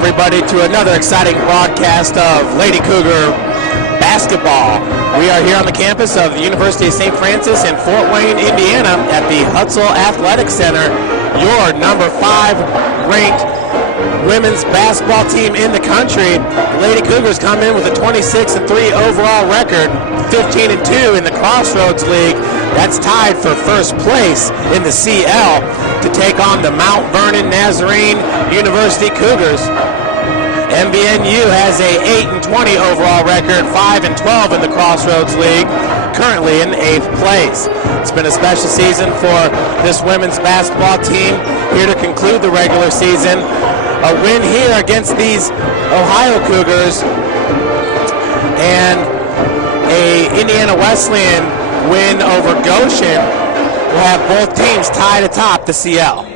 everybody, to another exciting broadcast of Lady Cougar basketball. We are here on the campus of the University of St. Francis in Fort Wayne, Indiana at the Hutzel Athletic Center. Your number 5 ranked women's basketball team in the country. Lady Cougars come in with a 26-3 overall record, 15-2 in the Crossroads League. That's tied for first place in the CL to take on the Mount Vernon Nazarene University Cougars. MVNU has a 8-20 overall record, 5-12 in the Crossroads League, currently in 8th place. It's been a special season for this women's basketball team here to conclude the regular season. A win here against these Ohio Cougars and a Indiana Wesleyan win over Goshen will have both teams tied atop the CL.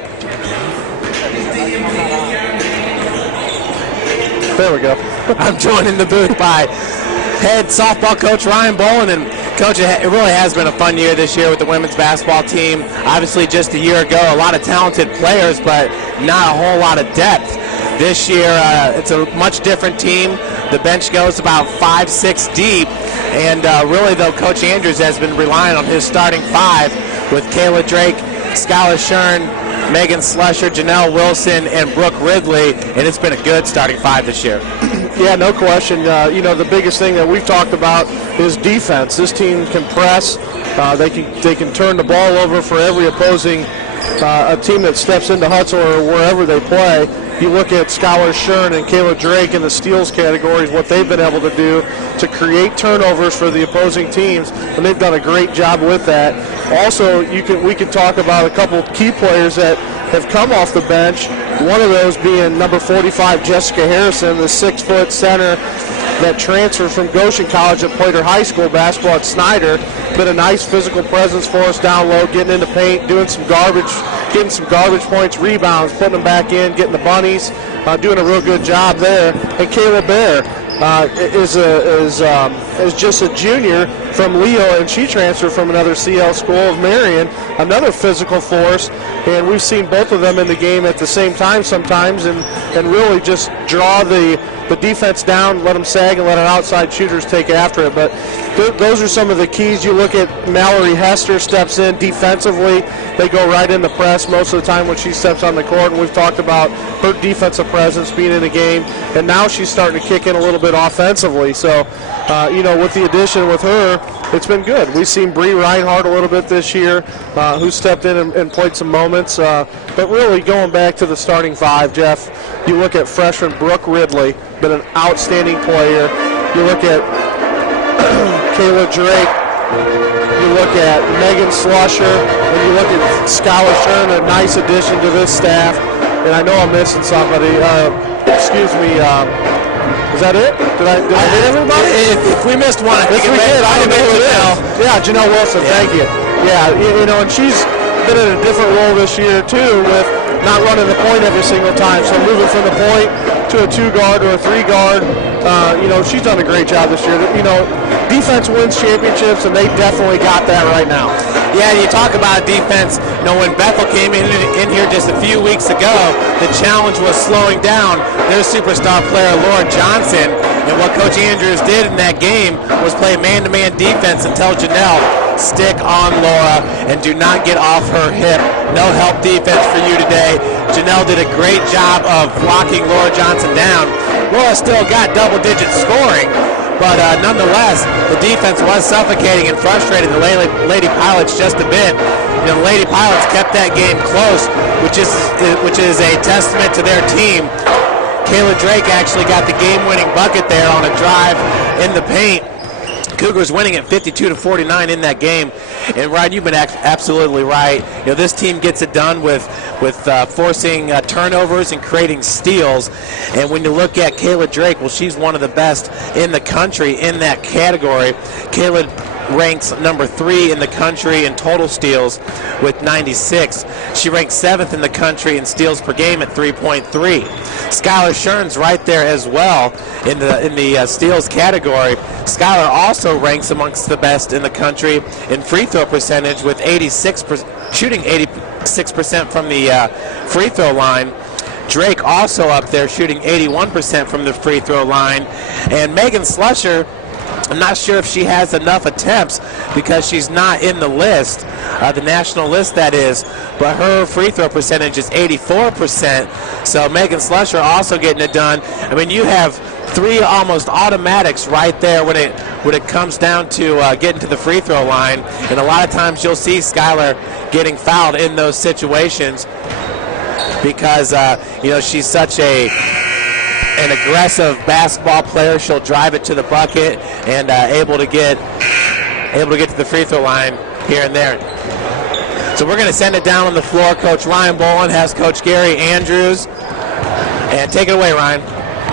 There we go. I'm joined in the booth by head softball coach Ryan Bolin. And Coach, it really has been a fun year this year with the women's basketball team. Obviously, just a year ago, a lot of talented players, but not a whole lot of depth. This year, it's a much different team. The bench goes about 5-6 deep. And really, though, Coach Andrews has been relying on his starting 5 with Kayla Drake, Skylar Shern, Megan Slusher, Janelle Wilson, and Brooke Ridley, and it's been a good starting 5 this year. Yeah, no question. The biggest thing that we've talked about is defense. This team can press. They can turn the ball over for every opposing a team that steps into Hutzel or wherever they play. You look at Skylar Shern and Kayla Drake in the steals categories, what they've been able to do to create turnovers for the opposing teams, and they've done a great job with that. Also, we can talk about a couple key players that have come off the bench. One of those being number 45, Jessica Harrison, the 6-foot center that transferred from Goshen College and played her high school basketball at Snyder. Been a nice physical presence for us down low, getting into paint, doing some garbage, getting some garbage points, rebounds, putting them back in, getting the bunnies, doing a real good job there. And Kayla Bear is just a junior from Leo, and she transferred from another CL school of Marion, another physical force. And we've seen both of them in the game at the same time sometimes, and really just draw the defense down, let them sag, and let our outside shooters take after it. But those are some of the keys. You look at Mallory Hester steps in defensively. They go right in the press most of the time when she steps on the court, and we've talked about her defensive presence being in the game, and now she's starting to kick in a little bit offensively. So, with the addition with her, it's been good. We've seen Bree Reinhardt a little bit this year, who stepped in and played some moments. But really, going back to the starting 5, Jeff, you look at freshman Brooke Ridley, been an outstanding player. You look at Kayla Drake, you look at Megan Slusher, and you look at Skylar Shern, a nice addition to this staff. And I know I'm missing somebody. Excuse me. Is that it? Did I hit everybody? If we missed one, I think we did. I don't know who it is. Yeah, Janelle Wilson. Yeah. Thank you. Yeah, and she's been in a different role this year too, with not running the point every single time. So moving from the point to a 2-guard or a 3-guard, she's done a great job this year. Defense wins championships, and they definitely got that right now. Yeah, you talk about defense. When Bethel came in here just a few weeks ago, the challenge was slowing down their superstar player, Laura Johnson. And what Coach Andrews did in that game was play man-to-man defense and tell Janelle, stick on Laura and do not get off her hip. No help defense for you today. Janelle did a great job of blocking Laura Johnson down. Laura still got double-digit scoring, but nonetheless, the defense was suffocating and frustrating the Lady Pilots just a bit. The Lady Pilots kept that game close, which is a testament to their team. Kayla Drake actually got the game-winning bucket there on a drive in the paint. Cougars winning at 52-49 in that game. And Ryan, you've been absolutely right. This team gets it done with forcing turnovers and creating steals. And when you look at Kayla Drake, well, she's one of the best in the country in that category. Kayla ranks number 3 in the country in total steals with 96. She ranks 7th in the country in steals per game at 3.3. Skylar Shern's right there as well in the steals category. Skylar also ranks amongst the best in the country in free throw percentage with 86%, shooting 86% from the free throw line. Drake also up there shooting 81% from the free throw line. And Megan Slusher, I'm not sure if she has enough attempts because she's not in the list, the national list that is, but her free throw percentage is 84%. So Megan Slusher also getting it done. I mean, you have three almost automatics right there when it comes down to getting to the free throw line. And a lot of times you'll see Skylar getting fouled in those situations because she's such an aggressive basketball player. She'll drive it to the bucket and able to get to the free throw line here and there. So we're going to send it down on the floor. Coach Ryan Bolin has Coach Gary Andrews. And take it away, Ryan.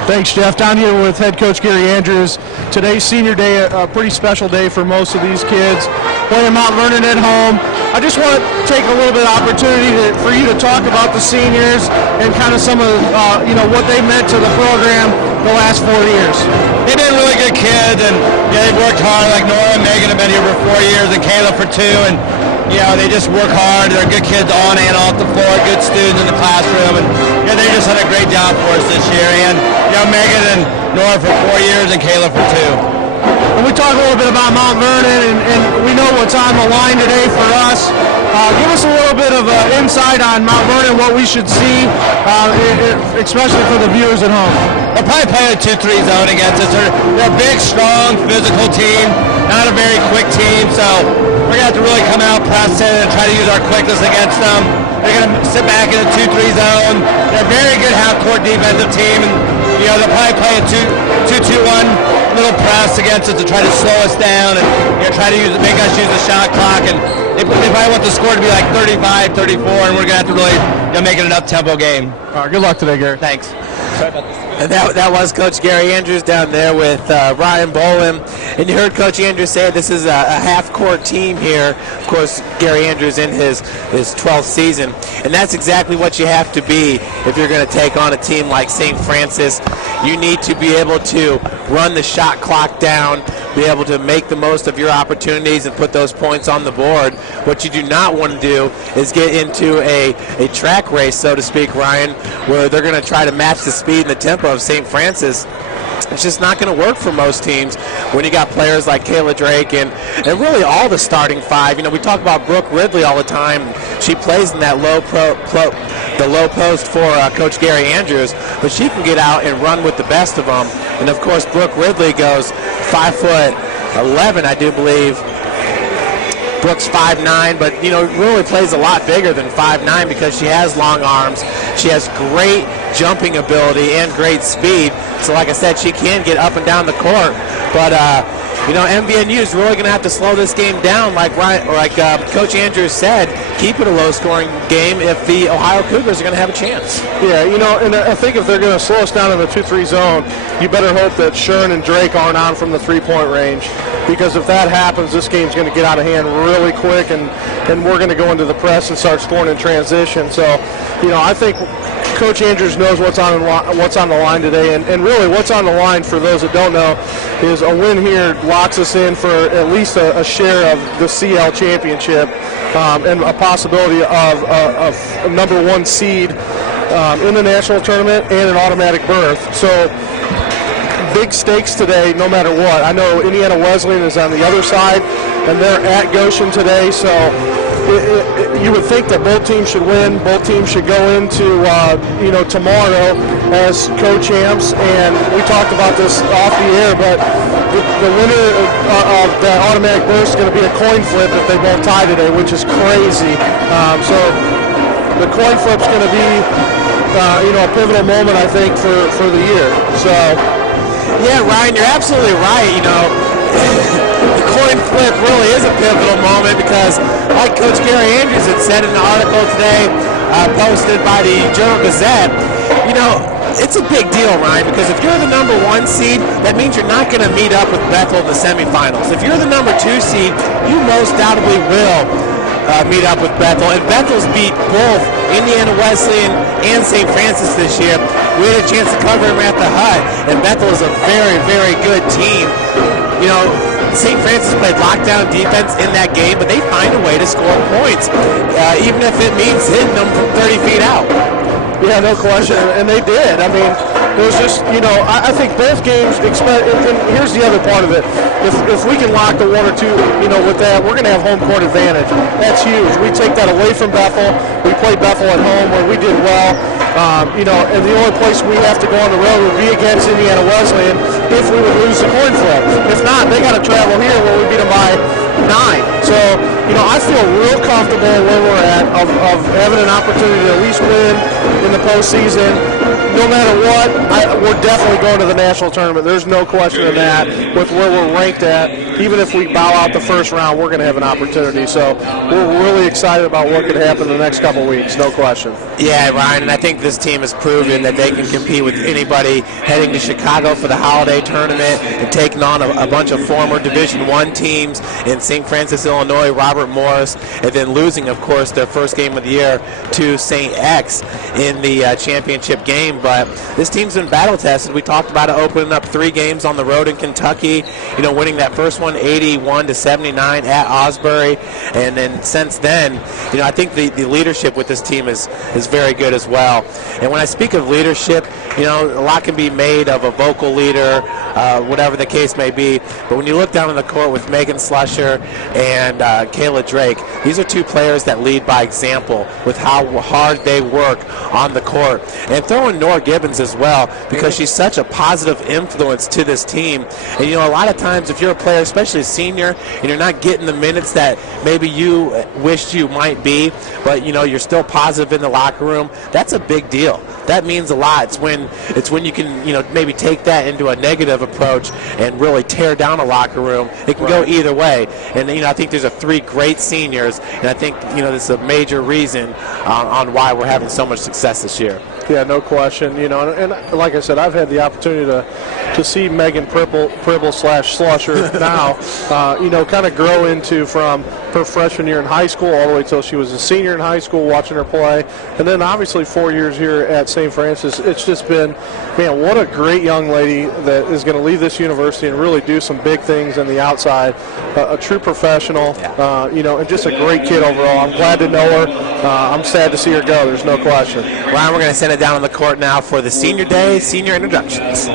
Thanks, Jeff. Down here with head coach Gary Andrews. Today's senior day, a pretty special day for most of these kids. Playing Mount Vernon at home. I just want to take a little bit of opportunity for you to talk about the seniors and kind of some of what they meant to the program the last 4 years. They've been really good kids, and they've worked hard. Like Nora and Megan have been here for 4 years, and Kayla for 2, and they just work hard. They're good kids on and off the floor, good students in the classroom, and they just done a great job for us this year. And Megan and Nora for 4 years, and Kayla for 2. And we talk a little bit about Mount Vernon, and we know what's on the line today for us. Give us a little bit of insight on Mount Vernon, what we should see, especially for the viewers at home. They'll probably play a 2-3 zone against us. They're a big, strong, physical team, not a very quick team, so we're going to have to really come out, press in, and try to use our quickness against them. They're going to sit back in a 2-3 zone. They're a very good half-court defensive team, and they'll probably play a 2-2-1 little press against us to try to slow us down and try to make us use the shot clock. And they probably want the score to be like 35, 34, and we're going to have to really make it an up-tempo game. All right, good luck today, Gary. Thanks. Sorry about this. And that was Coach Gary Andrews down there with Ryan Bolin. And you heard Coach Andrews say this is a half-court team here. Of course, Gary Andrews in his 12th season. And that's exactly what you have to be if you're going to take on a team like St. Francis. You need to be able to run the shot clock down, be able to make the most of your opportunities and put those points on the board. What you do not want to do is get into a track race, so to speak, Ryan, where they're going to try to match the speed and the tempo of St. Francis. It's just not going to work for most teams when you got players like Kayla Drake and really all the starting five. We talk about Brooke Ridley all the time. She plays in that low post for Coach Gary Andrews, but she can get out and run with the best of them. And of course, Brooke Ridley goes 5'11", I do believe. Brooks 5'9", but really plays a lot bigger than 5'9" because she has long arms. She has great jumping ability and great speed. So like I said, she can get up and down the court. But MVNU is really going to have to slow this game down, like Coach Andrews said. Keep it a low-scoring game if the Ohio Cougars are going to have a chance. Yeah, and I think if they're going to slow us down in the 2-3 zone, you better hope that Shern and Drake aren't on from the three-point range, because if that happens, this game's going to get out of hand really quick, and we're going to go into the press and start scoring in transition. So, I think Coach Andrews knows what's on the line today, and really what's on the line, for those that don't know, is a win here locks us in for at least a share of the CL championship and a possibility of a number 1 seed in the national tournament and an automatic berth. So big stakes today no matter what. I know Indiana Wesleyan is on the other side, and they're at Goshen today, so you would think that both teams should win. Both teams should go into tomorrow as co-champs, and we talked about this off the air, but the winner of the automatic berth is going to be a coin flip if they both tie today, which is crazy. So the coin flip's going to be a pivotal moment, I think, for the year. So yeah, Ryan, you're absolutely right. The coin flip really is a pivotal moment because, like Coach Gary Andrews had said in an article today posted by the Journal-Gazette, it's a big deal, Ryan, because if you're the number 1 seed, that means you're not going to meet up with Bethel in the semifinals. If you're the number 2 seed, you most doubtably will meet up with Bethel. And Bethel's beat both Indiana Wesleyan and St. Francis this year. We had a chance to cover them at the Hut, and Bethel is a very, very good team. St. Francis played lockdown defense in that game, but they find a way to score points, even if it means hitting them from 30 feet out. Yeah, no question, and they did. I mean, it was just, I think both games, and here's the other part of it. If we can lock the 1 or 2, with that, we're going to have home court advantage. That's huge. We take that away from Bethel. We played Bethel at home where we did well. And the only place we have to go on the road would be against Indiana Wesleyan if we would lose the coin flip. If not, they got to travel here where we beat them by 9. So, I feel real comfortable where we're at of having an opportunity to at least win in the postseason. No matter what, we're definitely going to the national tournament. There's no question of that. With where we're ranked at, even if we bow out the first round, we're going to have an opportunity. So we're really excited about what could happen in the next couple weeks, no question. Yeah, Ryan, and I think this team has proven that they can compete with anybody heading to Chicago for the holiday tournament and taking on a bunch of former Division I teams in St. Francis, Illinois, Robert Morris, and then losing, of course, their first game of the year to St. X in the championship game. But this team's been battle-tested. We talked about it opening up 3 games on the road in Kentucky, winning that first one 81-79 at Osbury. And then since then, I think the leadership with this team is very good as well. And when I speak of leadership, a lot can be made of a vocal leader, whatever the case may be. But when you look down on the court with Megan Slusher and Kayla Drake, these are 2 players that lead by example with how hard they work on the court. And throw in Nora Gibbons as well, because she's such a positive influence to this team. And a lot of times if you're a player, especially a senior, and you're not getting the minutes that maybe you wished you might be, but you're still positive in the locker room, that's a big deal. That means a lot. It's when you can maybe take that into a negative approach and really tear down a locker room. It can go either way. And I think there's 3 great seniors, and I think this is a major reason on why we're having so much success this year. Yeah, no question. And like I said, I've had the opportunity to see Megan Pribble/Slusher now, kind of grow into from her freshman year in high school all the way till she was a senior in high school, watching her play, and then obviously 4 years here at St. Francis. It's just been, man, what a great young lady that is going to leave this university and really do some big things in the outside. A true professional, and just a great kid overall. I'm glad to know her. I'm sad to see her go. There's no question. Ryan, we're going to send it down on the court now for the Senior Day, senior introductions.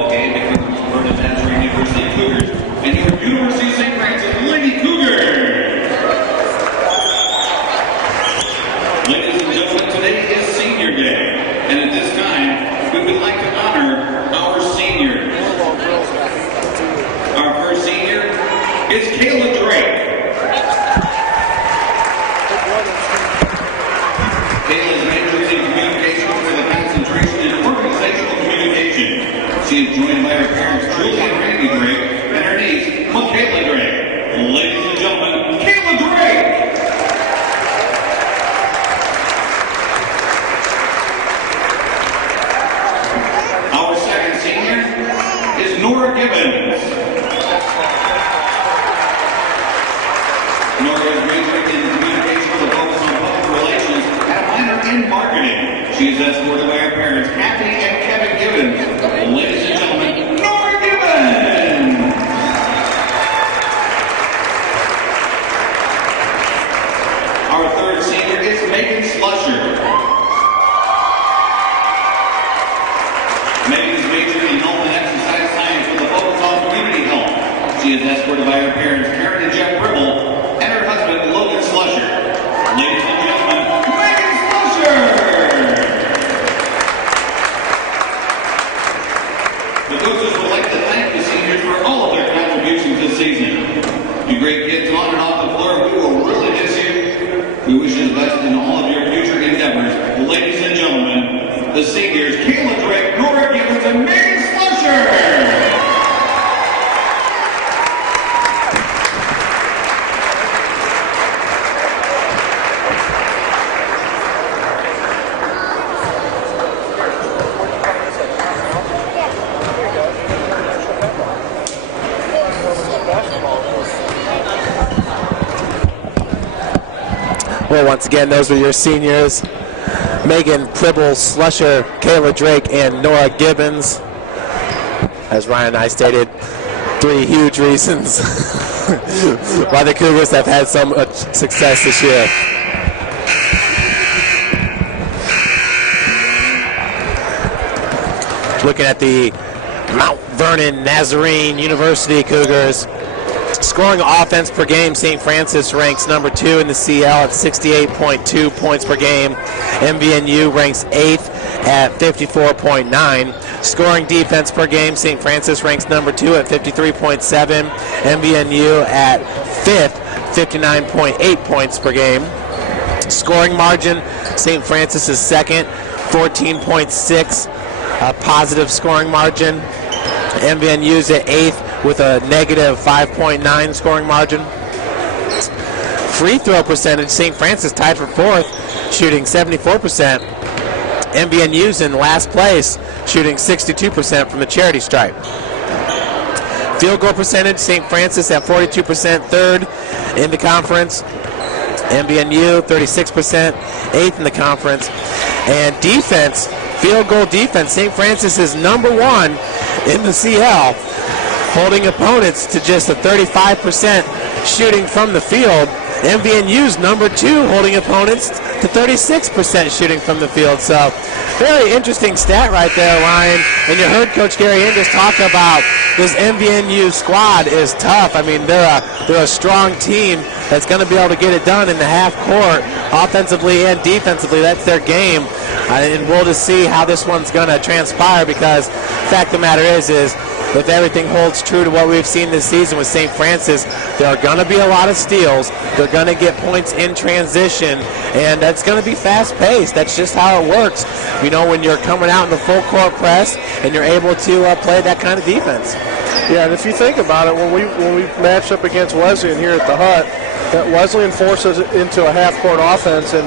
She is joined by her parents, Julie and Randy Drake, and her niece, Michaela Drake. Ladies and gentlemen, Kayla Drake! Our second senior is Nora Gibbons. Nora is majoring in communication with a focus on public relations and a minor in marketing. She is escorted by her parents, Kathy and Kevin Gibbons. Ladies and gentlemen, Nora Gibbons! Our third senior is Megan Slusher. Megan is majoring in health and exercise science with a focus on community health. She is escorted by her parents, Karen and Jeff Pribble, and her husband, Logan Slusher. Ladies and gentlemen, Megan Slusher! The coaches would like to thank the seniors for all of their contributions this season. You great kids on and off the floor, we will really miss you. We wish you the best in all of your future endeavors. Ladies and gentlemen, the seniors, Kayla Drake, Nora Gibbons, and Megan Slusher! Well, once again, those were your seniors. Megan Pribble, Slusher, Kayla Drake, and Nora Gibbons. As Ryan and I stated, 3 huge reasons why the Cougars have had so much success this year. looking at the Mount Vernon Nazarene University Cougars. Scoring offense per game, St. Francis ranks number 2 in the CL at 68.2 points per game. MVNU ranks 8th at 54.9. Scoring defense per game, St. Francis ranks number 2 at 53.7. MVNU at 5th, 59.8 points per game. Scoring margin, St. Francis is 2nd, 14.6 positive scoring margin. MVNU's at 8th with a negative 5.9 scoring margin. Free throw percentage, St. Francis tied for 4th, shooting 74%. MVNU's in last place, shooting 62% from the charity stripe. Field goal percentage, St. Francis at 42%, 3rd in the conference. MVNU 36%, 8th in the conference. And defense, field goal defense, St. Francis is number 1 in the CL, holding opponents to just a 35% shooting from the field. MVNU's number 2, holding opponents to 36% shooting from the field. So, very interesting stat right there, Ryan. And you heard Coach Gary Andrews talk about this MVNU squad is tough. I mean, they're a strong team that's going to be able to get it done in the half court, offensively and defensively. That's their game. And we'll just see how this one's going to transpire, because the fact of the matter is if everything holds true to what we've seen this season with St. Francis, there are going to be a lot of steals. They're going to get points in transition, and that's going to be fast-paced. That's just how it works. You know, when you're coming out in the full-court press and you're able to play that kind of defense. Yeah, and if you think about it, when we matched up against Wesleyan here at the Hut, that Wesleyan forces it into a half-court offense, and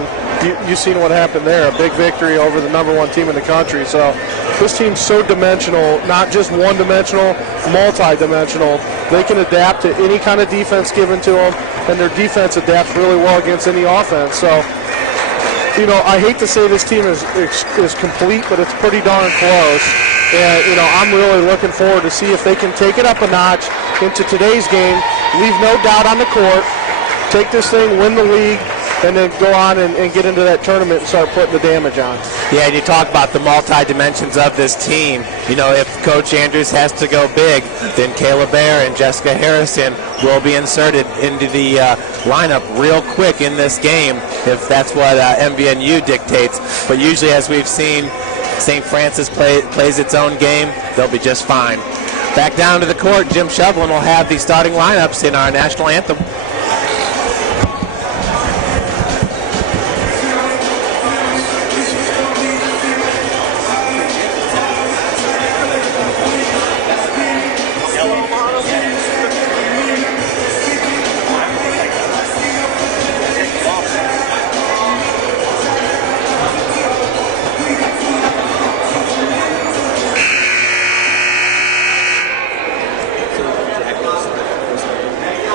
you've seen what happened there, a big victory over the number 1 team in the country. So this team's so dimensional, not just one-dimensional, multi-dimensional. They can adapt to any kind of defense given to them, and their defense adapts really well against any offense. So, you know, I hate to say this team is complete, but it's pretty darn close. And, you know, I'm really looking forward to see if they can take it up a notch into today's game, leave no doubt on the court, take this thing, win the league, and then go on and get into that tournament and start putting the damage on. Yeah, and you talk about the multi-dimensions of this team. You know, if Coach Andrews has to go big, then Kayla Bear and Jessica Harrison will be inserted into the lineup real quick in this game, if that's what MVNU dictates. But usually, as we've seen, St. Francis plays its own game. They'll be just fine. Back down to the court, Jim Shovelin will have the starting lineups in our national anthem.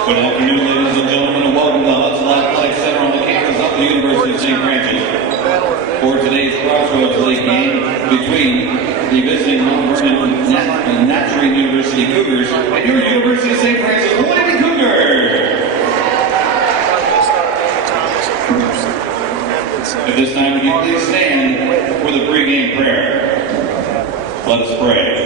Good afternoon, ladies and gentlemen, and welcome to the Hudson Athletic Center on the campus of the University of St. Francis. For today's Crossroads League game between the visiting Mount Vernon and Nazarene University Cougars and your University of St. Francis Lady Cougars. At this time, would you please stand for the pregame prayer? Let us pray.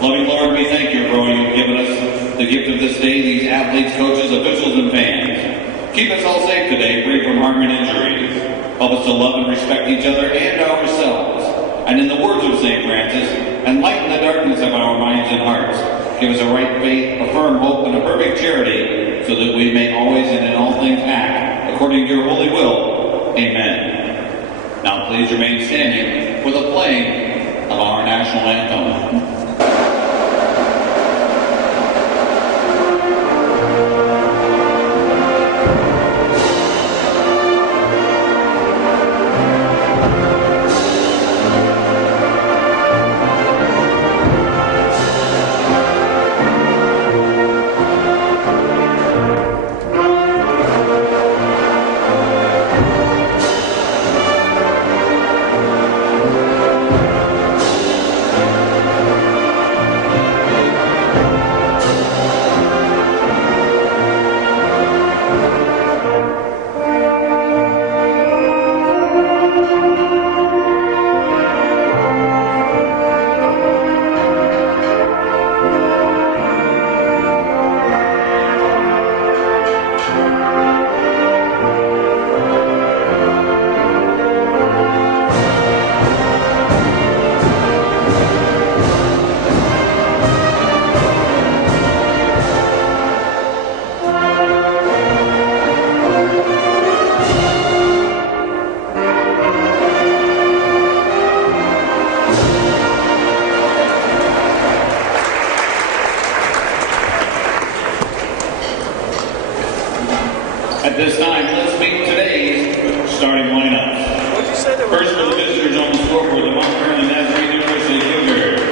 Loving Lord, we thank you for all you've given us, the gift of this day, these athletes, coaches, officials, and fans. Keep us all safe today, free from harm and injuries. Help us to love and respect each other and ourselves. And in the words of St. Francis, enlighten the darkness of our minds and hearts. Give us a right faith, a firm hope, and a perfect charity, so that we may always and in all things act according to your holy will. Amen. Now please remain standing for the playing of our national anthem. starting lineup. First for the visitors on the scoreboard, the Mount Vernon Nazarene University Cougars.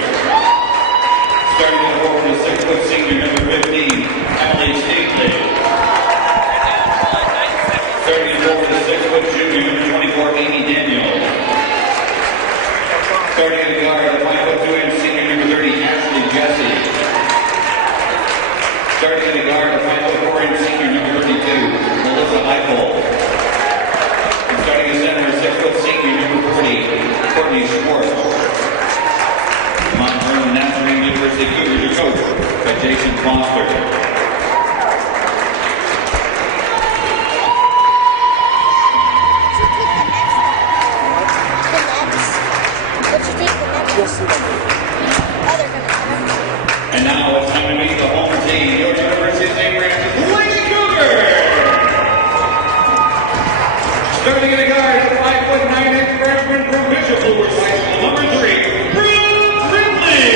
Starting at forward, the 6-foot senior, number 15, Emily Steakley. Starting at forward, the 6-foot junior, number 24, Amy Daniels. Starting at guard, the 5'2" senior, number 30, Ashley Jesse. Starting at guard, the 5'4" senior, number 32, Melissa Eichel. Starting at center, 6-foot senior, number 40, Courtney Schwartz. Mount Vernon Nazarene University Cougars, your coach, by Jason Foster. And now it's time to meet the home team, your University of St. Francis Lady Cougars. Starting at a guard, 5'9" freshman from Bishop Lewis High School, number 3, Brooke Ridley.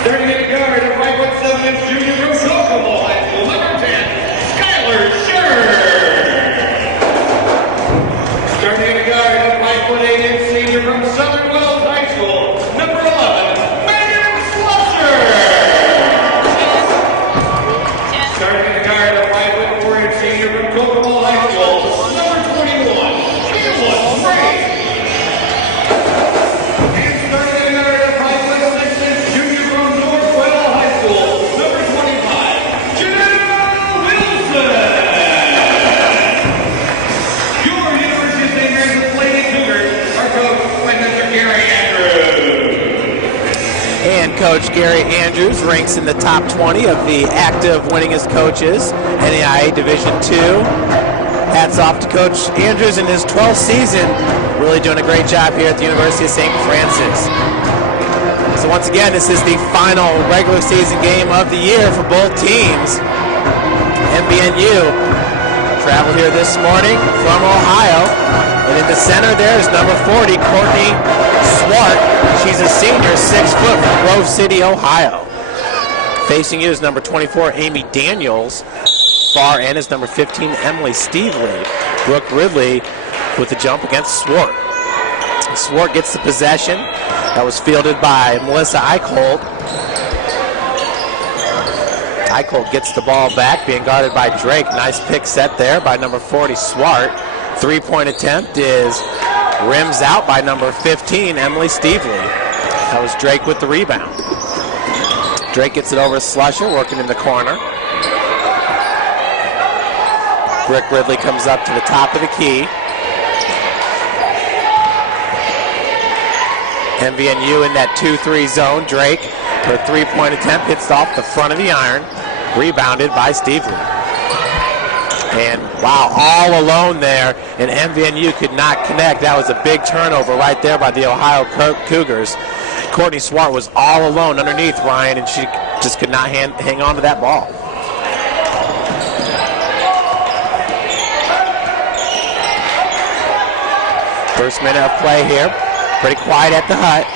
Starting at a guard, 5'7" junior from Kokomo High School, number 10, Skylar Scherr. Starting at a guard, 5'8" senior from Southern Wells High School, number 11, Megan Slusher. Starting at a guard, 5'4" senior from Kokomo High School, number 21, Caitlin Frey. And starting at a guard, 5'6" junior from Northwell High School, number 25, Janelle Wilson. Your University of St. Francis Lady Cougars are coached by Mr. Gary Andrews. And Coach Gary Andrews ranks in the top 20 of the active winningest coaches, NAIA Division II. Hats off to Coach Andrews in his 12th season. Really doing a great job here at the University of St. Francis. So once again, this is the final regular season game of the year for both teams. MVNU traveled here this morning from Ohio. And in the center there is number 40, Courtney Swart. She's a senior, 6 foot from Grove City, Ohio. Facing you is number 24, Amy Daniels. Far end is number 15, Emily Stevely. Brooke Ridley with the jump against Swart. Swart gets the possession. That was fielded by Melissa Eichhold. Eichhold gets the ball back, being guarded by Drake. Nice pick set there by number 40, Swart. 3-point attempt is rims out by number 15, Emily Stevely. That was Drake with the rebound. Drake gets it over to Slusher, working in the corner. Brooke Ridley comes up to the top of the key. MVNU in that 2-3 zone. Drake, her 3-point attempt hits off the front of the iron. Rebounded by Stevely. And wow, all alone there, and MVNU could not connect. That was a big turnover right there by the Ohio Cougars. Courtney Swart was all alone underneath Ryan, and she just could not hang on to that ball. First minute of play here. Pretty quiet at the hut.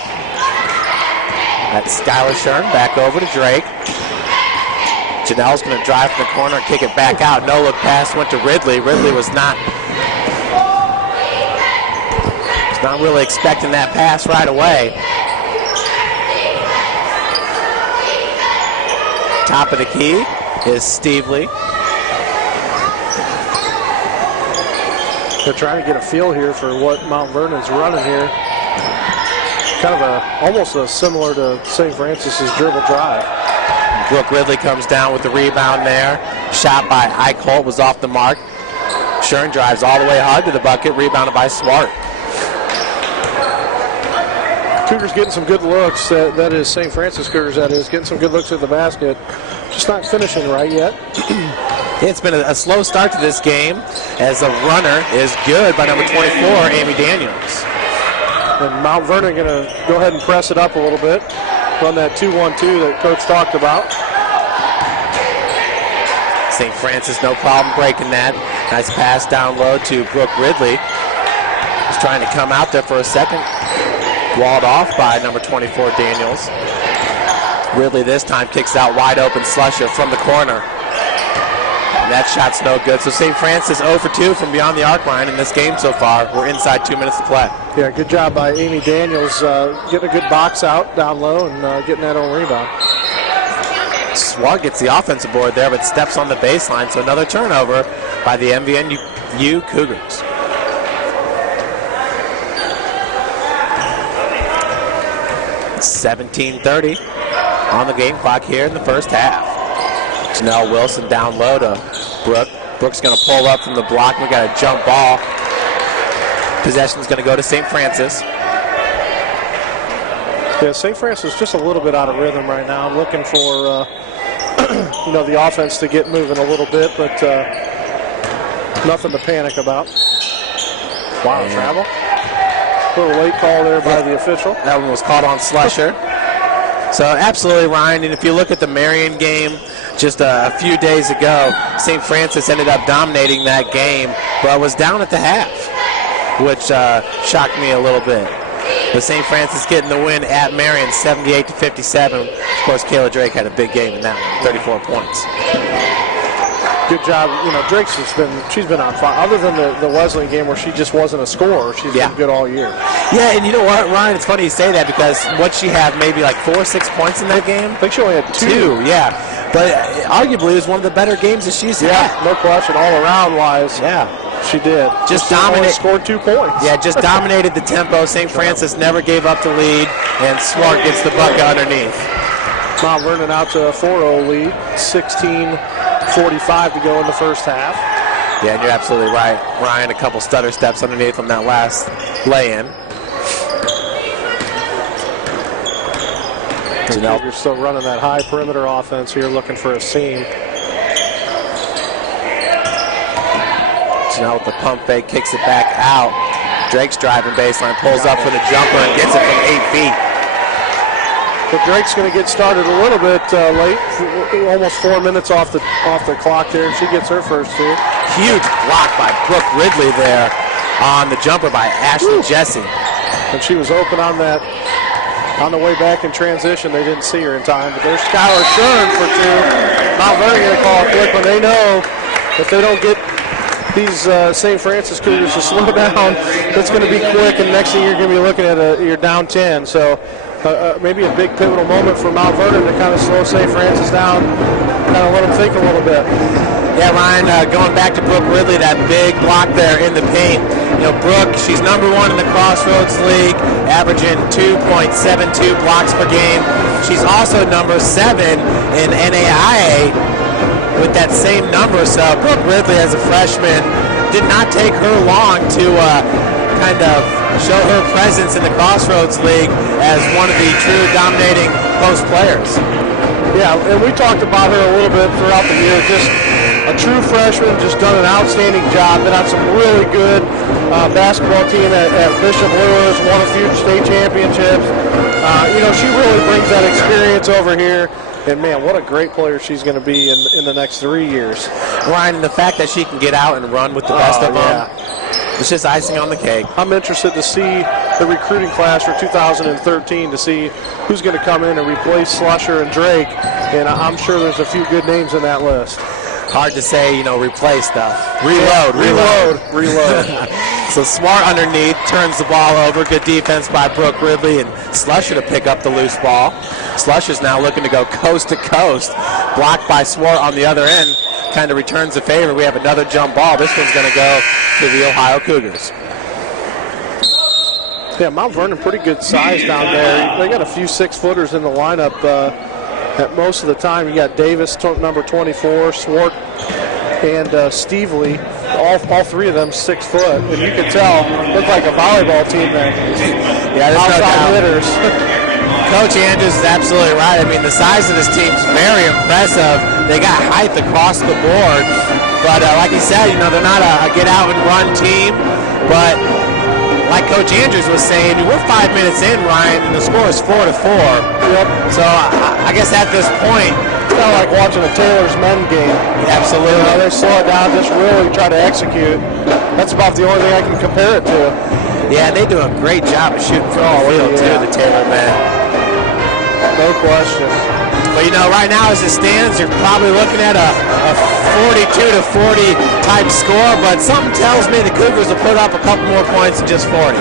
That's Skylar Shern back over to Drake. Janelle's going to drive from the corner and kick it back out. No look pass went to Ridley. Ridley was not really expecting that pass right away. Top of the key is Stevely. They're trying to get a feel here for what Mount Vernon's running here. Kind of almost similar to St. Francis's dribble drive. Brooke Ridley comes down with the rebound there. Shot by Eichholt was off the mark. Shern drives all the way hard to the bucket, rebounded by Swart. Cougars getting some good looks. That is St. Francis Cougars, that is. Getting some good looks at the basket. Just not finishing right yet. It's been a slow start to this game as the runner is good by number 24, Amy Daniels. And Mount Vernon going to go ahead and press it up a little bit. Run that 2-1-2 that Coach talked about. St. Francis, no problem breaking that. Nice pass down low to Brooke Ridley. He's trying to come out there for a second. Walled off by number 24, Daniels. Ridley this time kicks out wide open Slusher from the corner. That shot's no good. So St. Francis 0 for 2 from beyond the arc line in this game so far. We're inside 2 minutes to play. Yeah, good job by Amy Daniels getting a good box out down low and getting that own rebound. Swart gets the offensive board there, but steps on the baseline. So another turnover by the MVNU Cougars. It's 17:30 on the game clock here in the first half. Janelle Wilson down low to Brooke. Brooke's going to pull up from the block. We got a jump ball. Possession's going to go to St. Francis. Yeah, St. Francis just a little bit out of rhythm right now. I'm looking for the offense to get moving a little bit, but nothing to panic about. Wow, travel. A little late call there by the official. That one was called on Slusher. So absolutely, Ryan, and if you look at the Marion game just a few days ago, St. Francis ended up dominating that game, but was down at the half, which shocked me a little bit. But St. Francis getting the win at Marion, 78-57. Of course, Kayla Drake had a big game in that one, 34 points. Good job. Drake's she's been on fire. Other than the Wesleyan game where she just wasn't a scorer, she's been good all year. Yeah, and you know what, Ryan? It's funny you say that because what she had maybe like 4 or 6 points in that game. I think she only had two. Yeah, but arguably it was one of the better games that she's had. Yeah, no question. All around wise. Yeah. She did. Just dominated. Scored 2 points. Yeah, just dominated the tempo. St. Francis never gave up the lead, and Swart gets the bucket underneath. Mount Vernon out to a 4-0 lead. 16:45 to go in the first half. Yeah, and you're absolutely right, Ryan. A couple stutter steps underneath on that last lay-in. You're still running that high perimeter offense here, looking for a seam. Janelle with the pump fake, kicks it back out. Drake's driving baseline, pulls up for the jumper and gets it from 8 feet. But Drake's going to get started a little bit late, almost 4 minutes off the clock there. She gets her first 2. Huge block by Brooke Ridley there on the jumper by Ashley Jesse. And she was open on that. On the way back in transition, they didn't see her in time. But there's Skylar Shern for 2. Mount Vernon going to call a quick when they know if they don't get these St. Francis Cougars to slow down, it's going to be quick, and next thing you're going to be looking at you're down 10. So maybe a big pivotal moment for Mount Vernon to kind of slow St. Francis down, kind of let them think a little bit. Yeah, Ryan, going back to Brooke Ridley, that big block there in the paint. Brooke, she's number 1 in the Crossroads League, averaging 2.72 blocks per game. She's also number 7 in NAIA with that same number. So Brooke Ridley, as a freshman, did not take her long to kind of show her presence in the Crossroads League as one of the true dominating post players. Yeah, and we talked about her a little bit throughout the year. Just a true freshman, just done an outstanding job. Been on some really good basketball team at Bishop Lewis, won a few state championships. She really brings that experience over here. And, man, what a great player she's going to be in the next 3 years. Ryan, and the fact that she can get out and run with the best of them, it's just icing on the cake. I'm interested to see the recruiting class for 2013 to see who's going to come in and replace Slusher and Drake. And I'm sure there's a few good names in that list. Hard to say, replace stuff. Reload. So Smart underneath, turns the ball over. Good defense by Brooke Ridley and Slusher to pick up the loose ball. Slusher's now looking to go coast to coast. Blocked by Swart on the other end. Kind of returns the favor. We have another jump ball. This one's going to go to the Ohio Cougars. Yeah, Mount Vernon, pretty good size down there. They got a few 6-footers in the lineup at most of the time. You got Davis, number 24, Swart, and Stevely. All 3 of them 6 foot, and you can tell look like a volleyball team there. Yeah, there's outside hitters. Coach Andrews is absolutely right. I mean, the size of this team is very impressive. They got height across the board, but like he said, they're not a get out and run team. But like Coach Andrews was saying, we're 5 minutes in, Ryan, and the score is 4-4. Yep. So I guess at this point, kind of like watching a Taylor's men game. Absolutely. They slow it down, just really try to execute. That's about the only thing I can compare it to. Yeah, they do a great job of shooting from the field, too, the Taylor men. No question. But, right now as it stands, you're probably looking at a 42-40 type score, but something tells me the Cougars will put up a couple more points than just 40.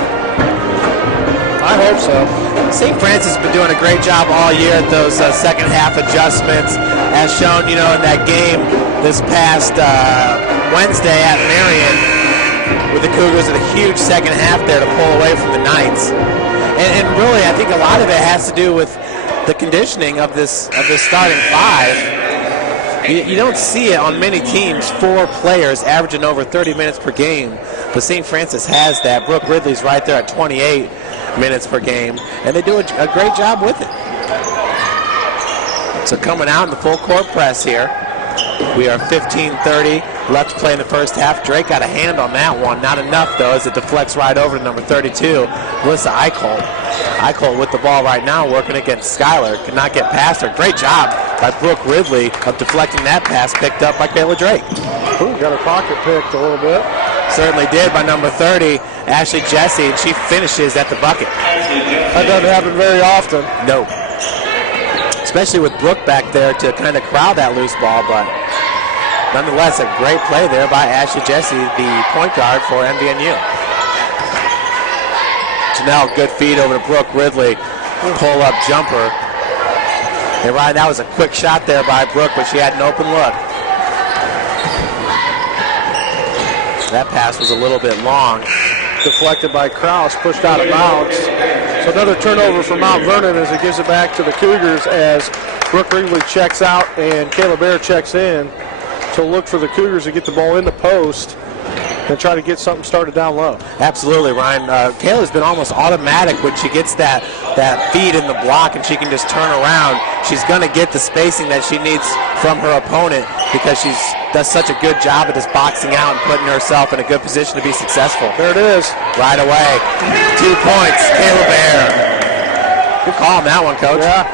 I hope so. St. Francis has been doing a great job all year at those second half adjustments, as shown, in that game this past Wednesday at Marion, with the Cougars at a huge second half there to pull away from the Knights. And really, I think a lot of it has to do with the conditioning of this starting five. You don't see it on many teams, 4 players averaging over 30 minutes per game, but St. Francis has that. Brooke Ridley's right there at 28 minutes per game, and they do a great job with it. So coming out in the full court press here. We are 15:30 left to play in the first half. Drake got a hand on that one. Not enough, though, as it deflects right over to number 32, Melissa Eichholt. Eichholt with the ball right now, working against Skylar. Could not get past her. Great job by Brooke Ridley of deflecting that pass, picked up by Kayla Drake. Ooh, got her pocket picked a little bit. Certainly did by number 30, Ashley Jesse, and she finishes at the bucket. That doesn't happen very often. No. Especially with Brooke back there to kind of crowd that loose ball, but nonetheless, a great play there by Ashley Jesse, the point guard for MVNU. Janelle, good feed over to Brooke Ridley, pull-up jumper. And right, that was a quick shot there by Brooke, but she had an open look. That pass was a little bit long. Deflected by Kraus, pushed out of bounds. So another turnover for Mount Vernon as it gives it back to the Cougars as Brooke Ridley checks out and Kayla Bear checks in to look for the Cougars to get the ball in the post and try to get something started down low. Absolutely, Ryan. Kayla's been almost automatic when she gets that feed in the block and she can just turn around. She's going to get the spacing that she needs from her opponent because she does such a good job at just boxing out and putting herself in a good position to be successful. There it is. Right away. 2 points, Kayla Bear. Good call on that one, Coach. Yeah,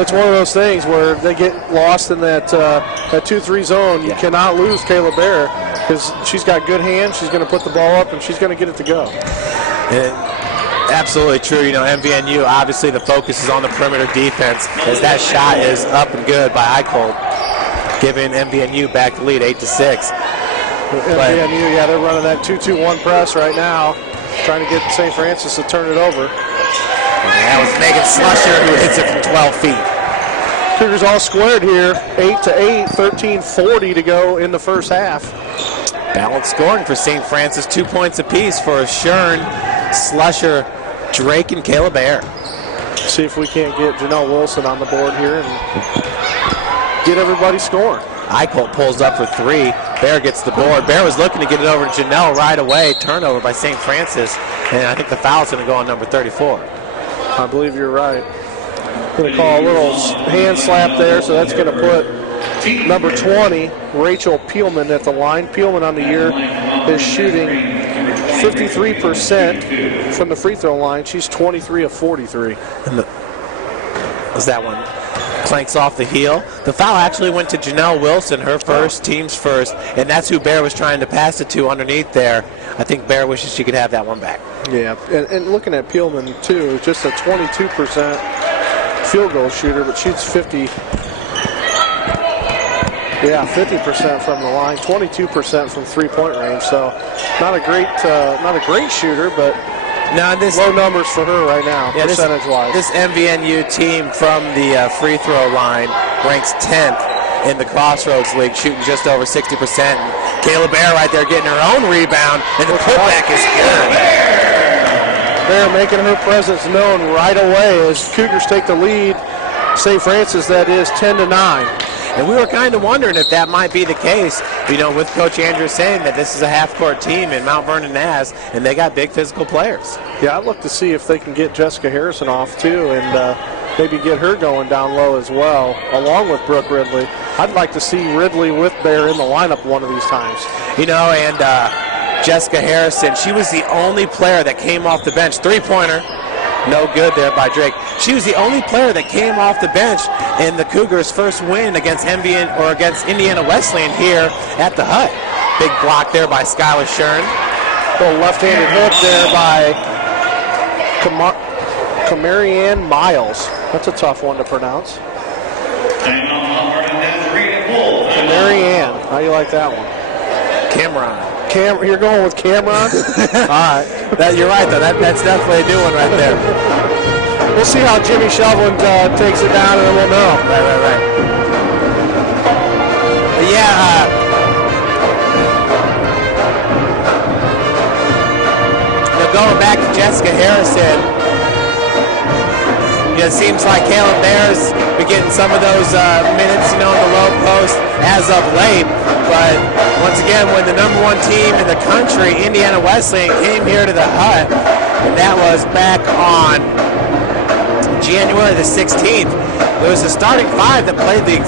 it's one of those things where they get lost in that 2-3 zone. You cannot lose Kayla Bear because she's got good hands. She's going to put the ball up, and she's going to get it to go. And absolutely true. MVNU, obviously the focus is on the perimeter defense as that shot is up and good by Eichholt, giving MVNU back the lead 8-6. MVNU, they're running that 2-2-1 press right now, trying to get St. Francis to turn it over. That was Megan Slusher who hits it from 12 feet. Cougars all squared here, 8-8, 13:40 to go in the first half. Balanced scoring for St. Francis, 2 points apiece for Shern, Slusher, Drake, and Kayla Bear. See if we can't get Janelle Wilson on the board here and get everybody scoring. Eichholt pulls up for 3. Bear gets the board. Bear was looking to get it over to Janelle right away. Turnover by St. Francis, and I think the foul's going to go on number 34. I believe you're right. Going to call a little hand slap there, so that's going to put number 20, Rachel Peelman, at the line. Peelman on the year is shooting 53% from the free throw line. She's 23 of 43. Was that one? Clanks off the heel. The foul actually went to Janelle Wilson, her first, team's first, and that's who Bear was trying to pass it to underneath there. I think Bear wishes she could have that one back. Yeah, and looking at Peelman, too, just a 22% field goal shooter, but shoots 50% from the line, 22% from three-point range. So not a great shooter, but low numbers for her right now, percentage-wise. This MVNU team from the free throw line ranks 10th in the Crossroads League, shooting just over 60%. And Kayla Bear right there getting her own rebound, and the putback is good. Bear making her presence known right away as Cougars take the lead. St. Francis, that is 10-9. And we were kind of wondering if that might be the case, with Coach Andrews saying that this is a half-court team in Mount Vernon Naz, and they got big physical players. Yeah, I'd look to see if they can get Jessica Harrison off, too, and maybe get her going down low as well, along with Brooke Ridley. I'd like to see Ridley with Bear in the lineup one of these times. And Jessica Harrison, she was the only player that came off the bench. Three-pointer. No good there by Drake. She was the only player that came off the bench in the Cougars' first win against Indiana Wesleyan here at the Hut. Big block there by Skylar Shern. Little left-handed hook there by Marianne Miles. That's a tough one to pronounce. Marianne. How do you like that one? Cameron. You're going with Cameron? All right. You're right, though. That's definitely a new one right there. We'll see how Jimmy Shoveland takes it down, and then we'll know. Right. But yeah, going back to Jessica Harrison, it seems like Caleb Bear's been getting some of those minutes, in the low post as of late. But once again, when the number one team in the country, Indiana Wesleyan, came here to the Hut, and that was back on January the 16th, there was a starting five that played the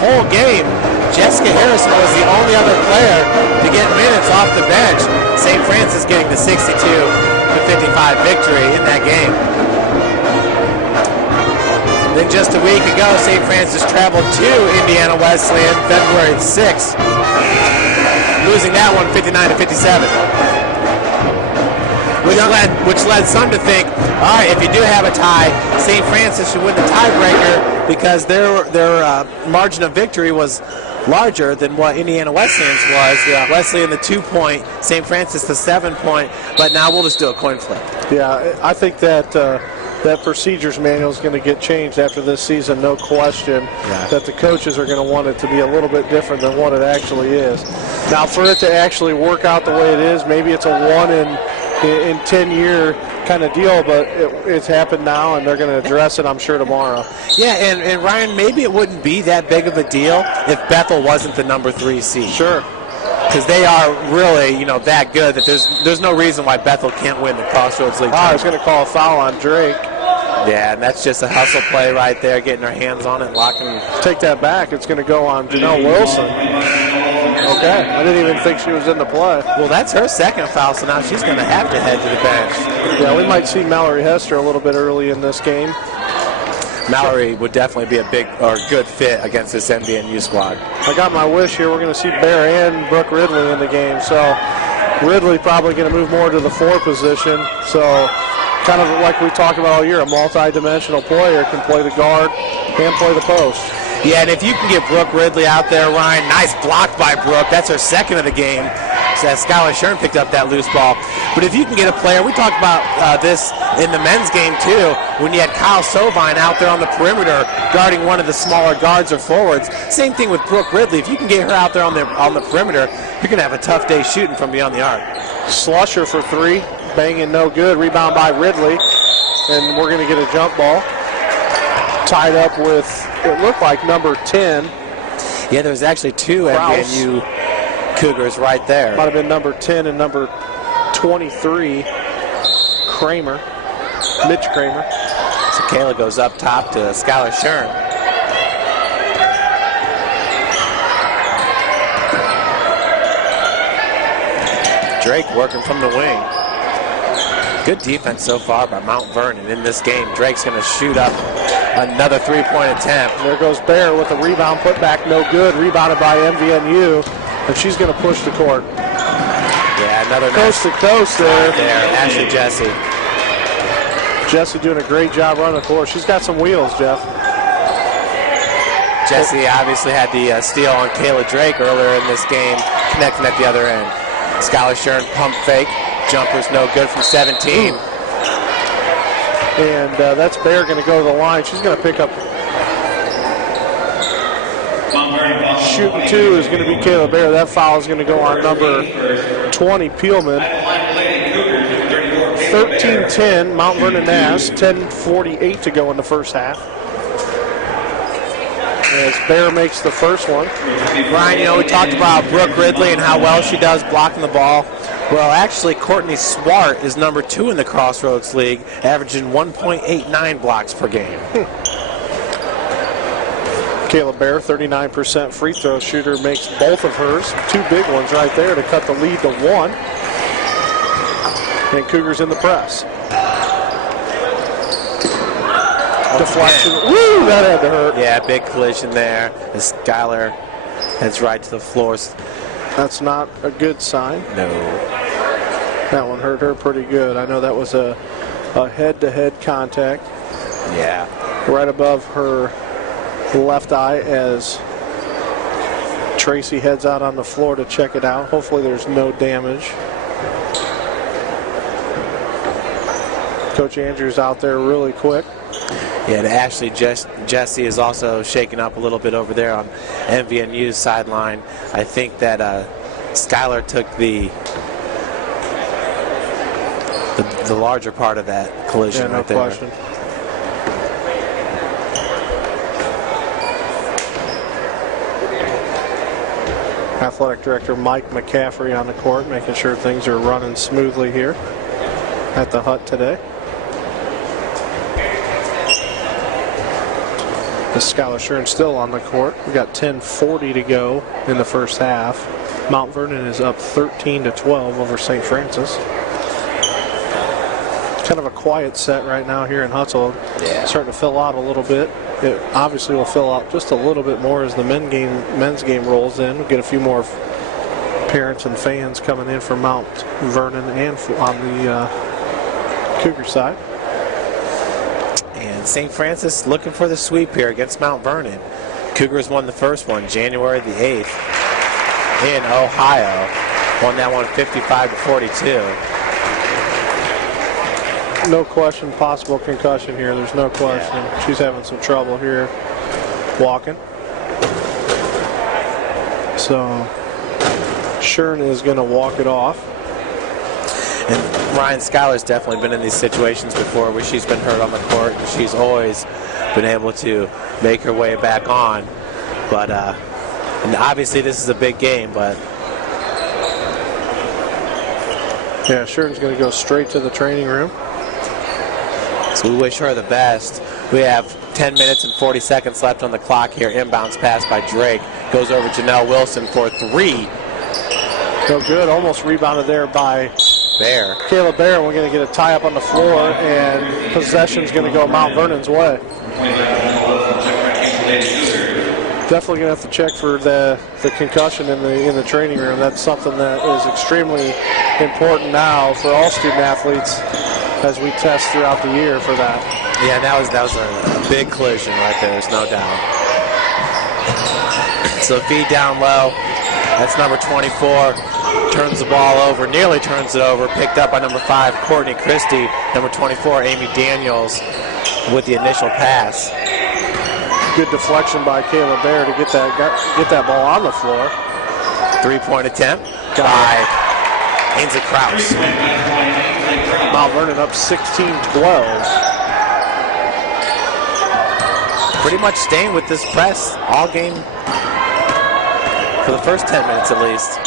whole game. Jessica Harrison was the only other player to get minutes off the bench. St. Francis getting the 62-55 victory in that game. Then just a week ago, St. Francis traveled to Indiana Wesleyan February 6th, losing that one 59-57. Which led some to think, all right, if you do have a tie, St. Francis should win the tiebreaker because their margin of victory was larger than what Indiana Wesleyan's was. Yeah. Wesleyan the 2-point, St. Francis the 7-point, but now we'll just do a coin flip. Yeah, I think that that procedures manual is going to get changed after this season, no question. Yeah. That the coaches are going to want it to be a little bit different than what it actually is. Now, for it to actually work out the way it is, maybe it's a 1 in 10-year kind of deal, but it's happened now, and they're going to address it, I'm sure, tomorrow. Yeah, and Ryan, maybe it wouldn't be that big of a deal if Bethel wasn't the number 3 seed. Sure. Because they are really, that good that there's no reason why Bethel can't win the Crossroads League. I was going to call a foul on Drake. Yeah, and that's just a hustle play right there, getting her hands on it, locking. Take that back. It's going to go on Janelle Wilson. Okay, I didn't even think she was in the play. Well, that's her second foul, so now she's going to have to head to the bench. Yeah, we might see Mallory Hester a little bit early in this game. Mallory would definitely be a big or good fit against this MVNU squad. I got my wish here. We're going to see Bear and Brooke Ridley in the game. So Ridley probably going to move more to the 4 position. So kind of like we talked about all year, a multi-dimensional player can play the guard and play the post. Yeah, and if you can get Brooke Ridley out there, Ryan, nice block by Brooke. That's her second of the game. So Skylar Shern picked up that loose ball. But if you can get a player, we talked about this in the men's game too, when you had Kyle Sovine out there on the perimeter guarding one of the smaller guards or forwards. Same thing with Brooke Ridley. If you can get her out there on the perimeter, you're going to have a tough day shooting from beyond the arc. Slusher for 3, banging no good. Rebound by Ridley, and we're going to get a jump ball. Tied up with, it looked like number 10. Yeah, there was actually 2 MVNU Cougars right there. Might have been number 10 and number 23, Kramer, Mitch Kramer. So Kayla goes up top to Skylar Shern. Drake working from the wing. Good defense so far by Mount Vernon in this game. Drake's going to shoot up another 3-point attempt. There goes Bear with a rebound, put back, no good. Rebounded by MVNU, and she's going to push the court. Yeah, another coast to coast there. Right there, Ashley Jesse. Jesse doing a great job running the court. She's got some wheels, Jeff. Jesse obviously had the steal on Kayla Drake earlier in this game, connecting at the other end. Skylar Shern pump fake. Jumper's no good from 17. And that's Bear going to go to the line. She's going to pick up. Shooting 2 is going to be Kayla Bear. That foul is going to go on number 20, Peelman. 13-10, Mount Vernon Nass. 10:48 to go in the first half. As Bear makes the first one. Brian, we talked about Brooke Ridley and how well she does blocking the ball. Well, actually, Courtney Swart is number 2 in the Crossroads League, averaging 1.89 blocks per game. Kayla Bear, 39% free throw shooter, makes both of hers. 2 big ones right there to cut the lead to 1. And Cougars in the press. Deflection. Woo, that had to hurt. Yeah, big collision there as Skylar heads right to the floor. That's not a good sign. No. That one hurt her pretty good. I know that was a head-to-head contact. Yeah. Right above her left eye as Tracy heads out on the floor to check it out. Hopefully there's no damage. Coach Andrews out there really quick. Yeah, and Ashley Jesse is also shaking up a little bit over there on MVNU's sideline. I think that Skylar took the larger part of that collision right there. No question. Athletic Director Mike McCaffrey on the court, making sure things are running smoothly here at the hut today. The Skylar Shern still on the court. We got 10:40 to go in the first half. Mount Vernon is up 13-12 over St. Francis. Kind of a quiet set right now here in Hutzel. Yeah. Starting to fill out a little bit. It obviously will fill out just a little bit more as the men's game rolls in. We'll get a few more parents and fans coming in from Mount Vernon and on the Cougar side. And St. Francis looking for the sweep here against Mount Vernon. Cougars won the first one January the 8th in Ohio. Won that one 55-42. No question, possible concussion here. There's no question. Yeah. She's having some trouble here walking. So Shern is going to walk it off. And Ryan Schuyler's definitely been in these situations before where she's been hurt on the court. And she's always been able to make her way back on. But and obviously this is a big game, but yeah, Shern's going to go straight to the training room. So we wish her the best. We have 10 minutes and 40 seconds left on the clock here. Inbounds pass by Drake. Goes over Janelle Wilson for 3. No good. Almost rebounded there by Bear. Kayla Bear. We're going to get a tie up on the floor, and possession's going to go Mount Vernon's way. Definitely going to have to check for the concussion in the training room. That's something that is extremely important now for all student athletes as we test throughout the year for that. Yeah, that was a big collision right there, there's no doubt. So feed down low. That's number 24. Turns the ball over, nearly turns it over. Picked up by number 5, Courtney Christie. Number 24, Amy Daniels with the initial pass. Good deflection by Kayla Bear to get that ball on the floor. 3-point attempt by Ainsley Krause. Mount Vernon up 16-12. Pretty much staying with this press all game for the first 10 minutes at least.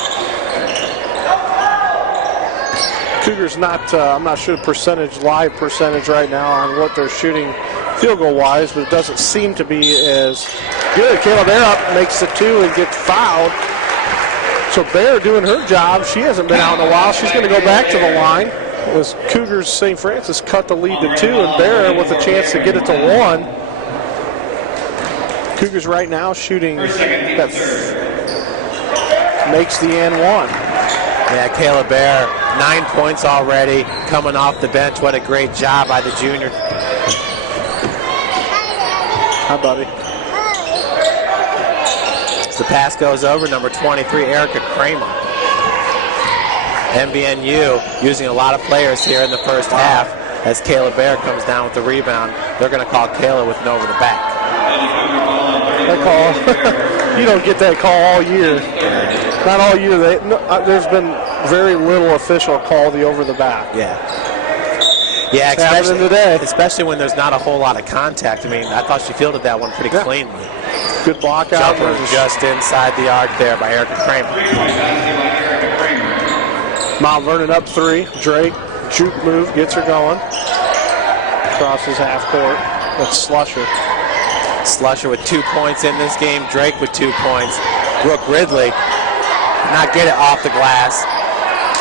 Cougars not, I'm not sure live percentage right now on what they're shooting field goal wise, but it doesn't seem to be as good. Kayla Bear up, makes the 2 and gets fouled. So Bear doing her job. She hasn't been out in a while. She's going to go back to the line. As Cougars St. Francis cut the lead to 2, and Bear with a chance to get it to 1. Cougars right now shooting that makes the N 1. Yeah, Kayla Bear, 9 points already, coming off the bench. What a great job by the junior. Hi, buddy. The pass goes over, number 23, Erica Kramer. MVNU using a lot of players here in the first half as Kayla Bear comes down with the rebound. They're going to call Kayla with an over the back. That call, you don't get that call all year. Not all year. There's been very little official call the over the back. Yeah, especially when there's not a whole lot of contact. I mean, I thought she fielded that one pretty cleanly. Good block out. Jumper just inside the arc there by Erica Kramer. Mount Vernon up 3. Drake, juke move, gets her going. Crosses half court. That's Slusher. Slusher with 2 points in this game. Drake with 2 points. Brooke Ridley not get it off the glass.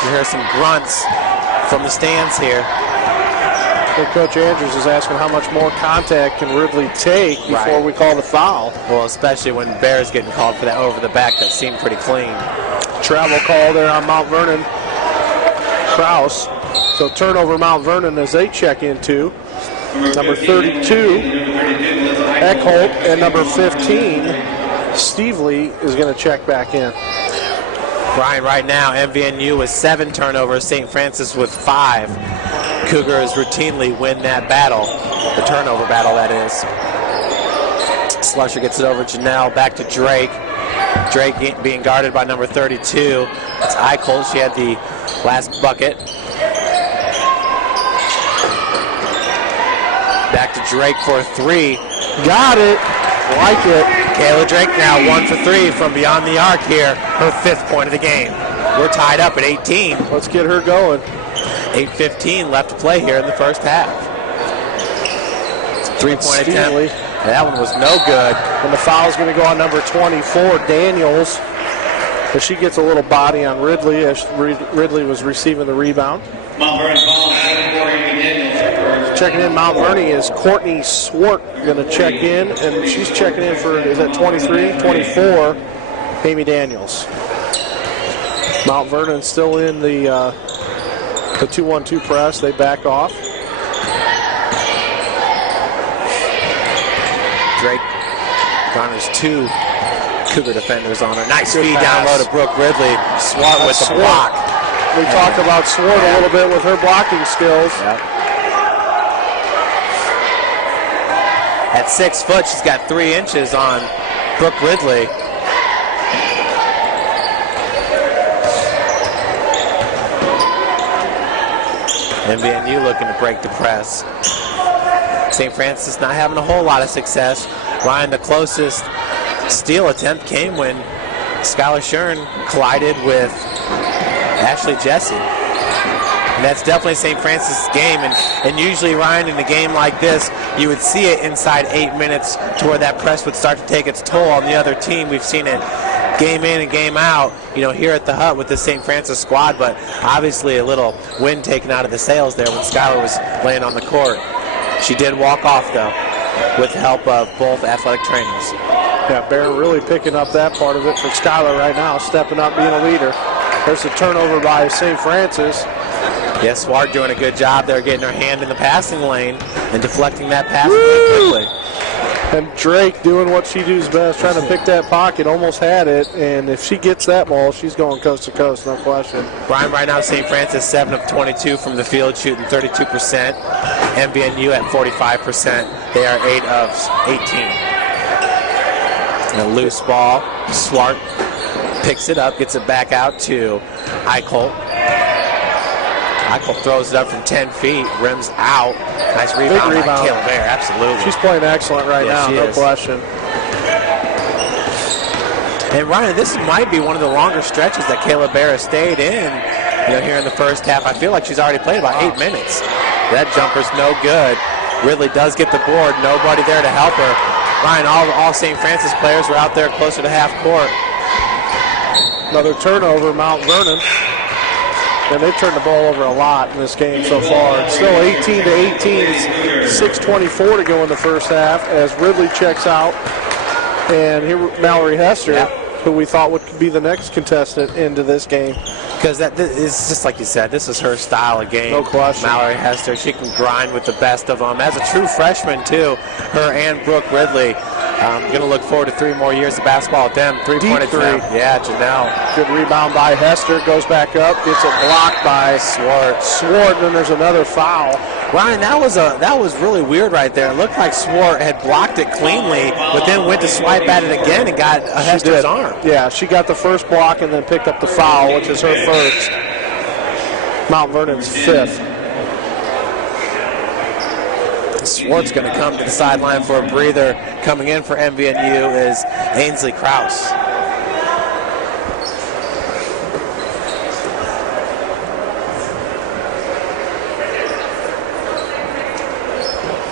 You hear some grunts from the stands here. Coach Andrews is asking how much more contact can Ridley take before we call the foul. Well, especially when Bear's getting called for that over the back that seemed pretty clean. Travel call there on Mount Vernon. Krause. So turnover Mount Vernon as they check in 2. Number 32, Eckholt, and number 15, Stevely is going to check back in. Brian, right now, MVNU with 7 turnovers, St. Francis with 5. Cougars routinely win that battle, the turnover battle, that is. Slusher gets it over Janelle, back to Drake. Drake being guarded by number 32. It's Eichel. She had the last bucket. Back to Drake for 3. Got it. Like it. Kayla Drake now 1 for 3 from beyond the arc here. Her 5th point of the game. We're tied up at 18. Let's get her going. 8:15 left to play here in the first half. 3-point attempt. That one was no good. And the foul is going to go on number 24, Daniels. But she gets a little body on Ridley as Ridley was receiving the rebound. Mount Vernon foul, 74, Amy Daniels. Checking in Mount Vernon is Courtney Swart going to check in. And she's checking in for, is that 23? 24, Amy Daniels. Mount Vernon still in the 2-1-2 press. They back off. Drake garners 2 Cougar defenders on her. Nice feed down low to Brooke Ridley. Swart with the block. We talked about Swart a little bit with her blocking skills. Yep. At 6 foot, she's got 3 inches on Brooke Ridley. MVNU looking to break the press. St. Francis not having a whole lot of success. Ryan, the closest steal attempt came when Skylar Shern collided with Ashley Jesse. And that's definitely St. Francis' game. And usually, Ryan, in a game like this, you would see it inside 8 minutes to where that press would start to take its toll on the other team. We've seen it game in and game out, here at the Hut with the St. Francis squad, but obviously a little wind taken out of the sails there when Skylar was laying on the court. She did walk off, though, with the help of both athletic trainers. Yeah, Bear really picking up that part of it for Skylar right now, stepping up, being a leader. There's a turnover by St. Francis. Yes, Swart doing a good job there, getting her hand in the passing lane and deflecting that pass quickly. And Drake doing what she does best, trying to pick that pocket, almost had it, and if she gets that ball, she's going coast to coast, no question. Brian, right now, St. Francis 7 of 22 from the field, shooting 32%. MVNU at 45%. They are 8 of 18. And a loose ball. Swart picks it up, gets it back out to Eichel. Eichel throws it up from 10 feet, rims out. Nice rebound by Kayla Bear, absolutely. She's playing excellent right now, no question. And Ryan, this might be one of the longer stretches that Kayla Bear has stayed in, here in the first half. I feel like she's already played about 8 minutes. That jumper's no good. Ridley does get the board, nobody there to help her. Ryan, all St. Francis players were out there closer to half court. Another turnover, Mount Vernon. And they've turned the ball over a lot in this game so far. It's still 18 to 18. It's 6:24 to go in the first half as Ridley checks out. And here Mallory Hester, who we thought would be the next contestant into this game. Because that is just like you said, this is her style of game. No question. Mallory Hester, she can grind with the best of them. As a true freshman, too, her and Brooke Ridley. Going to look forward to 3 more years of basketball with them. 3-point attempt. Yeah, Janelle. Good rebound by Hester. Goes back up. Gets it blocked by Swart. And then there's another foul. Ryan, that was really weird right there. It looked like Swart had blocked it cleanly, but then went to swipe at it again and got Hester's arm. Yeah, she got the first block and then picked up the foul, which is her first. Mount Vernon's 5th. Swart's going to come to the sideline for a breather. Coming in for MVNU is Ainsley Krause.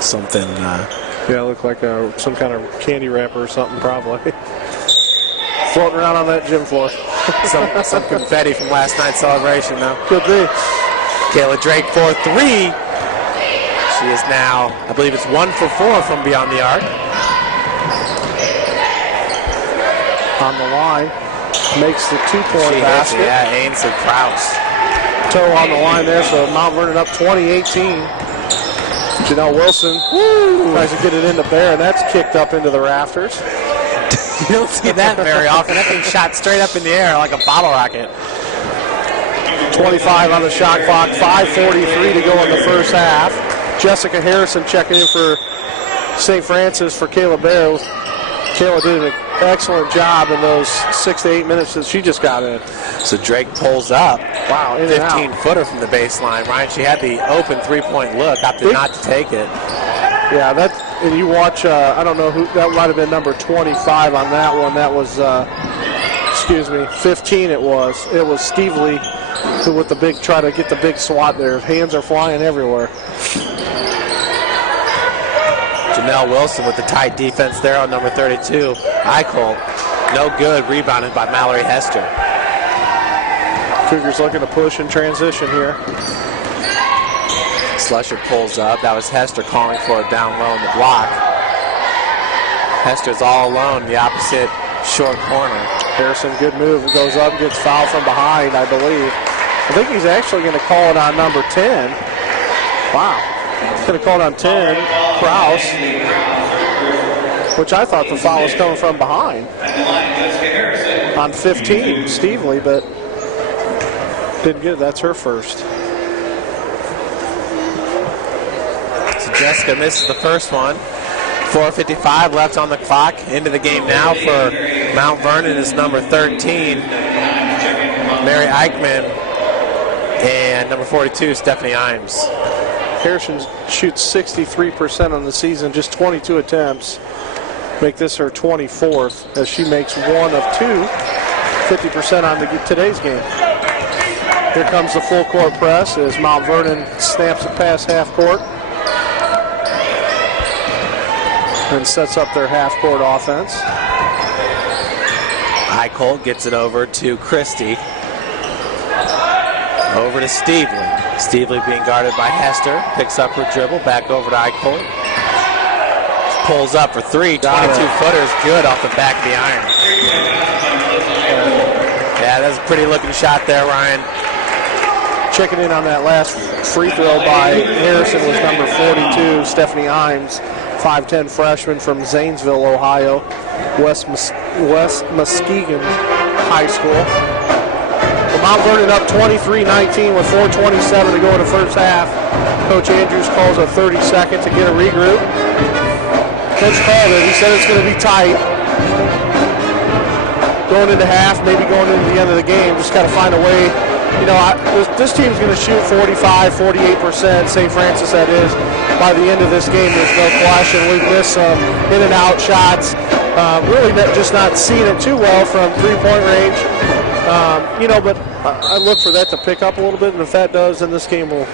Something. Yeah, it looked like some kind of candy wrapper or something, probably. Floating around on that gym floor. some confetti from last night's celebration, though. Could be. Kayla Drake for 3. She is now, I believe it's 1 for 4 from beyond the arc. On the line, makes the 2-point basket. Yeah, Ainsley Krause. Toe on the line there, so Mount Vernon up 20-18. Janelle Wilson tries to get it into Bear, and that's kicked up into the rafters. You don't see that very often. That thing shot straight up in the air like a bottle rocket. 25 on the shot clock, 5:43 to go in the first half. Jessica Harrison checking in for St. Francis for Kayla Bear. Kayla did an excellent job in those 6 to 8 minutes that she just got in. So Drake pulls up. Wow, in 15-footer from the baseline. Ryan, she had the open three-point look, opted not to take it. Yeah, and you watch, I don't know who, that might have been number 25 on that one. That was, 15 it was. It was Steve Lee who with the big, try to get the big swat there. Hands are flying everywhere. Janelle Wilson with the tight defense there on number 32. Eichel, no good, rebounded by Mallory Hester. Cougars looking to push in transition here. Slusher pulls up. That was Hester calling for it down low in the block. Hester's all alone in the opposite short corner. Harrison, good move. Goes up, gets fouled from behind, I believe. I think he's actually going to call it on number 10. Wow. He's going to call it on 10, Kraus, which I thought the foul was coming from behind. On 15, Steve Lee, but didn't get it. That's her first. So Jessica misses the first one. 4:55 left on the clock. Into the game now for Mount Vernon is number 13, Mary Eichmann, and number 42, Stephanie Imes. Harrison shoots 63% on the season, just 22 attempts. Make this her 24th as she makes one of two, 50% on today's game. Here comes the full court press as Mount Vernon snaps it past half court and sets up their half court offense. Eichel gets it over to Christie. Over to Stevely. Stevely being guarded by Hester. Picks up her dribble. Back over to Eichel. Pulls up for three. 22-footers. Good off the back of the iron. Yeah, that's a pretty looking shot there, Ryan. Checking in on that last free throw by Harrison was number 42, Stephanie Imes, 5'10 freshman from Zanesville, Ohio, West Muskegon High School. Well, Mount Vernon up 23-19 with 4:27 to go in the first half. Coach Andrews calls a 30-second to get a regroup. Coach called it. He said it's going to be tight. Going into half, maybe going into the end of the game, just got to find a way. You know, this team's going to shoot 45, 48%, St. Francis that is, by the end of this game. There's no question. We've missed some in and out shots. Really just not seeing it too well from three-point range. You know, but I look for that to pick up a little bit, and if that does, then this game will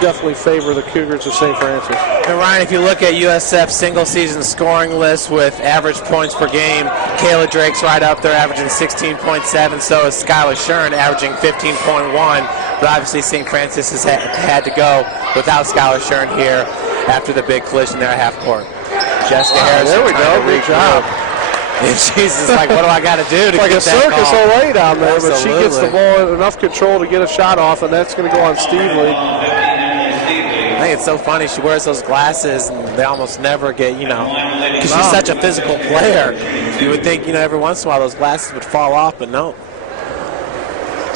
definitely favor the Cougars of St. Francis. And Ryan, if you look at USF's single-season scoring list with average points per game, Kayla Drake's right up there, averaging 16.7. So is Skylar Shern, averaging 15.1. But obviously, St. Francis has had to go without Skylar Shern here after the big collision there at half court. Jessica Harrison. There we go. Good job. And she's just like, what do I got to do to like get that call? Like a circus away down there, Absolutely. But she gets the ball in enough control to get a shot off, and that's going to go on Steve Lee. I think it's so funny. She wears those glasses, and they almost never get, because she's such a physical player. You would think, every once in a while those glasses would fall off, but no.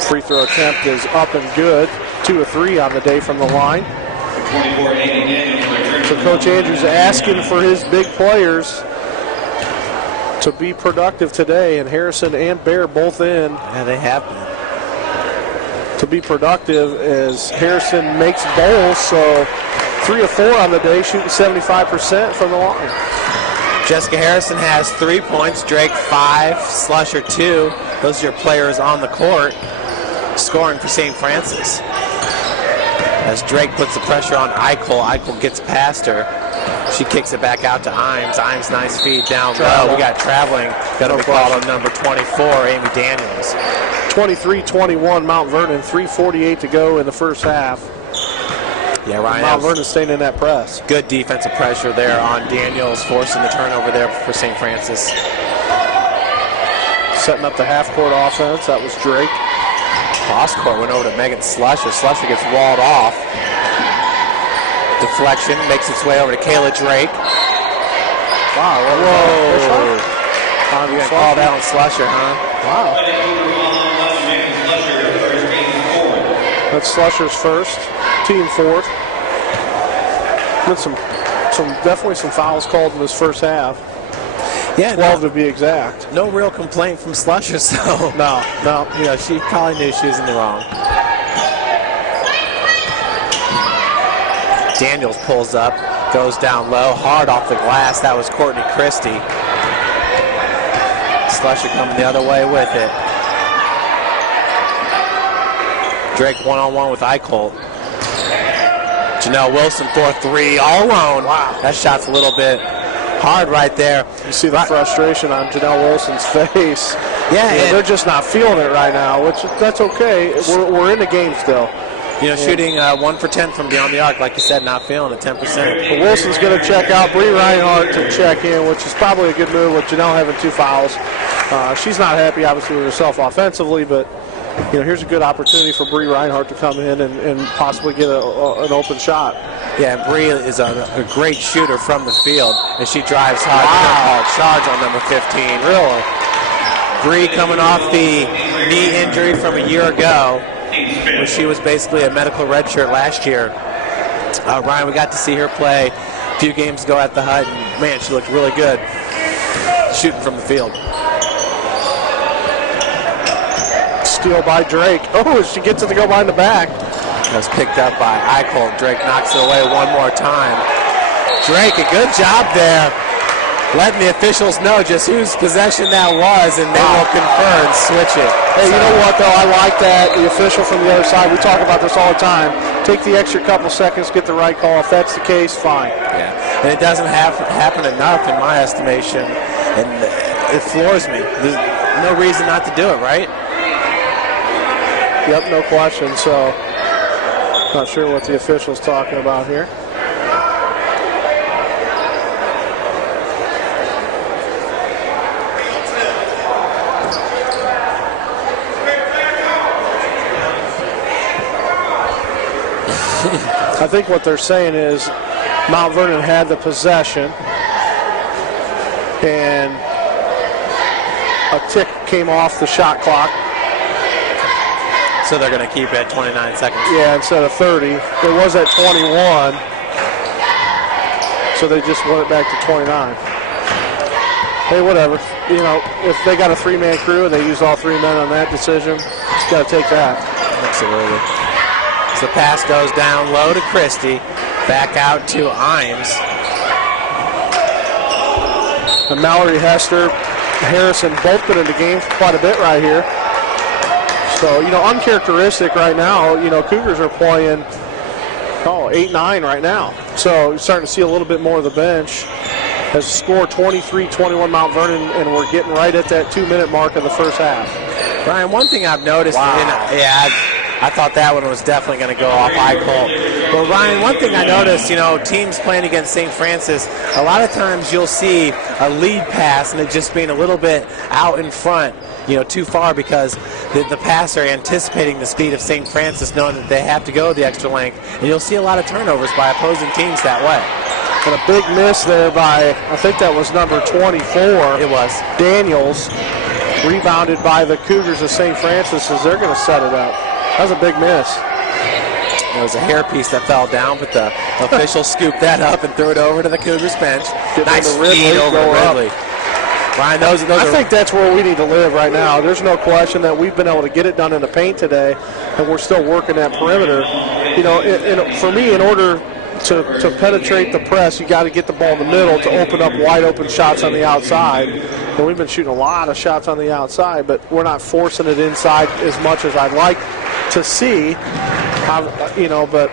Free throw attempt is up and good. 2 of 3 on the day from the line. So Coach Andrews asking for his big players to be productive today, and Harrison and Bear both in. Yeah, they have been. To be productive as Harrison makes bowls, so 3 of 4 on the day, shooting 75% from the line. Jessica Harrison has 3 points, Drake 5, Slusher 2. Those are your players on the court scoring for St. Francis. As Drake puts the pressure on Eichel, Eichel gets past her. She kicks it back out to Imes. Imes, nice feed down low. We got traveling. Going to be called on number 24, Amy Daniels. 23-21, Mount Vernon. 3:48 to go in the first half. Yeah, Ryan. Mount Vernon staying in that press. Good defensive pressure there on Daniels, forcing the turnover there for St. Francis. Setting up the half-court offense. That was Drake. Cross court went over to Megan Slusher. Slusher gets walled off. Deflection makes its way over to Kayla Drake. Wow, Whoa. You're going to call that on Slusher, huh? Wow. That's Slusher's first, team fourth. With definitely some fouls called in this first half. Yeah, 12 to be exact. No real complaint from Slusher, so No. you know, she probably knew she was in the wrong. Daniels pulls up, goes down low, hard off the glass. That was Courtney Christie. Slusher coming the other way with it. Drake one-on-one with Eicholt. Janelle Wilson for three, all alone. Wow. That shot's a little bit hard right there. You see the frustration on Janelle Wilson's face. Yeah, they're just not feeling it right now, which that's okay. We're in the game still. You know, shooting 1 for 10 from beyond the arc, like you said, not feeling it, 10%. But Wilson's going to check out. Bree Reinhardt to check in, which is probably a good move with Janelle having 2 fouls. She's not happy, obviously, with herself offensively, but you know, here's a good opportunity for Bree Reinhardt to come in and possibly get an open shot. Yeah, and Bree is a great shooter from the field, and she drives hard. Wow. Charge on number 15. Really? Bree coming off the knee injury from a year ago, when she was basically a medical redshirt last year. Ryan, we got to see her play a few games ago at the Hut, and man, she looked really good shooting from the field. Steal by Drake. Oh, she gets it to go behind the back. That was picked up by Eicholt. Drake knocks it away one more time. Drake, a good job there, letting the officials know just whose possession that was, and they will confer and switch it. Hey, you know what, though? I like that. The official from the other side, we talk about this all the time. Take the extra couple seconds, get the right call. If that's the case, fine. Yeah, and it doesn't happen enough in my estimation, and it floors me. There's no reason not to do it, right? Yep, no question. So, not sure what the official's talking about here. I think what they're saying is Mount Vernon had the possession and a tick came off the shot clock. So they're going to keep it at 29 seconds. Yeah, instead of 30. It was at 21. So they just went it back to 29. Hey, whatever. You know, if they got a 3-man crew and they used all 3 men on that decision, got to take that. Absolutely. So the pass goes down low to Christie. Back out to Imes. And Mallory Hester, Harrison both been in the game for quite a bit right here. So, you know, uncharacteristic right now. You know, Cougars are playing, 8-9 right now. So, you're starting to see a little bit more of the bench. Has scored 23-21 Mount Vernon, and we're getting right at that 2-minute mark of the first half. Ryan, one thing I've noticed, I thought that one was definitely going to go off Eicholt. But Ryan, one thing I noticed, you know, teams playing against St. Francis, a lot of times you'll see a lead pass and it just being a little bit out in front, you know, too far, because the passer anticipating the speed of St. Francis, knowing that they have to go the extra length. And you'll see a lot of turnovers by opposing teams that way. And a big miss there by, I think that was number 24. It was. Daniels, rebounded by the Cougars of St. Francis as they're going to set it up. That was a big miss. It was a hairpiece that fell down, but the official scooped that up and threw it over to the Cougars bench. Nice feed over Ridley. Ryan, I think that's where we need to live right now. There's no question that we've been able to get it done in the paint today, and we're still working that perimeter. You know, for me, in order to penetrate the press, you got to get the ball in the middle to open up wide open shots on the outside. And we've been shooting a lot of shots on the outside, but we're not forcing it inside as much as I'd like to see. But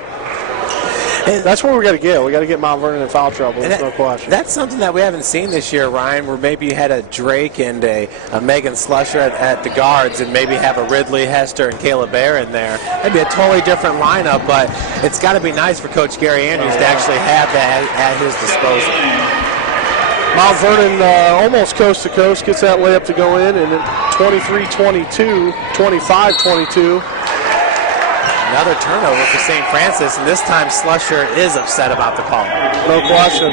that's where we got to get. We got to get Mount Vernon in foul trouble. There's no question. That's something that we haven't seen this year, Ryan, where maybe you had a Drake and a Megan Slusher at the guards, and maybe have a Ridley, Hester, and Kayla Bear in there. That'd be a totally different lineup, but it's got to be nice for Coach Gary Andrews to actually have that at his disposal. Mount Vernon almost coast to coast gets that layup to go in, and then 23-22, 25-22. Another turnover for St. Francis, and this time Slusher is upset about the call. No question.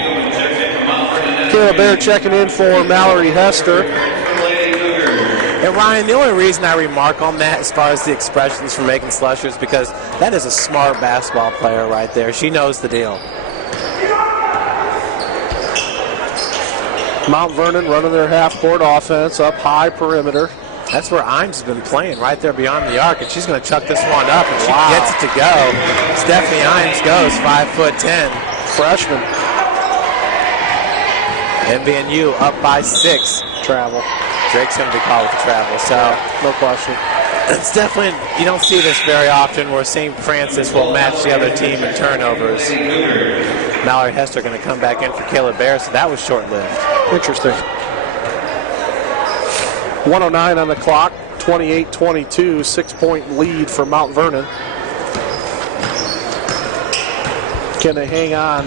Kayla Bear checking in for Mallory Hester. And Ryan, the only reason I remark on that as far as the expressions from Megan Slusher is because that is a smart basketball player right there. She knows the deal. Mount Vernon running their half-court offense up high perimeter. That's where Imes has been playing, right there beyond the arc, and she's going to chuck this one up, and she gets it to go. Stephanie Imes goes, 5'10", freshman. MVNU up by 6. Travel. Drake's going to be called with the travel, so no question. It's definitely, you don't see this very often where St. Francis will match the other team in turnovers. Mallory Hester going to come back in for Kayla Bear, so that was short-lived. Interesting. 109 on the clock, 28-22, 6-point lead for Mount Vernon. Can they hang on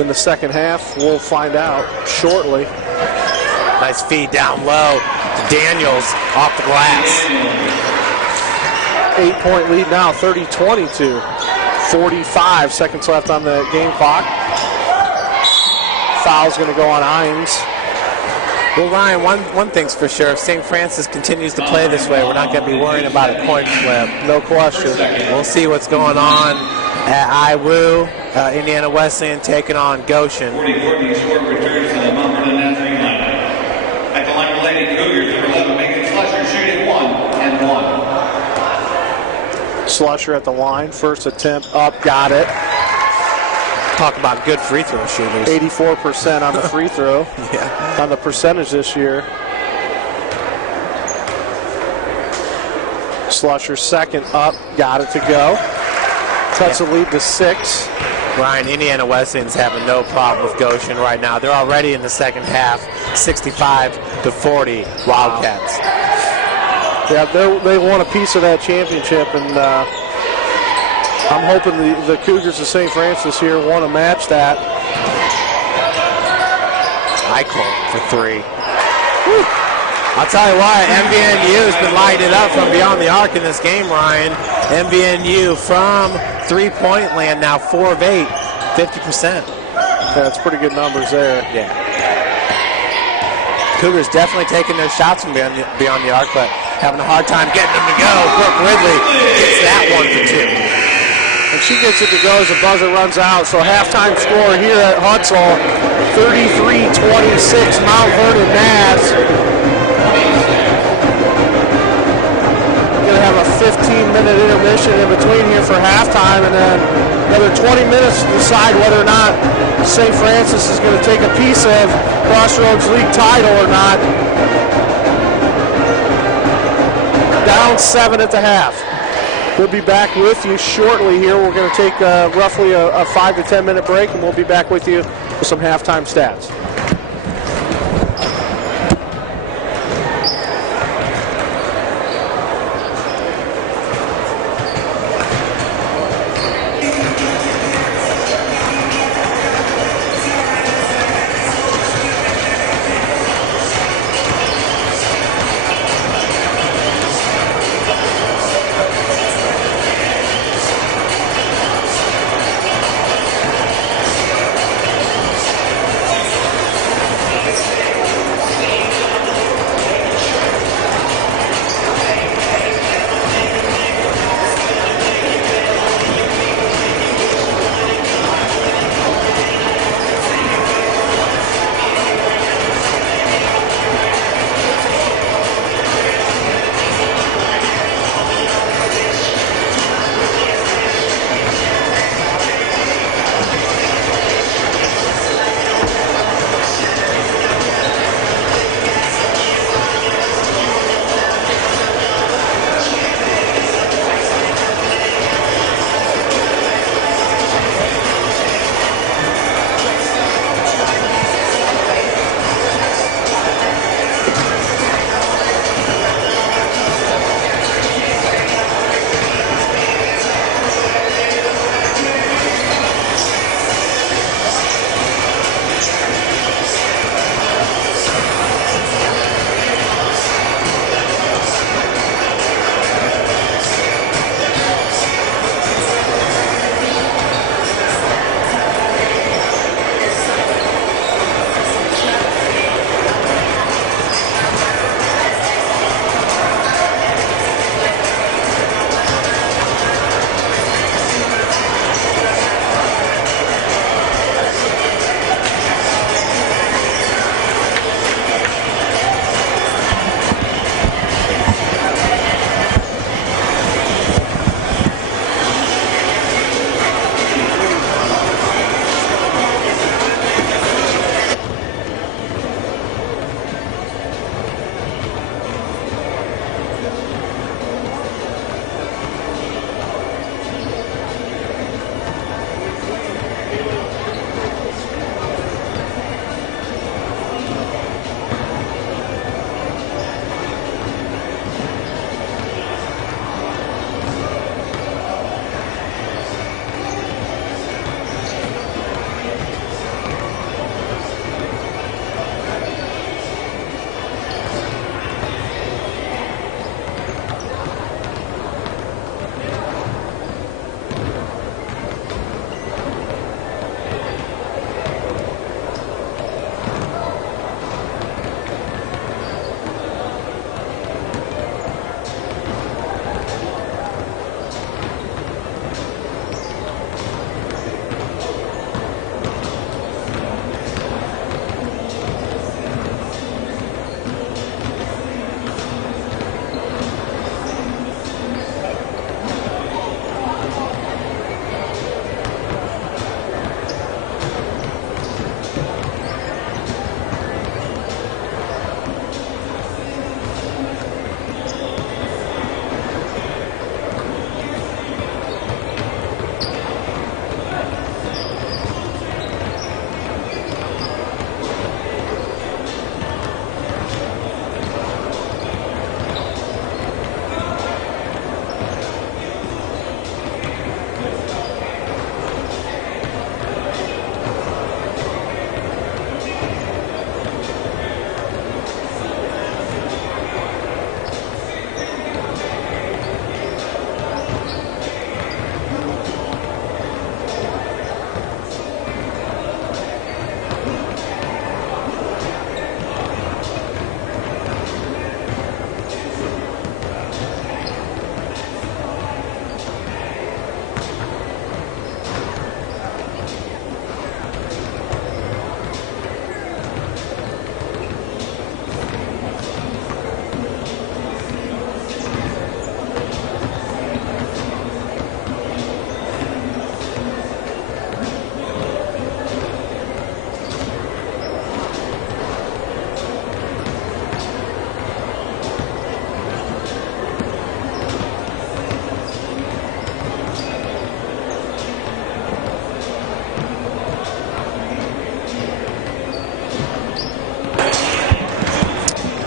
in the second half? We'll find out shortly. Nice feed down low to Daniels off the glass. 8-point lead now, 30-22. 45 seconds left on the game clock. Foul's going to go on Imes. Well, Ryan, one thing's for sure. If St. Francis continues to play this way, we're not going to be worrying about a coin flip. No question. We'll see what's going on at IWU. Indiana Wesleyan taking on Goshen. 44 short returns to the Mount Vernon Nazarene lineup. At the line, the Lady Cougars, number 11, Megan Slusher, shooting 1 and 1. Slusher at the line, first attempt up, got it. Talk about good free throw shooters. 84% on the free throw. Yeah. On the percentage this year. Slusher second up, got it to go. Cuts the lead to 6. Ryan, Indiana Wesleyan's having no problem with Goshen right now. They're already in the second half, 65-40 Wildcats. Yeah, they want a piece of that championship, and I'm hoping the Cougars of St. Francis here want to match that. Eichel for 3. Whew. I'll tell you what, MVNU has been lighting it up from beyond the arc in this game, Ryan. MVNU from three-point land now, 4 of 8, 50%. That's pretty good numbers there. Yeah. Cougars definitely taking their shots from beyond the arc, but having a hard time getting them to go. Brooke Ridley gets that one for 2. And she gets it to go as the buzzer runs out. So halftime score here at Hutzell, 33-26, Mount Vernon Nats. Going to have a 15-minute intermission in between here for halftime, and then another 20 minutes to decide whether or not St. Francis is going to take a piece of Crossroads League title or not. Down 7 at the half. We'll be back with you shortly here. We're going to take roughly a 5 to 10 minute break, and we'll be back with you with some halftime stats.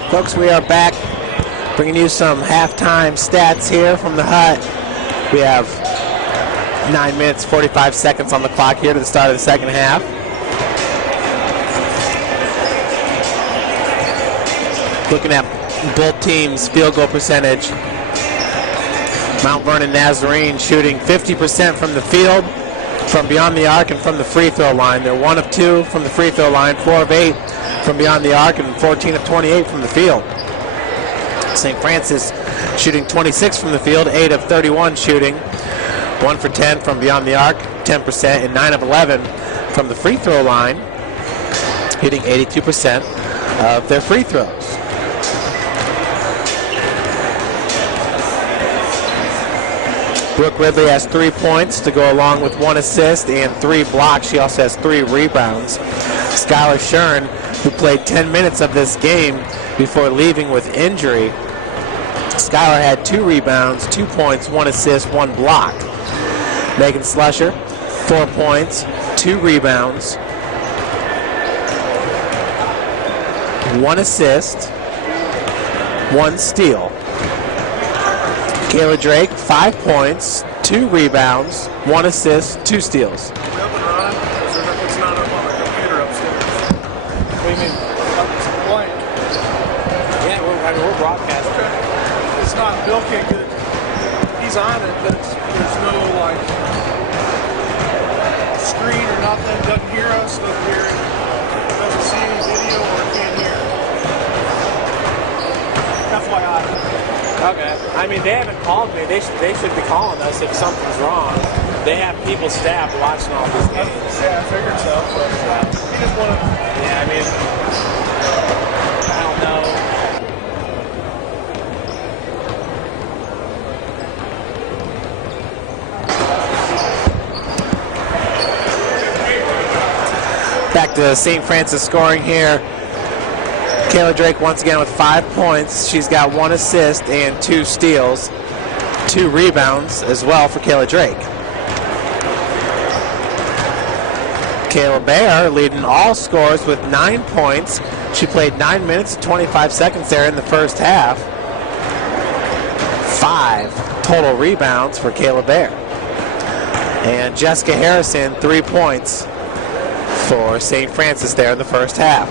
Folks, we are back bringing you some halftime stats here from the Hut. We have 9 minutes, 45 seconds on the clock here to the start of the second half. Looking at both teams' field goal percentage. Mount Vernon Nazarene shooting 50% from the field, from beyond the arc, and from the free throw line. They're 1 of 2 from the free throw line, 4 of 8 from beyond the arc, and 14 of 28 from the field. St. Francis shooting 26 from the field, 8 of 31 shooting, 1 for 10 from beyond the arc, 10%, and 9 of 11 from the free throw line, hitting 82% of their free throws. Brooke Ridley has 3 points to go along with 1 assist and 3 blocks. She also has 3 rebounds. Skylar Shern, who played 10 minutes of this game before leaving with injury. Skylar had 2 rebounds, 2 points, 1 assist, 1 block. Megan Slusher, 4 points, 2 rebounds, 1 assist, 1 steal. Kayla Drake, 5 points, 2 rebounds, 1 assist, 2 steals. It's not up on the computer upstairs. What do you mean? It's blank. Yeah, we're broadcasting. Okay. It's not, Bill can't get it. He's on it, but there's no like screen or nothing. Doesn't hear us, doesn't hear it. Doesn't see any video or can't hear. FYI. Okay. I mean, they haven't called me. They should be calling us if something's wrong. They have people staffed watching all these games. Yeah, I figured so. But he just wanted. Yeah, I mean, I don't know. Back to St. Francis scoring here. Kayla Drake once again with 5 points. She's got 1 assist and 2 steals. 2 rebounds as well for Kayla Drake. Kayla Bear leading all scores with 9 points. She played 9 minutes and 25 seconds there in the first half. 5 total rebounds for Kayla Bear. And Jessica Harrison, 3 points for St. Francis there in the first half.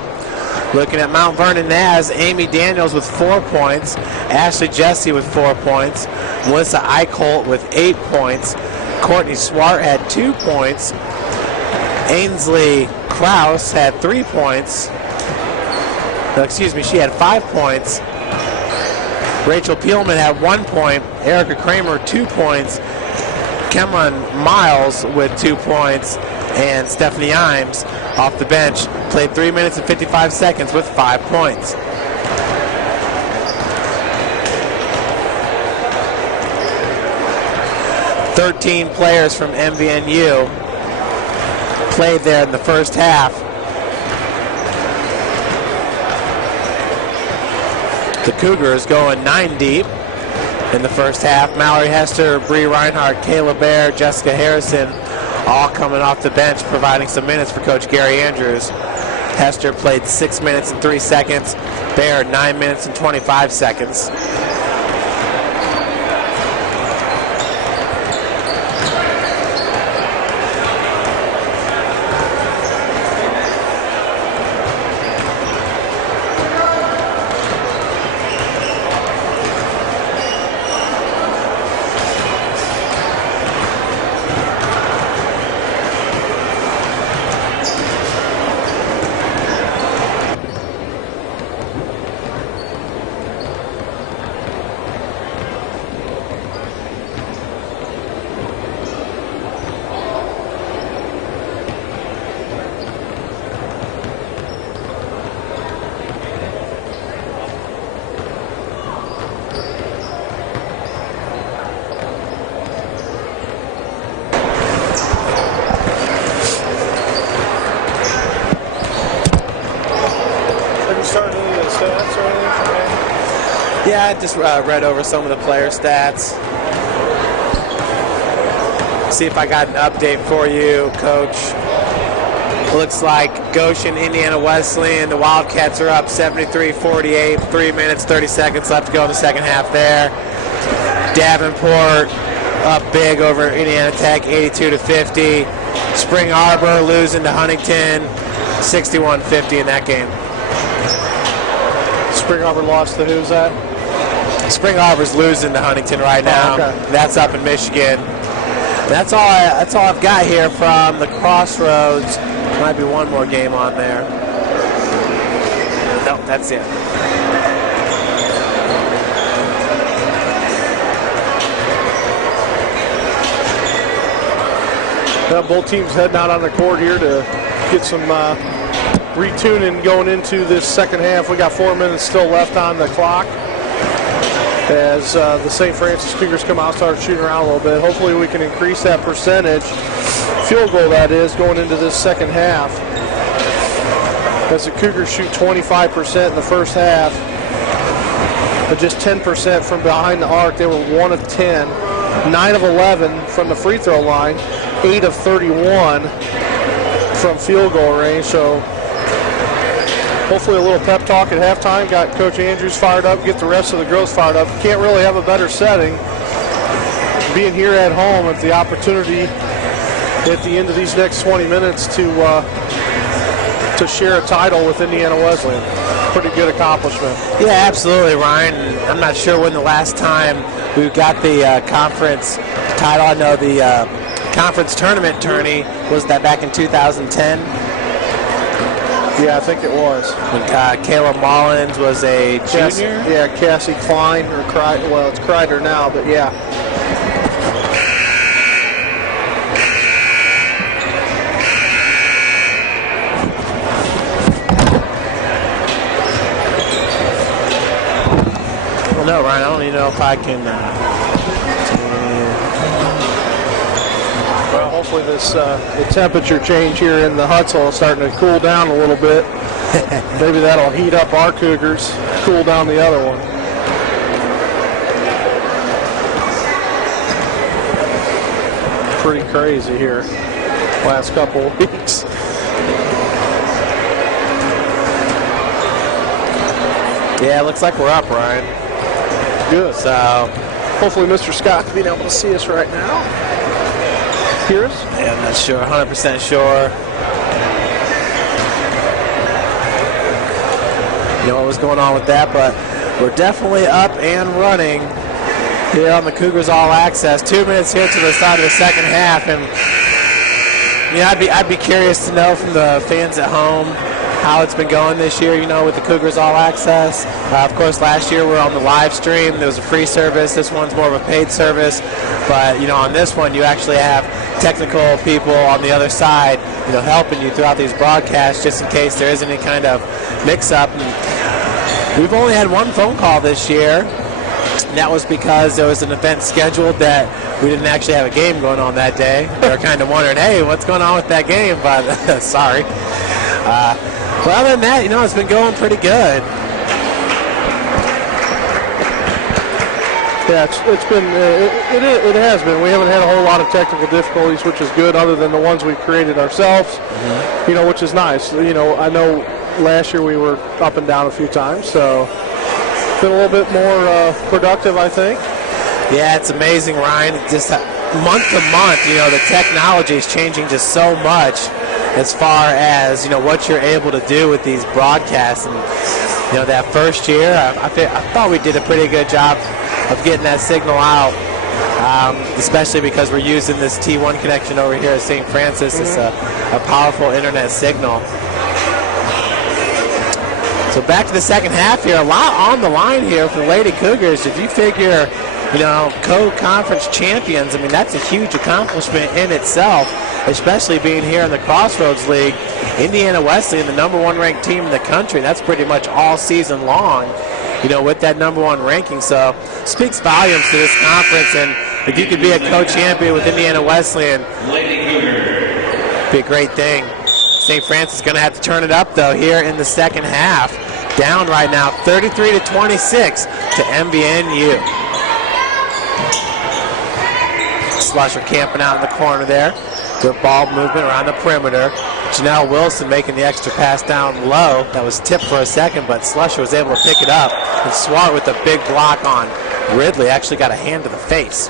Looking at Mount Vernon Naz, Amy Daniels with 4 points, Ashley Jesse with 4 points, Melissa Eichholt with 8 points, Courtney Swart had 2 points, Ainsley Krause had 3 points, she had 5 points, Rachel Peelman had 1 point, Erica Kramer 2 points, Cameron Miles with 2 points, and Stephanie Imes off the bench played 3 minutes and 55 seconds with 5 points. "13 players from MVNU played there in the first half. The Cougars going 9 deep in the first half. Mallory Hester, Bree Reinhardt, Kayla Bear, Jessica Harrison, all coming off the bench, providing some minutes for Coach Gary Andrews. Hester played 6 minutes and 3 seconds. Bear 9 minutes and 25 seconds. Yeah, I just read over some of the player stats. See if I got an update for you, Coach. Looks like Goshen, Indiana Wesleyan, the Wildcats are up 73-48, 3 minutes, 30 seconds left to go in the second half there. Davenport up big over Indiana Tech, 82-50. Spring Arbor losing to Huntington, 61-50 in that game. Spring Arbor lost to who's that? Spring Arbor's losing to Huntington right now. Okay. That's up in Michigan. That's all I've got here from the Crossroads. Might be one more game on there. Nope, that's it. Well, both teams heading out on the court here to get some retuning going into this second half. We got 4 minutes still left on the clock as the St. Francis Cougars come out and start shooting around a little bit. Hopefully we can increase that percentage, field goal that is, going into this second half. As the Cougars shoot 25% in the first half, but just 10% from behind the arc. They were 1 of 10, 9 of 11 from the free throw line, 8 of 31 from field goal range. So hopefully a little pep talk at halftime. Got Coach Andrews fired up, get the rest of the girls fired up. Can't really have a better setting. Being here at home at the opportunity at the end of these next 20 minutes to share a title with Indiana Wesleyan. Pretty good accomplishment. Yeah, absolutely, Ryan. I'm not sure when the last time we got the conference title. I know the conference tournament tourney was that back in 2010. Yeah, I think it was. When Kayla Mullins was a junior? Cassie Klein, or well, it's Kreider now, but yeah. Well, no, Ryan, I don't even know if I can... Well, hopefully this the temperature change here in the Hutsville is starting to cool down a little bit. Maybe that'll heat up our Cougars, cool down the other one. Pretty crazy here last couple of weeks. Yeah, it looks like we're up, Ryan. Good. So hopefully Mr. Scott's being able to see us right now. Hear us? Yeah, I'm not sure, 100% sure. You know what was going on with that, but we're definitely up and running here on the Cougars All Access. 2 minutes here to the start of the second half, and yeah, I'd be curious to know from the fans at home how it's been going this year, you know, with the Cougars All Access. Of course, last year we were on the live stream. There was a free service. This one's more of a paid service. But, you know, on this one, you actually have technical people on the other side, you know, helping you throughout these broadcasts just in case there is any kind of mix-up. And we've only had one phone call this year. And that was because there was an event scheduled that we didn't actually have a game going on that day. They were kind of wondering, hey, what's going on with that game? But sorry. But other than that, you know, it's been going pretty good. Yeah, it's been, it has been. We haven't had a whole lot of technical difficulties, which is good, other than the ones we created ourselves, you know, which is nice. You know, I know last year we were up and down a few times, so it's been a little bit more productive, I think. Yeah, it's amazing, Ryan. Just month to month, you know, the technology is changing just so much as far as, you know, what you're able to do with these broadcasts. And, you know, that first year, I thought we did a pretty good job of getting that signal out, especially because we're using this T1 connection over here at St. Francis. It's a powerful internet signal. So back to the second half here. A lot on the line here for the Lady Cougars. If you figure, you know, co-conference champions, I mean, that's a huge accomplishment in itself, especially being here in the Crossroads League. Indiana Wesleyan, the #1 ranked team in the country. That's pretty much all season long, you know, with that #1 ranking. So speaks volumes to this conference. And if you could be a co-champion with Indiana Wesleyan, it'd be a great thing. St. Francis is going to have to turn it up, though, here in the second half. Down right now, 33-26 to MVNU. Slusher camping out in the corner there. Good ball movement around the perimeter. Janelle Wilson making the extra pass down low. That was tipped for a second, but Slusher was able to pick it up. And Swart with a big block on Ridley actually got a hand to the face.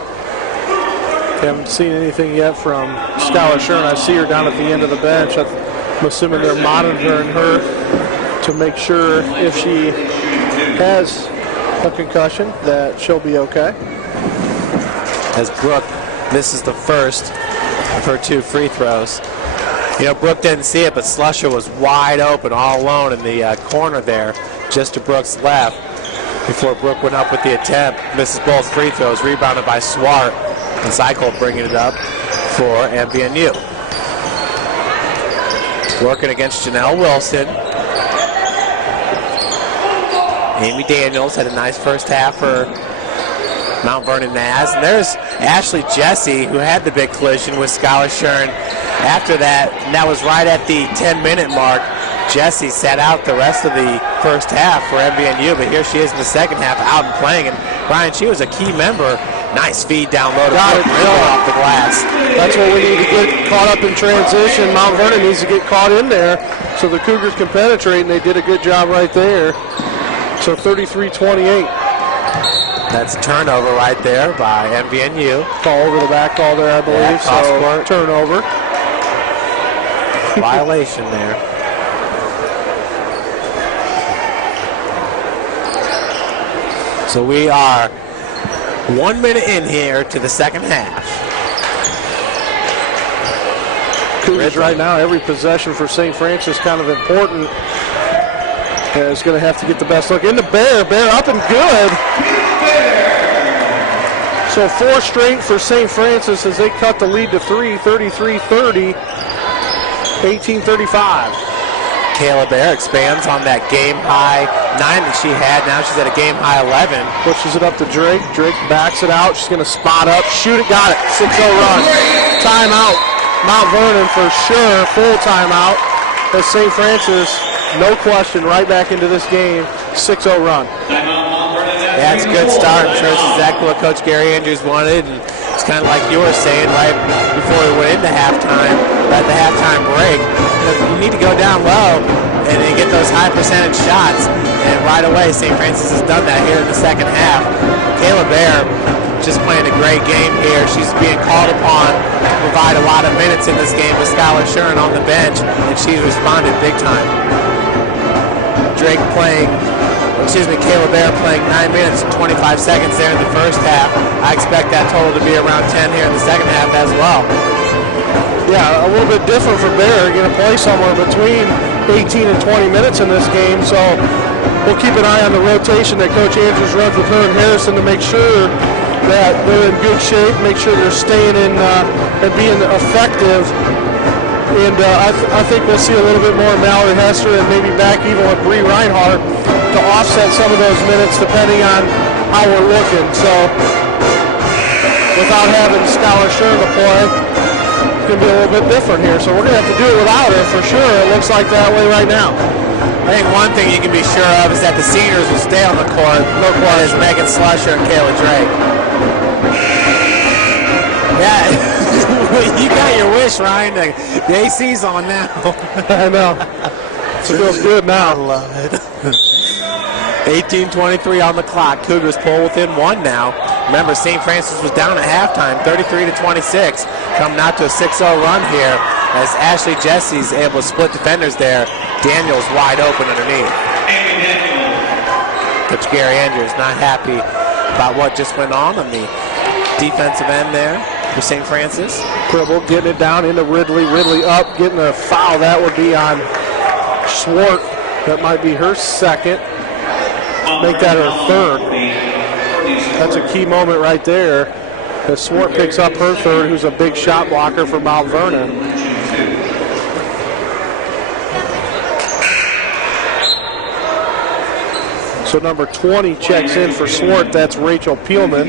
Haven't seen anything yet from Skylar Shern. I see her down at the end of the bench. I'm assuming they're monitoring her to make sure if she has a concussion that she'll be okay. As Brooke misses the first of her 2 free throws. You know, Brooke didn't see it, but Slusher was wide open all alone in the corner there, just to Brooke's left, before Brooke went up with the attempt. Misses both free throws, rebounded by Swart, and Cycle bringing it up for MVNU. Working against Janelle Wilson. Amy Daniels had a nice first half for Mount Vernon Naz. And there's Ashley Jesse, who had the big collision with Skylar Shern. After that, and that was right at the 10-minute mark, Jesse sat out the rest of the first half for MVNU, but here she is in the second half out and playing. And Brian, she was a key member. Nice feed down low to off the glass. That's what we need to get caught up in transition. Mount Vernon needs to get caught in there so the Cougars can penetrate, and they did a good job right there. So 33-28. That's a turnover right there by MVNU. Call over the back call there, I believe. Yeah, so turnover. Violation there. So we are 1 minute in here to the second half. Cougars right now, every possession for St. Francis kind of important. Is going to have to get the best look. Into Bear up and good. So 4 straight for St. Francis as they cut the lead to 3, 33-30, 18-35. Kayla Bear expands on that game-high 9 that she had. Now she's at a game-high 11. Pushes it up to Drake. Drake backs it out. She's going to spot up, shoot it, got it. 6-0 run. Timeout. Mount Vernon for sure. Full timeout. As St. Francis, no question, right back into this game. 6-0 run. Yeah, it's a good start. I'm sure it's exactly what Coach Gary Andrews wanted. And it's kind of like you were saying right before we went into halftime, at the halftime break. You need to go down low and then get those high percentage shots. And right away, St. Francis has done that here in the second half. Kayla Bear just playing a great game here. She's being called upon to provide a lot of minutes in this game with Skylar Shern on the bench, and she's responded big time. Kayla Bear playing 9 minutes and 25 seconds there in the first half. I expect that total to be around 10 here in the second half as well. Yeah, a little bit different for Bear. Going to play somewhere between 18 and 20 minutes in this game, so we'll keep an eye on the rotation that Coach Andrews runs with her and Harrison to make sure that they're in good shape, make sure they're staying in and being effective. And I think we'll see a little bit more Mallory Hester and maybe back even with Bree Reinhardt to offset some of those minutes depending on how we're looking. So without having Skylar Shern to play, it's going to be a little bit different here. So we're going to have to do it without her for sure. It looks like that way right now. I think one thing you can be sure of is that the seniors will stay on the court. No court is Megan Slusher and Kayla Drake. Yeah. You got your wish, Ryan. The AC's on now. I know. It feels good now. I love it. 18:23 on the clock. Cougars pull within 1 now. Remember, St. Francis was down at halftime, 33-26. Coming out to a 6-0 run here as Ashley Jesse's able to split defenders there. Daniels wide open underneath. Coach Gary Andrews not happy about what just went on the defensive end there for St. Francis. Cribble getting it down into Ridley. Ridley up, getting a foul. That would be on Swart. That might be her second. Make that her third. That's a key moment right there as Swart picks up her third, who's a big shot blocker for Mount Vernon. So number 20 checks in for Swart. That's Rachel Peelman.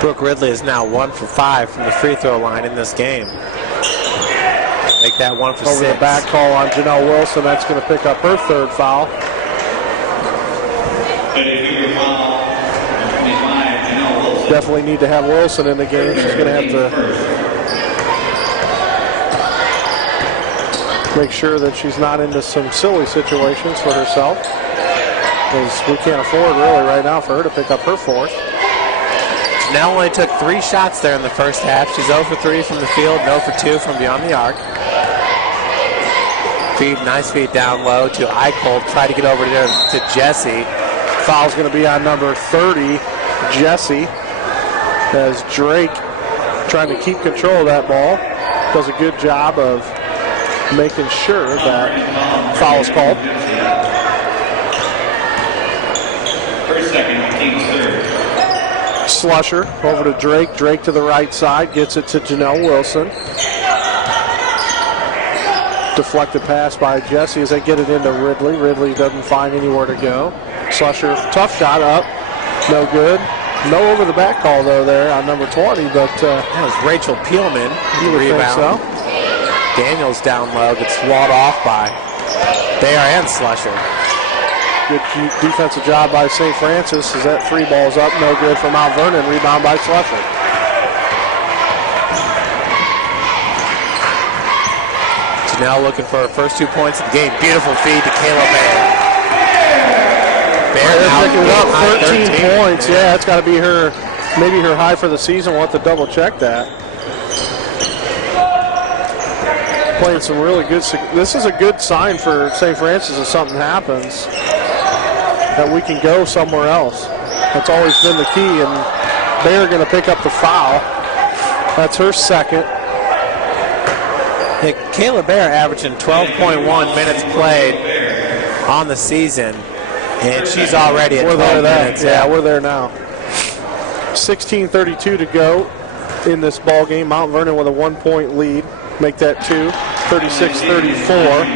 Brooke Ridley is now 1 for 5 from the free throw line in this game. Make that 1 for 6. Over the back call on Janelle Wilson. That's going to pick up her third foul. Definitely need to have Wilson in the game. She's going to have to make sure that she's not into some silly situations for herself, because we can't afford really right now for her to pick up her fourth. She now only took 3 shots there in the first half. She's 0 for 3 from the field, 0 for 2 from beyond the arc. Nice feed down low to Eicholt. Try to get over there to Jesse. Foul's going to be on number 30, Jesse, as Drake trying to keep control of that ball. Does a good job of making sure that foul is called. First, second, team third. Slusher over to Drake. Drake to the right side. Gets it to Janelle Wilson. Deflected pass by Jesse as they get it into Ridley. Ridley doesn't find anywhere to go. Slusher, tough shot up. No good. No over the back call, though, there on number 20. But that was Rachel Peelman. You would think so. Daniels down low. Gets walled off by Bear and Slusher. Good defensive job by St. Francis as that 3 ball's up. No good for Mount Vernon. Rebound by Slusher. Now looking for her first 2 points of the game. Beautiful feed to Kayla Bear. Bear now picking it up, 13 points. Yeah, that's got to be her, maybe her high for the season. We'll have to double check that. Playing some really good. This is a good sign for St. Francis if something happens, that we can go somewhere else. That's always been the key, and Bear going to pick up the foul. That's her second. Kayla Bear averaging 12.1 minutes played on the season, and she's already at 12 minutes. Yeah, we're there now. 16:32 to go in this ball game. Mount Vernon with a 1-point lead. Make that 2, 36-34.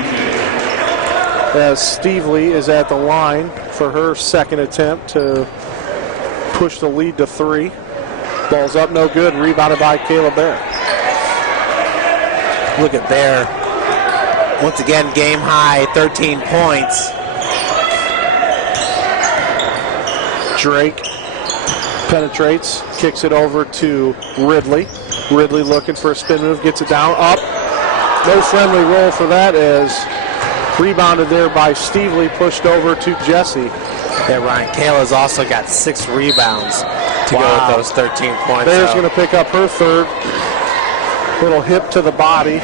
As Steve Lee is at the line for her second attempt to push the lead to 3. Ball's up, no good. Rebounded by Kayla Bear. Look at Bear. Once again, game high, 13 points. Drake penetrates, kicks it over to Ridley. Ridley looking for a spin move, gets it down, up. No friendly roll for that, as rebounded there by Steve Lee, pushed over to Jesse. Yeah, Ryan, Kayla's also got 6 rebounds to go with those 13 points. Bear's going to pick up her third. Little hip to the body.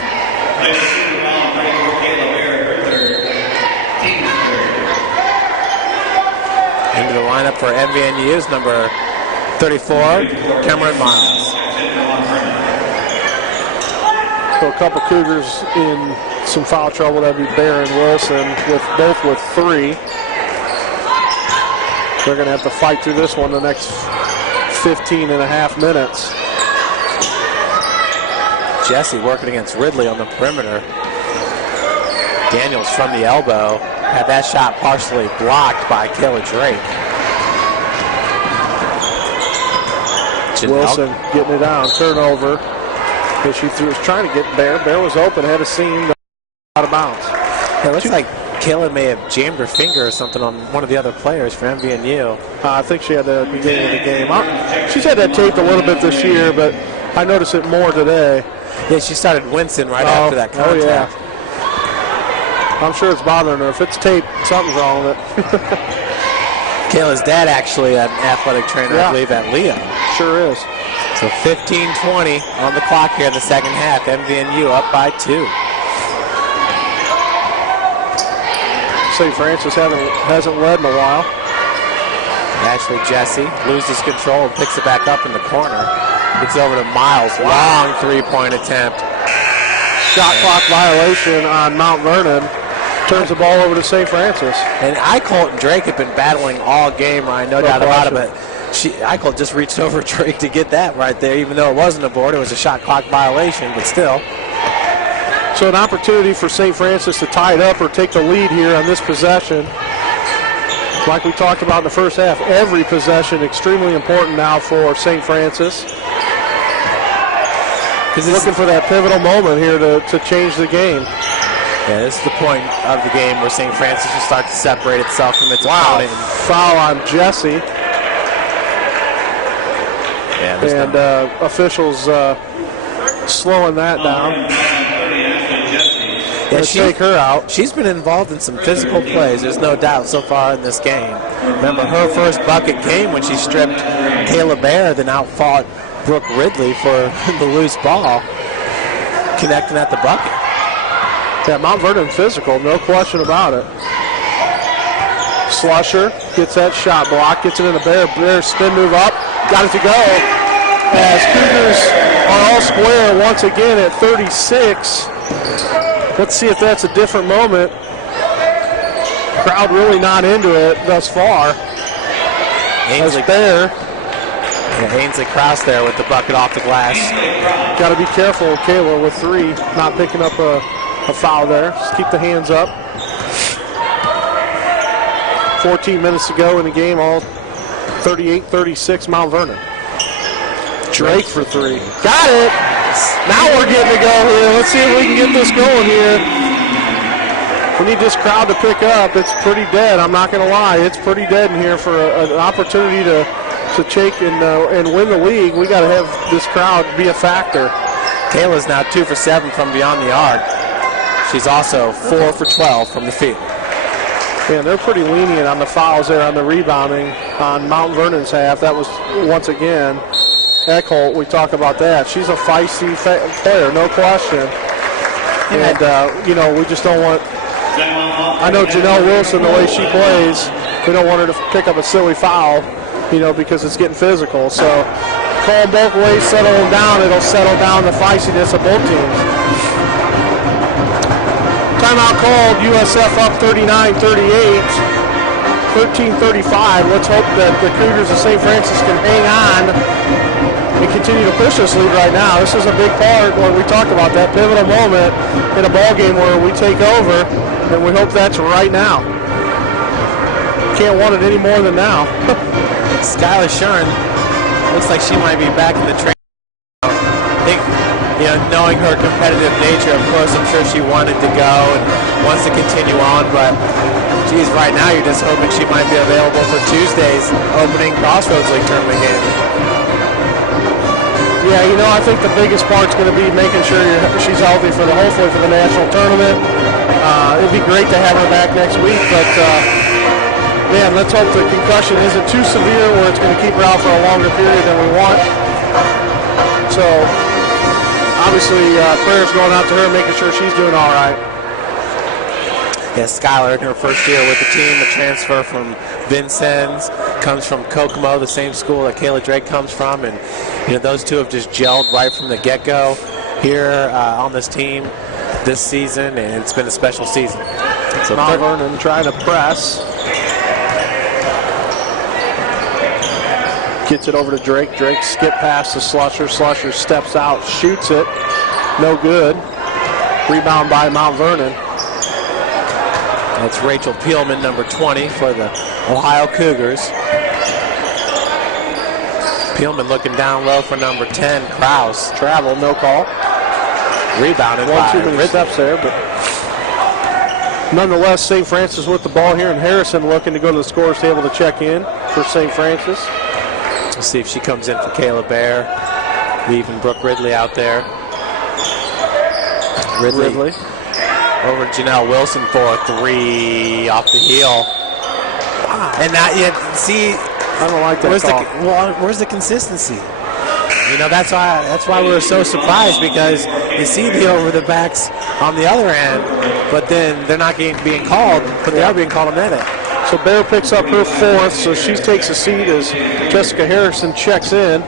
Into the lineup for MVNU's number 34, Cameron Miles. So a couple Cougars in some foul trouble. That'd be Bear and Wilson, with both with 3. They're going to have to fight through this one the next 15 and a half minutes. Jesse working against Ridley on the perimeter. Daniels from the elbow. Had that shot partially blocked by Kayla Drake. Wilson getting it down. Turnover. As she was trying to get Bear. Bear was open, had a seam, out of bounds. It looks like Kayla may have jammed her finger or something on one of the other players for MVNU. I think she had that at the beginning of the game. She's had that taped a little bit this year, but I noticed it more today. Yeah, she started wincing right after that contact. Oh, yeah. I'm sure it's bothering her. If it's taped, something's wrong with it. Kayla's dad actually an athletic trainer, I believe, at Leo. Sure is. So 15-20 on the clock here in the second half. MVNU up by 2. St. Francis hasn't led in a while. Ashley Jesse loses control and picks it back up in the corner. Gets over to Miles. Long 3-point attempt. Shot clock violation on Mount Vernon. Turns the ball over to St. Francis. And Eicholt and Drake have been battling all game, Ryan, no doubt about it. But Eicholt just reached over Drake to get that right there, even though it wasn't a board. It was a shot clock violation, but still. So an opportunity for St. Francis to tie it up or take the lead here on this possession. Like we talked about in the first half, every possession extremely important now for St. Francis. Looking for that pivotal moment here to change the game. Yeah, this is the point of the game where St. Francis will start to separate itself from its opponent. Foul on Jesse. Yeah, and officials slowing that down. Yeah, take her out. She's been involved in some physical plays, there's no doubt, so far in this game. Remember, her first bucket came when she stripped Kayla Bear, then outfought Brooke Ridley for the loose ball, connecting at the bucket. Yeah, Mount Vernon physical, no question about it. Slusher gets that shot block, gets it in the Bear. Bear spin move up, got it to go. As Cougars are all square once again at 36. Let's see if that's a different moment. Crowd really not into it thus far. Ainsley Bear. Yeah, Ainsley Krause there with the bucket off the glass. Got to be careful, Kayla, with 3, not picking up a foul there. Just keep the hands up. 14 minutes to go in the game, all 38-36 Mount Vernon. Drake for 3. Got it! Now we're getting to go here. Let's see if we can get this going here. We need this crowd to pick up. It's pretty dead, I'm not going to lie. It's pretty dead in here for an opportunity to take and win the league. We got to have this crowd be a factor. Kayla's now 2 for 7 from beyond the arc. She's also 4 for 12 from the field. Man, they're pretty lenient on the fouls there on the rebounding on Mount Vernon's half. That was, once again, Eckholt, we talk about that. She's a feisty player, no question. And, we just don't want... I know Janelle Wilson, the way she plays, we don't want her to pick up a silly foul, because it's getting physical. So, call them both ways, settle them down. It'll settle down the feistiness of both teams. Timeout called, USF up 39-38, 13-35. Let's hope that the Cougars of St. Francis can hang on and continue to push this lead right now. This is a big part where we talked about that pivotal moment in a ball game where we take over, and we hope that's right now. Can't want it any more than now. Skylar Shuren looks like she might be back in the train. I think, knowing her competitive nature, of course, I'm sure she wanted to go and wants to continue on, but geez, right now you're just hoping she might be available for Tuesday's opening Crossroads League tournament game. Yeah, I think the biggest part's going to be making sure she's healthy hopefully for the national tournament. It'd be great to have her back next week, but man, let's hope the concussion isn't too severe where it's going to keep her out for a longer period than we want. So, obviously, prayers going out to her, making sure she's doing all right. Yeah, Skylar in her first year with the team, a transfer from Vincennes, comes from Kokomo, the same school that Kayla Drake comes from, and those two have just gelled right from the get-go here on this team this season, and it's been a special season. So Mount Vernon trying to press. Gets it over to Drake. Drake skip past the Slusher. Slusher steps out, shoots it. No good. Rebound by Mount Vernon. That's Rachel Peelman, number 20 for the Ohio Cougars. Peelman looking down low for number 10, Krause. Travel, no call. Rebounded by One too many steps there, but nonetheless, St. Francis with the ball here, and Harrison looking to go to the scorer's table to check in for St. Francis. Let's see if she comes in for Kayla Bear, leaving Brooke Ridley out there. Ridley. Over Janelle Wilson for a 3 off the heel. Wow. And that, see, I don't like that call. Where's the consistency? That's why we were so surprised, because you see the over the backs on the other end, but then they're not being called, but they are being called on that end. So Bear picks up her 4th, so she takes a seat as Jessica Harrison checks in.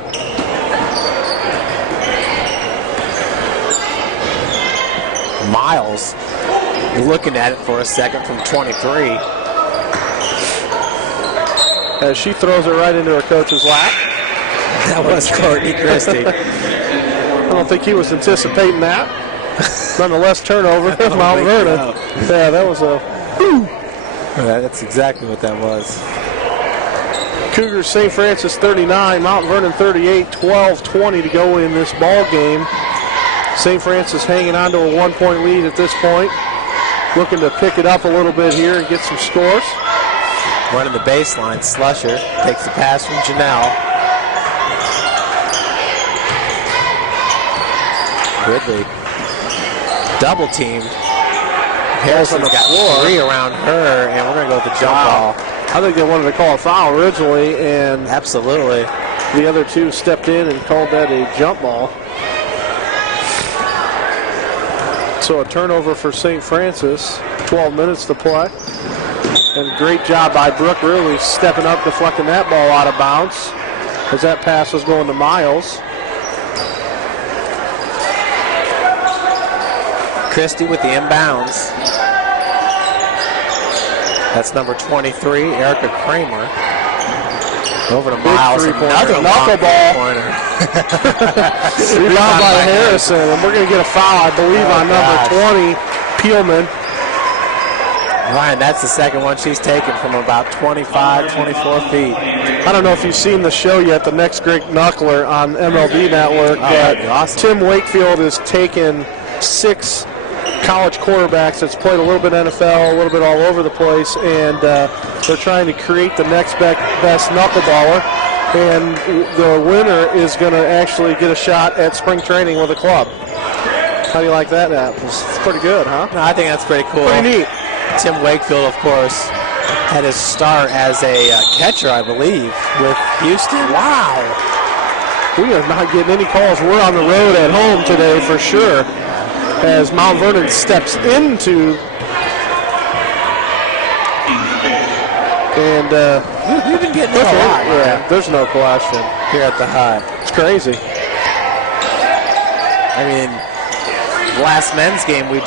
Miles looking at it for a second from 23. As she throws it right into her coach's lap. That was Courtney Christie. I don't think he was anticipating that. Nonetheless, turnover. Mount Vernon. Yeah, that was a... That's exactly what that was. Cougars St. Francis 39, Mount Vernon 38, 12-20 to go in this ball game. St. Francis hanging on to a 1-point lead at this point. Looking to pick it up a little bit here and get some scores. Running the baseline, Slusher takes the pass from Janelle. Ridley double teamed. Harrison's got 3 around her, and we're going to go with the jump ball. I think they wanted to call a foul originally, and Absolutely. the other two stepped in and called that a jump ball. So a turnover for St. Francis, 12 minutes to play. And great job by Brooke really stepping up, deflecting that ball out of bounds as that pass was going to Miles. Christie with the inbounds. That's number 23, Erica Kramer. Over to Miles. Another knuckleball. Rebound by Harrison, and we're going to get a foul, I believe, on number 20, Peelman. Ryan, that's the second one she's taken from about 25, 24 feet. I don't know if you've seen the show yet, the Next Great Knuckler on MLB Network. But awesome. Tim Wakefield has taken 6 college quarterbacks that's played a little bit NFL, a little bit all over the place, and they're trying to create the next best knuckleballer. And the winner is going to actually get a shot at spring training with a club. How do you like that, Apples? It's pretty good, huh? No, I think that's pretty cool. Pretty neat. Tim Wakefield, of course, had his start as a catcher, I believe, with Houston. Wow. We are not getting any calls. We're on the road at home today for sure, as Mount Vernon steps into. And You've been getting a lot. Yeah, there's no question. Here at the Hut. It's crazy. I mean, last men's game we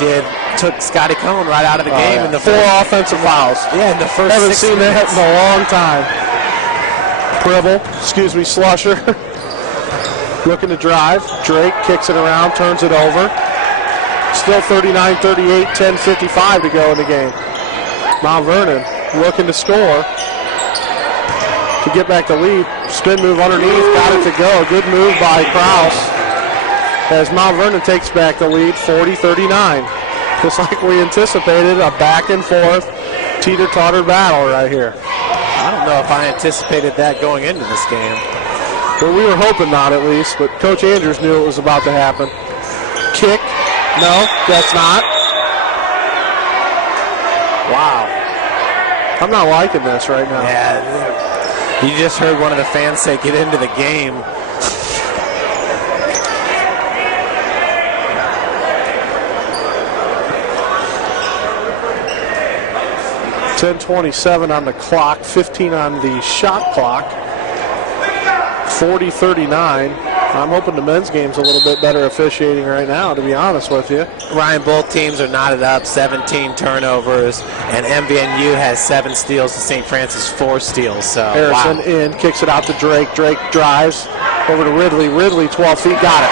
took Scotty Cohen right out of the game in the 4 offensive fouls. Yeah, in the first Haven't 6 seen minutes. that in a long time. Slusher. Looking to drive. Drake kicks it around, turns it over. Still 39-38, 10:55 to go in the game. Mount Vernon looking to score. To get back the lead. Spin move underneath, got it to go. Good move by Kraus. As Mount Vernon takes back the lead, 40-39. Just like we anticipated, a back and forth, teeter-totter battle right here. I don't know if I anticipated that going into this game. Well, we were hoping not at least, but Coach Andrews knew it was about to happen. Kick. No, that's not. Wow. I'm not liking this right now. Yeah, you just heard one of the fans say, get into the game. 10:27 on the clock, 15 on the shot clock. 40-39. I'm hoping the men's game's a little bit better officiating right now, to be honest with you. Ryan, both teams are knotted up, 17 turnovers, and MVNU has 7 steals to St. Francis 4 steals. So Harrison in, kicks it out to Drake. Drake drives over to Ridley. Ridley, 12 feet, got it.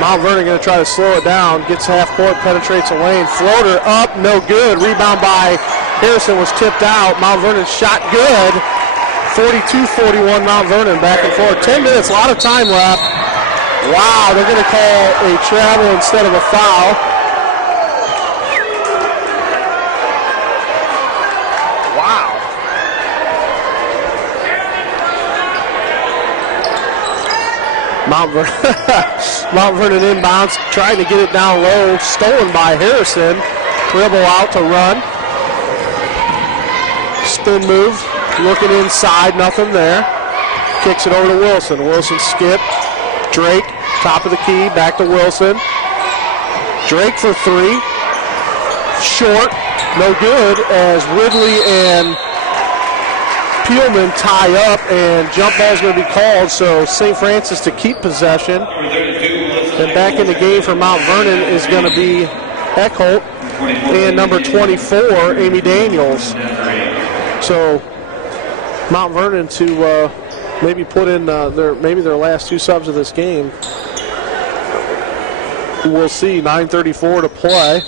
Mount Vernon going to try to slow it down. Gets half court, penetrates a lane. Floater up, no good. Rebound by Harrison was tipped out. Mount Vernon shot good. 42-41 Mount Vernon, back and forth. 10 minutes, a lot of time left. Wow, they're going to call a travel instead of a foul. Wow. Mount Vernon inbounds, trying to get it down low, stolen by Harrison. Dribble out to run. Spin move, looking inside, nothing there. Kicks it over to Wilson. Wilson skip. Drake, top of the key, back to Wilson. Drake for 3. Short, no good, as Ridley and Peelman tie up, and jump ball is going to be called, so St. Francis to keep possession. And back in the game for Mount Vernon is going to be Eckholt and number 24, Amy Daniels. So Mount Vernon to maybe put in their last 2 subs of this game. We'll see. 9:34 to play.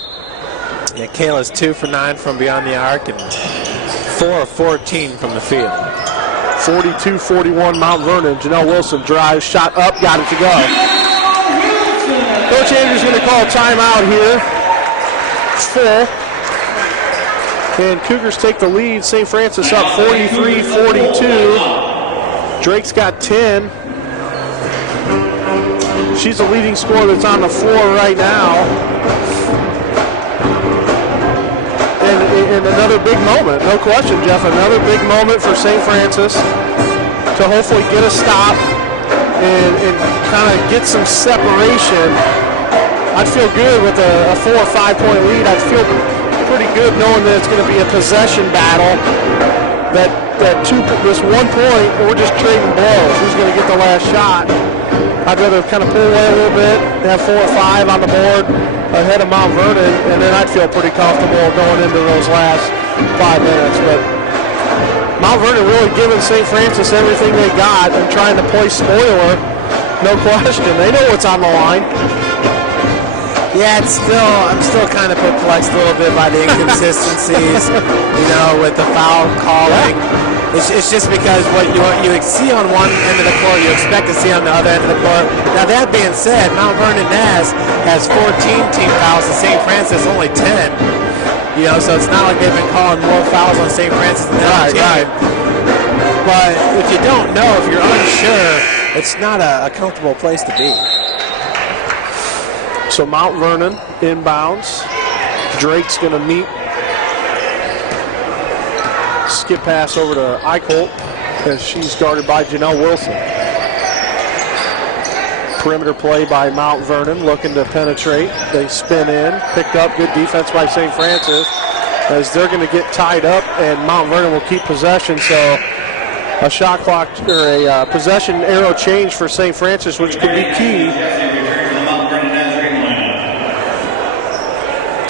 Yeah, Kayla's 2 for 9 from beyond the arc and 4 of 14 from the field. 42-41 Mount Vernon. Janelle Wilson drives, shot up, got it to go. Coach Andrews going to call a timeout here. Full. And Cougars take the lead. St. Francis up 43-42. Drake's got 10. She's the leading scorer that's on the floor right now. And another big moment, no question, Jeff. Another big moment for St. Francis to hopefully get a stop and kind of get some separation. I'd feel good with a 4 or 5 point lead. I'd feel pretty good knowing that it's going to be a possession battle. This 1 point, we're just trading blows. Who's going to get the last shot? I'd rather kind of pull away a little bit, have 4 or 5 on the board ahead of Mount Vernon, and then I'd feel pretty comfortable going into those last 5 minutes. But Mount Vernon really giving St. Francis everything they got and trying to play spoiler, no question. They know what's on the line. Yeah, I'm still kind of perplexed a little bit by the inconsistencies, with the foul calling. It's just because what you see on one end of the court, you expect to see on the other end of the court. Now, that being said, Mount Vernon has 14 team fouls and St. Francis only 10. So it's not like they've been calling more fouls on St. Francis than the other team. Right. But if you don't know, if you're unsure, it's not a comfortable place to be. So Mount Vernon inbounds. Drake's going to meet. Skip pass over to Eichholt as she's guarded by Janelle Wilson. Perimeter play by Mount Vernon looking to penetrate. They spin in, picked up, good defense by St. Francis as they're going to get tied up and Mount Vernon will keep possession. So a shot clock or a possession arrow change for St. Francis, which could be key.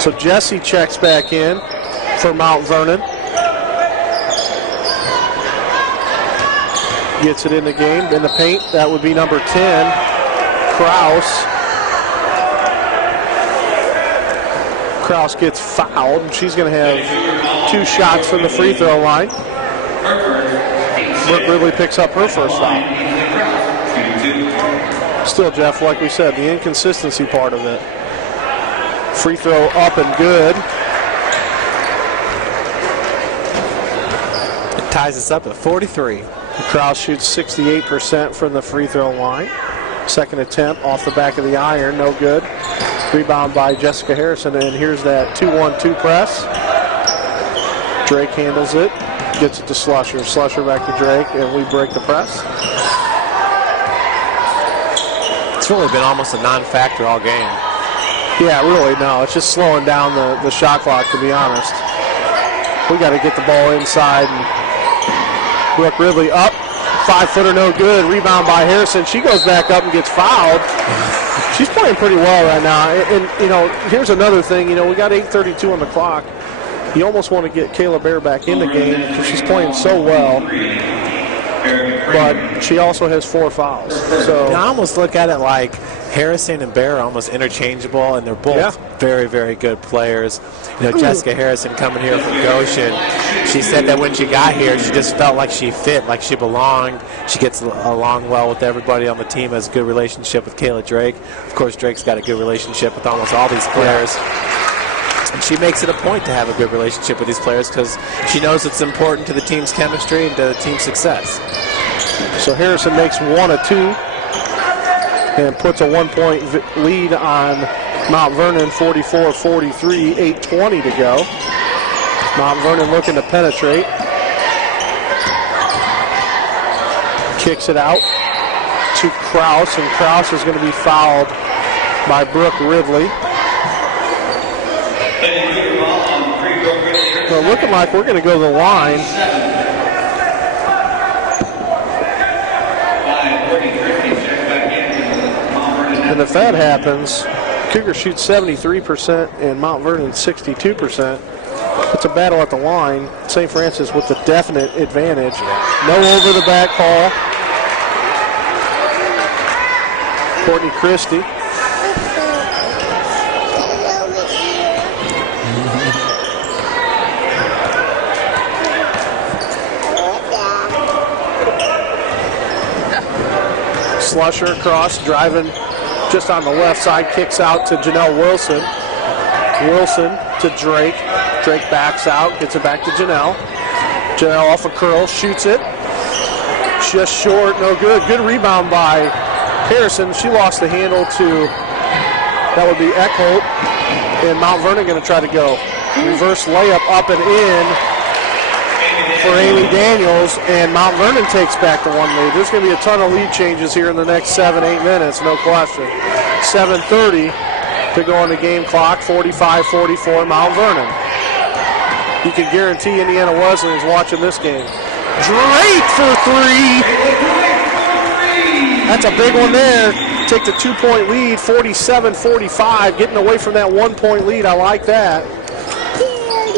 So Jesse checks back in for Mount Vernon. Gets it in the game, in the paint. That would be number 10, Kraus. Kraus gets fouled, and she's going to have 2 shots from the free throw line. Brooke Ridley picks up her first foul. Still, Jeff, like we said, the inconsistency part of it. Free throw up and good. It ties us up at 43. Kraus shoots 68% from the free throw line. Second attempt off the back of the iron, no good. Rebound by Jessica Harrison, and here's that 2-1-2 press. Drake handles it, gets it to Slusher. Slusher back to Drake, and we break the press. It's really been almost a non-factor all game. Yeah, really, no. It's just slowing down the shot clock, to be honest. We got to get the ball inside. And Brooke Ridley up. 5-footer, no good. Rebound by Harrison. She goes back up and gets fouled. She's playing pretty well right now. And here's another thing. We got 8:32 on the clock. You almost want to get Kayla Bear back in the game because she's playing so well. But she also has 4 fouls. So I almost look at it like Harrison and Bear are almost interchangeable, and they're both very, very good players. Jessica Harrison coming here from Goshen, she said that when she got here, she just felt like she fit, like she belonged. She gets along well with everybody on the team, has a good relationship with Kayla Drake. Of course, Drake's got a good relationship with almost all these players. And she makes it a point to have a good relationship with these players because she knows it's important to the team's chemistry and to the team's success. So Harrison makes 1 of 2 and puts a 1-point lead on Mount Vernon, 44-43, 8:20 to go. Mount Vernon looking to penetrate. Kicks it out to Kraus, and Kraus is going to be fouled by Brooke Ridley. So looking like we're going to go to the line. And if that happens, Cougar shoots 73% and Mount Vernon 62%. It's a battle at the line. St. Francis with the definite advantage. No over the back call. Courtney Christie. Slusher across, driving just on the left side, kicks out to Janelle Wilson. Wilson to Drake. Drake backs out, gets it back to Janelle. Janelle off a curl, shoots it. Just short, no good. Good rebound by Harrison. She lost the handle to, that would be Eckholt, and Mount Vernon going to try to go. Reverse layup up and in for Amy Daniels, and Mount Vernon takes back the one lead. There's going to be a ton of lead changes here in the next 7-8 minutes, no question. 7:30 to go on the game clock, 45-44 Mount Vernon. You can guarantee Indiana Wesleyan is watching this game. Drake for three. That's a big one there. Take the 2-point lead, 47-45, getting away from that 1-point lead. I like that.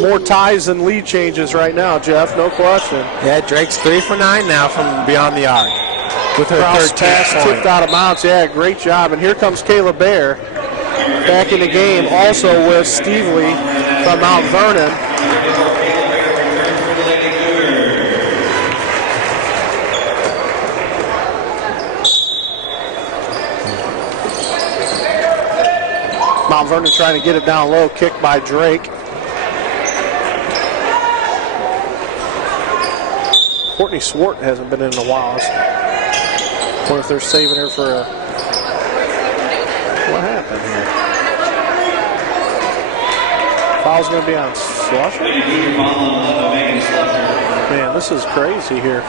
More ties than lead changes right now, Jeff, no question. Yeah, Drake's 3 for 9 now from beyond the arc. With her Cross third pass tipped out of bounds. Yeah, great job. And here comes Kayla Bear back in the game, also with Stevely from Mount Vernon. Mount Vernon trying to get it down low, kicked by Drake. Courtney Swart hasn't been in a while. I wonder if they're saving her for a... What happened here? Foul's going to be on Slusher? Man, this is crazy here.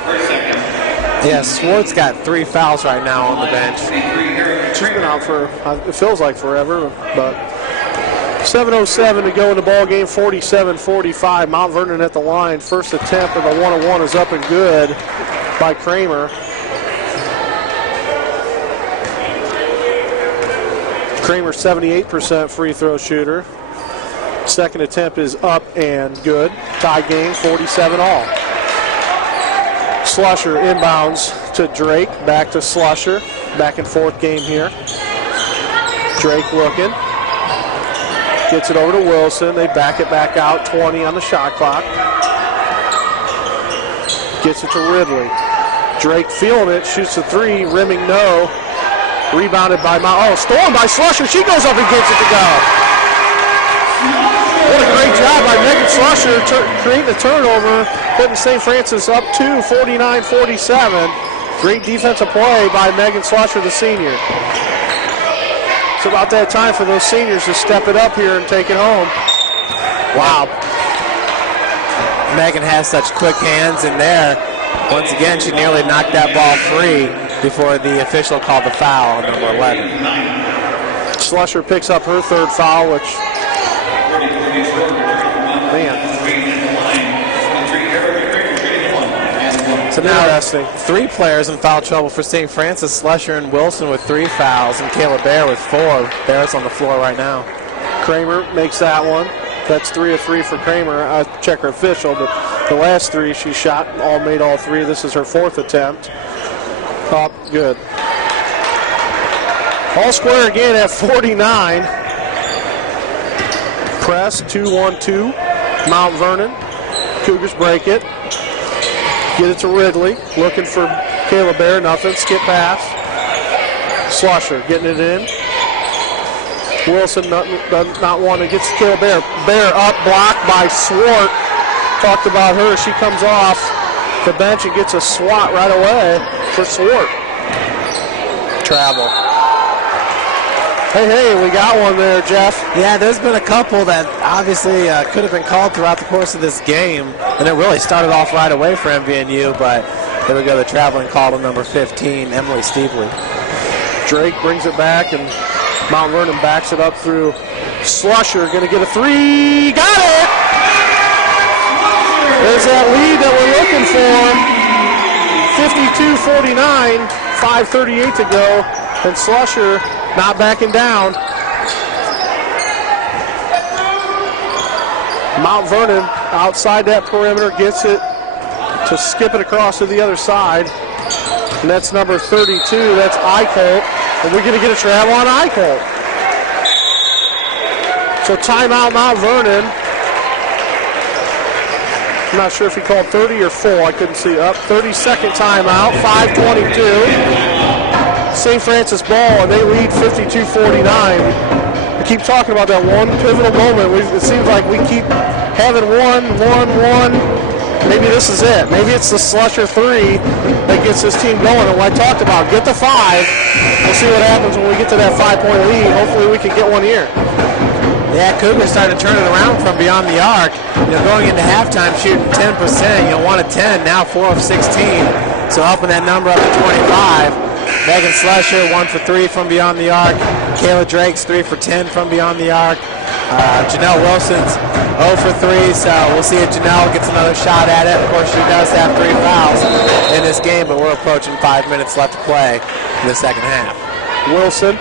Yeah, Swart's got 3 fouls right now on the bench. She's been out for, it feels like forever, but 7:07 to go in the ball game, 47-45. Mount Vernon at the line. First attempt of the 1-on-1 is up and good by Kramer. Kramer, 78% free throw shooter. Second attempt is up and good. Tie game, 47 all. Slusher inbounds to Drake. Back to Slusher. Back and forth game here. Drake looking. Gets it over to Wilson. They back it back out. 20 on the shot clock. Gets it to Ridley. Drake feeling it. Shoots a 3. Rimming no. Rebounded by Mount. Oh, stolen by Slusher. She goes up and gets it to go. What a great job by Megan Slusher creating the turnover. Putting St. Francis up to 49-47. Great defensive play by Megan Slusher, the senior. It's about that time for those seniors to step it up here and take it home. Wow. Megan has such quick hands in there. Once again, she nearly knocked that ball free before the official called the foul on number 11. Slusher picks up her third foul, which, man. So now 3 players in foul trouble for St. Francis. Slusher and Wilson with 3 fouls, and Kayla Bear with 4. Bear's on the floor right now. Kramer makes that one. That's 3 of 3 for Kramer. I check her official, but the last 3 she shot, made all 3. This is her 4th attempt. Up, good. All square again at 49. Press, 2-1-2. Mount Vernon. Cougars break it. Get it to Ridley. Looking for Kayla Bear. Nothing. Skip pass. Slusher getting it in. Wilson does not want to get to Kayla Bear. Bear up, blocked by Swart. Talked about her. She comes off the bench and gets a swat right away for Swart. Travel. Hey, we got one there, Jeff. Yeah, there's been a couple that obviously could have been called throughout the course of this game, and it really started off right away for MVNU, but there we go, the traveling call to number 15, Emily Stevely. Drake brings it back, and Mount Vernon backs it up through Slusher. Going to get a 3. Got it! There's that lead that we're looking for. 52-49, 5:38 to go, and Slusher not backing down. Mount Vernon outside that perimeter gets it to skip it across to the other side. And that's number 32. That's Eichholt. And we're going to get a travel on Eichholt. So timeout Mount Vernon. I'm not sure if he called 30 or 4. I couldn't see up. 30-second timeout. 5:22. St. Francis ball, and they lead 52-49. We keep talking about that one pivotal moment. It seems like we keep having one, maybe this is it. Maybe it's the Slusher 3 that gets this team going. And what I talked about, get the 5. We'll see what happens when we get to that 5-point lead. Hopefully we can get one here. Yeah, Cougars starting to turn it around from beyond the arc. Going into halftime shooting 10%. 1 of 10, now 4 of 16. So helping that number up to 25. Megan Slusher, 1 for 3 from beyond the arc. Kayla Drake's 3 for 10 from beyond the arc. Janelle Wilson's 0 for 3, so we'll see if Janelle gets another shot at it. Of course, she does have 3 fouls in this game, but we're approaching 5 minutes left to play in the second half. Wilson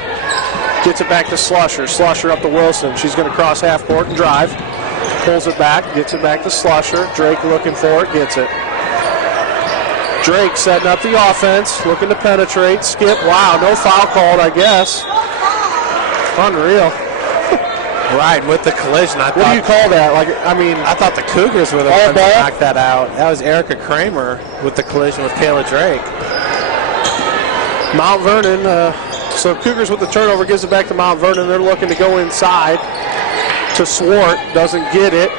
gets it back to Slusher. Slusher up to Wilson. She's going to cross half court and drive. Pulls it back, gets it back to Slusher. Drake looking for it, gets it. Drake setting up the offense, looking to penetrate. Skip, wow, no foul called, I guess. Unreal. Right, with the collision. What do you call that? I thought the Cougars were the ones that knocked that out. That was Erica Kramer with the collision with Kayla Drake. Mount Vernon, so Cougars with the turnover gives it back to Mount Vernon. They're looking to go inside to Swart. Doesn't get it.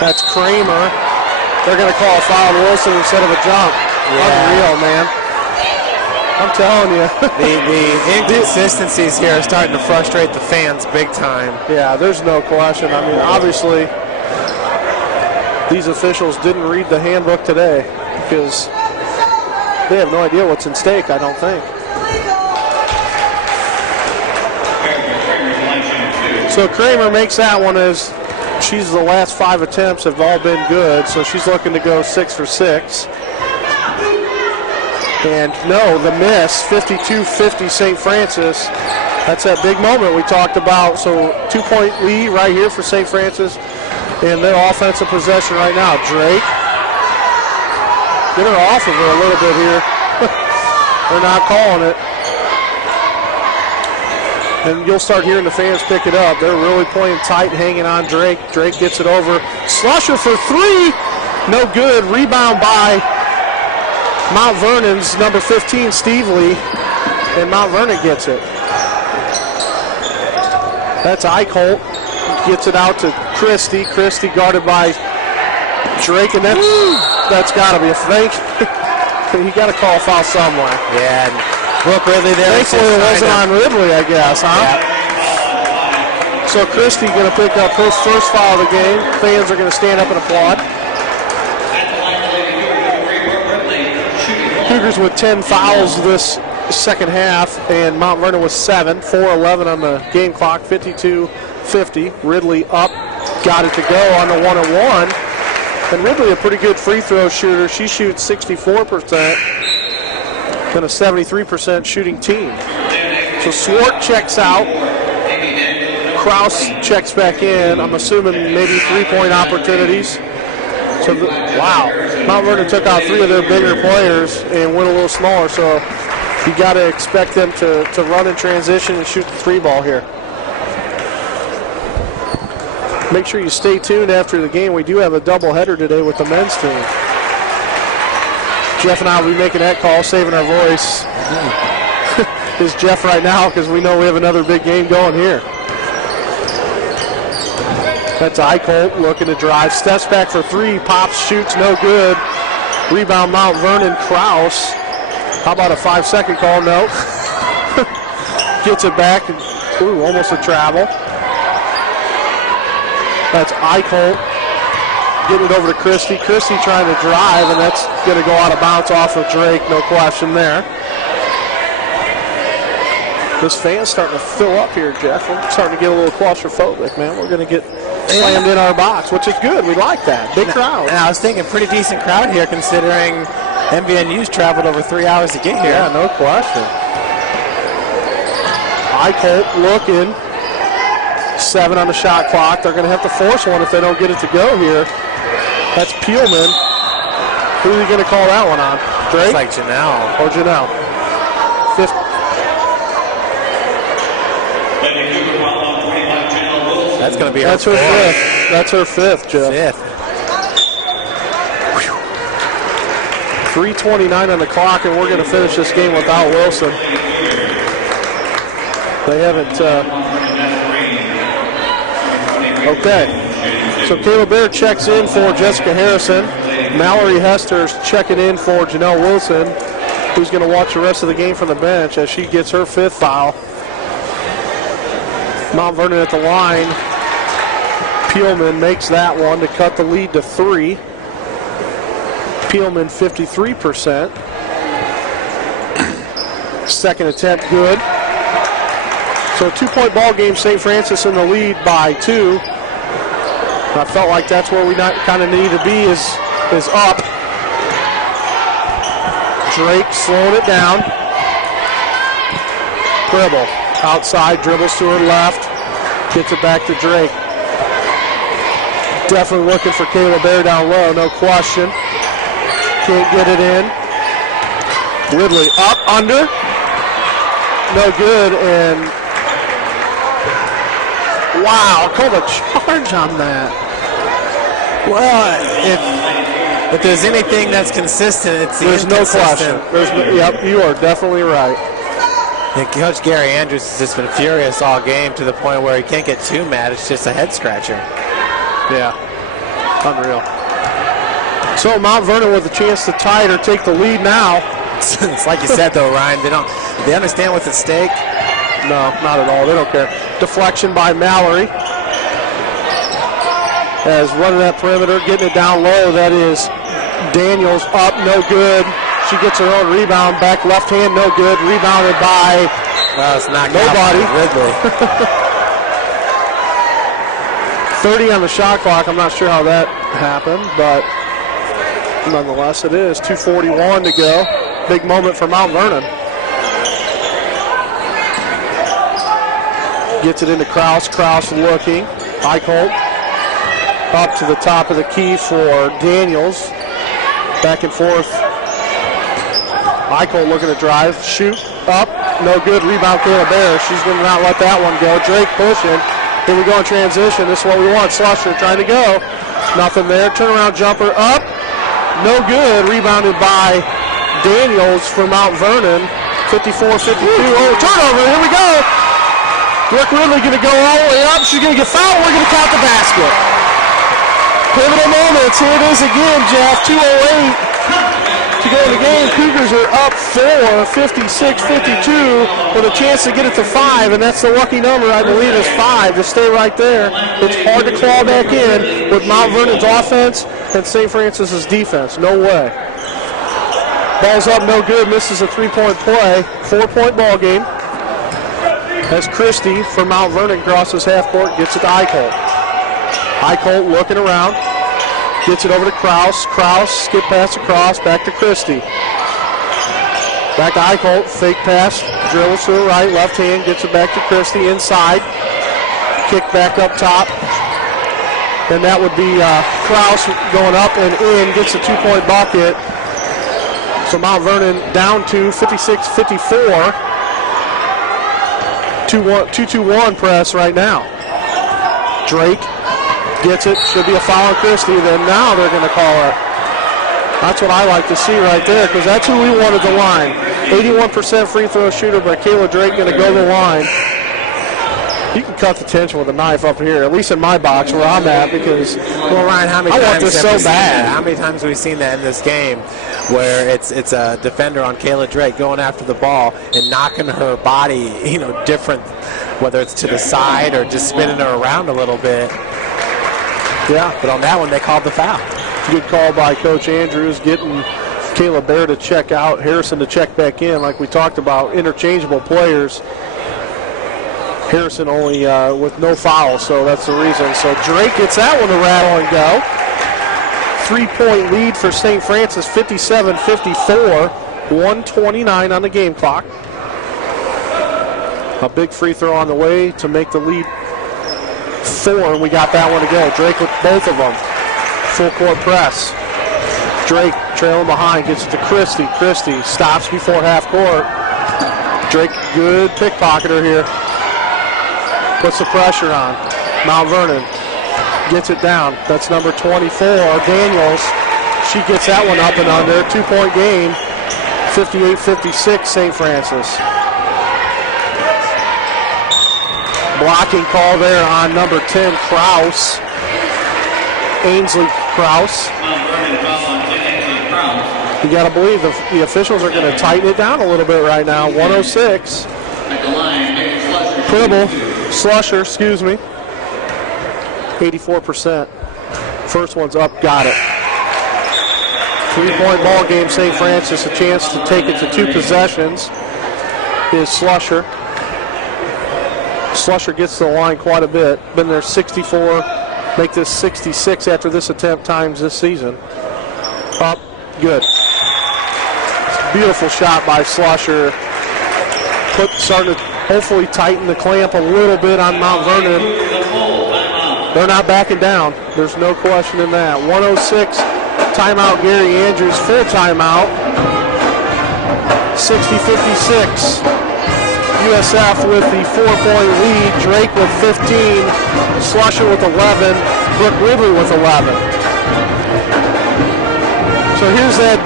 That's Kramer. They're going to call a foul on Wilson instead of a jump. Yeah. Unreal, man. I'm telling you. the inconsistencies here are starting to frustrate the fans big time. Yeah, there's no question. Obviously, these officials didn't read the handbook today because they have no idea what's in stake, I don't think. So Kramer makes that one as she's the last 5 attempts have all been good, so she's looking to go 6 for 6. And no, the miss, 52-50 St. Francis. That's that big moment we talked about. So 2-point lead right here for St. Francis. And their offensive possession right now. Drake. Get her off of her a little bit here. They're not calling it. And you'll start hearing the fans pick it up. They're really playing tight, hanging on Drake. Drake gets it over. Slusher for 3. No good. Rebound by Mount Vernon's number 15, Steve Lee. And Mount Vernon gets it. That's Eichholt. Gets it out to Christie. Christie guarded by Drake. And that's got to be a fake. You got to call a foul somewhere. Yeah. Brooke Ridley there. Thankfully it wasn't on Ridley, I guess, huh? Yeah. So Christie going to pick up her first foul of the game. Fans are going to stand up and applaud. Cougars with 10 fouls this second half, and Mount Vernon with 7. 4:11 on the game clock, 52-50. Ridley up, got it to go on the 1-on-1. And Ridley, a pretty good free throw shooter. She shoots 64%. And a 73% shooting team. So Swart checks out. Kraus checks back in. I'm assuming maybe 3-point opportunities. So wow, Mount Vernon took out 3 of their bigger players and went a little smaller. So you got to expect them to run in transition and shoot the 3 ball here. Make sure you stay tuned after the game. We do have a doubleheader today with the men's team. Jeff and I will be making that call, saving our voice. Is Jeff right now because we know we have another big game going here. That's Eichholt looking to drive. Steps back for 3. Pops, shoots, no good. Rebound Mount Vernon. Kraus. How about a 5-second call? No. Gets it back. And, ooh, almost a travel. That's Eichholt. Getting it over to Christie. Christie trying to drive, and that's going to go out of bounds off of Drake. No question there. This fan's starting to fill up here, Jeff. We're starting to get a little claustrophobic, man. We're going to get slammed in our box, which is good. We like that. Big crowd. And I was thinking pretty decent crowd here considering MVNU's traveled over 3 hours to get here. Yeah, no question. Eichholt looking. 7 on the shot clock. They're going to have to force one if they don't get it to go here. That's Peelman. Who are you going to call that one on? Drake? It's like Janelle. Or Janelle. 5th. That's going to be her 5th. That's her 5th, Jeff. 5th. 3:29 on the clock, and we're going to finish this game without Wilson. They haven't. Okay. So Kayla Bear checks in for Jessica Harrison. Mallory Hester's checking in for Janelle Wilson, who's going to watch the rest of the game from the bench as she gets her 5th foul. Mount Vernon at the line. Peelman makes that one to cut the lead to 3. Peelman 53%. Second attempt good. So a 2-point ball game, St. Francis in the lead by 2. I felt like that's where we kind of need to be is up. Drake slowing it down. Dribble. Outside, dribbles to her left. Gets it back to Drake. Definitely looking for Kayla Bear down low, no question. Can't get it in. Ridley up, under. No good, and wow, called a charge on that. Well, if there's anything that's consistent, it's the inconsistent. No question. Yep, you are definitely right. And Coach Gary Andrews has just been furious all game to the point where he can't get too mad. It's just a head scratcher. Yeah, unreal. So Mount Vernon with a chance to tie it or take the lead now. It's like you said though, Ryan. They understand what's at stake. No, not at all. They don't care. Deflection by Mallory. As running that perimeter, getting it down low. That is Daniels up, no good. She gets her own rebound. Back left hand, no good. Rebounded by it's not nobody. Ridley. 30 on the shot clock. I'm not sure how that happened, but nonetheless it is. 2:41 to go. Big moment for Mount Vernon. Gets it into Kraus. Kraus looking. Eichholt up to the top of the key for Daniels. Back and forth. Eichholt looking to drive. Shoot. Up. No good. Rebound Kayla Bear. She's going to not let that one go. Drake pushing. Here we go in transition. This is what we want. Slusher trying to go. Nothing there. Turnaround jumper. Up. No good. Rebounded by Daniels for Mount Vernon. 54-52. Oh, turnover. Here we go. Brooke Ridley going to go all the way up. She's going to get fouled. We're going to count the basket. Pivotal moments. Here it is again, Jeff. 2:08 to go in the game. Cougars are up 4, 56-52, with a chance to get it to 5, and that's the lucky number, I believe, is 5 to stay right there. It's hard to claw back in with Mount Vernon's offense and St. Francis's defense. No way. Ball's up, no good. Misses a 3-point play. 4-point ball game. As Christie for Mount Vernon crosses half court, gets it to Eichholt. Eichholt looking around. Gets it over to Kraus. Kraus, skip pass across, back to Christie. Back to Eichholt, fake pass, dribbles to the right, left hand, gets it back to Christie, inside. Kick back up top. And that would be Kraus going up and in, gets a 2-point bucket. So Mount Vernon down to 56-54. 2-2-1 press right now. Drake gets it, should be a foul on Christie, then now they're going to call it. That's what I like to see right there, because that's who we wanted the line. 81% free throw shooter, but Kayla Drake going to go to the line. You can cut the tension with a knife up here, at least in my box where I'm at, because well, Ryan, how many I times want this so bad. How many times have we seen that in this game, where it's a defender on Kayla Drake going after the ball and knocking her body, different, whether it's to the side or just spinning her around a little bit. Yeah, but on that one, they called the foul. Good call by Coach Andrews, getting Kayla Bear to check out, Harrison to check back in, like we talked about, interchangeable players. Harrison only with no fouls, so that's the reason. So Drake gets that one to rattle and go. 3-point lead for St. Francis, 57-54, 1:29 on the game clock. A big free throw on the way to make the lead 4, and we got that one to go. Drake with both of them. Full court press. Drake trailing behind, gets it to Christie. Christie stops before half court. Drake, good pickpocketer here. Puts the pressure on. Mount Vernon gets it down. That's number 24, Daniels. She gets that one up and under. 2-point game, 58-56, St. Francis. Blocking call there on number 10, Kraus. Ainsley Krause. You got to believe the officials are going to tighten it down a little bit right now. 106. Cribble, Slusher, excuse me. 84%. First one's up, got it. 3-point ball game, St. Francis, a chance to take it to 2 possessions. Is Slusher. Slusher gets to the line quite a bit. Been there 64, make this 66 after this attempt times this season. Up, good. Beautiful shot by Slusher. Starting to hopefully tighten the clamp a little bit on Mount Vernon. They're not backing down. There's no question in that. 106, timeout Gary Andrews, full timeout. 60-56. USF with the 4-point lead. Drake with 15. Slusher with 11. Brooke Ridley with 11. So here's that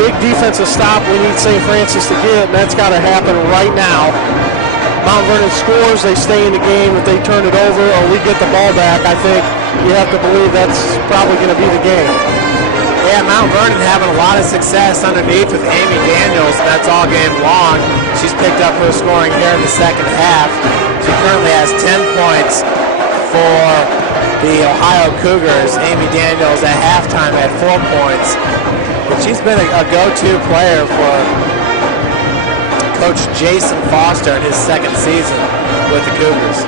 big defensive stop we need St. Francis to get, and that's got to happen right now. Mount Vernon scores, they stay in the game. If they turn it over or we get the ball back, I think you have to believe that's probably going to be the game. Yeah, Mount Vernon having a lot of success underneath with Amy Daniels, and that's all game long. She's picked up her scoring here in the second half. She currently has 10 points for the Ohio Cougars. Amy Daniels at halftime had 4 points. But she's been a go-to player for Coach Jason Foster in his second season with the Cougars.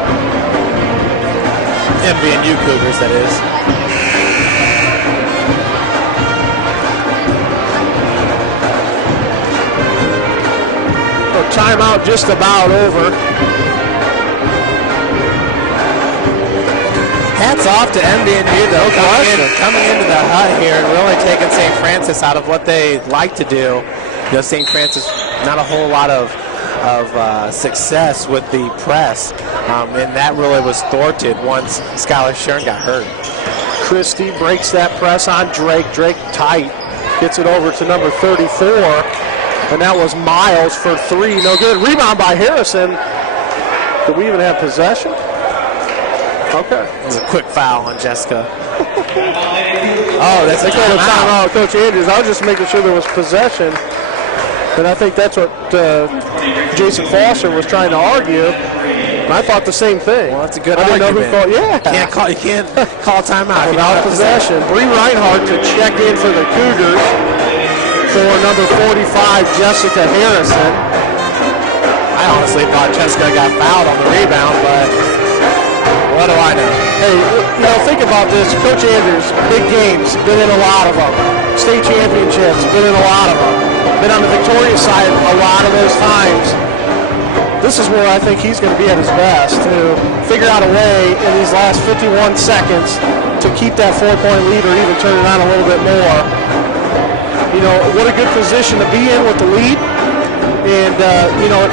MVNU Cougars, that is. Timeout just about over. Hats off to MVNU, though, coming into the hut here and really taking St. Francis out of what they like to do. You know, St. Francis, not a whole lot of success with the press, and that really was thwarted once Skylar Shern got hurt. Christie breaks that press on Drake. Drake tight. Gets it over to number 34. And that was Miles for 3. No good. Rebound by Harrison. Did we even have possession? Okay. It was a quick foul on Jessica. That's a timeout. Coach Andrews, I was just making sure there was possession. And I think that's what Jason Foster was trying to argue. And I thought the same thing. Well, that's a good argument. You can't call timeout without possession. Bree Reinhardt to check in for the Cougars. For number 45, Jessica Harrison. I honestly thought Jessica got fouled on the rebound, but what do I know? Hey, think about this. Coach Andrews, big games, been in a lot of them. State championships, been in a lot of them. Been on the victorious side a lot of those times. This is where I think he's going to be at his best, to figure out a way in these last 51 seconds to keep that 4-point lead or even turn it on a little bit more. What a good position to be in with the lead. And,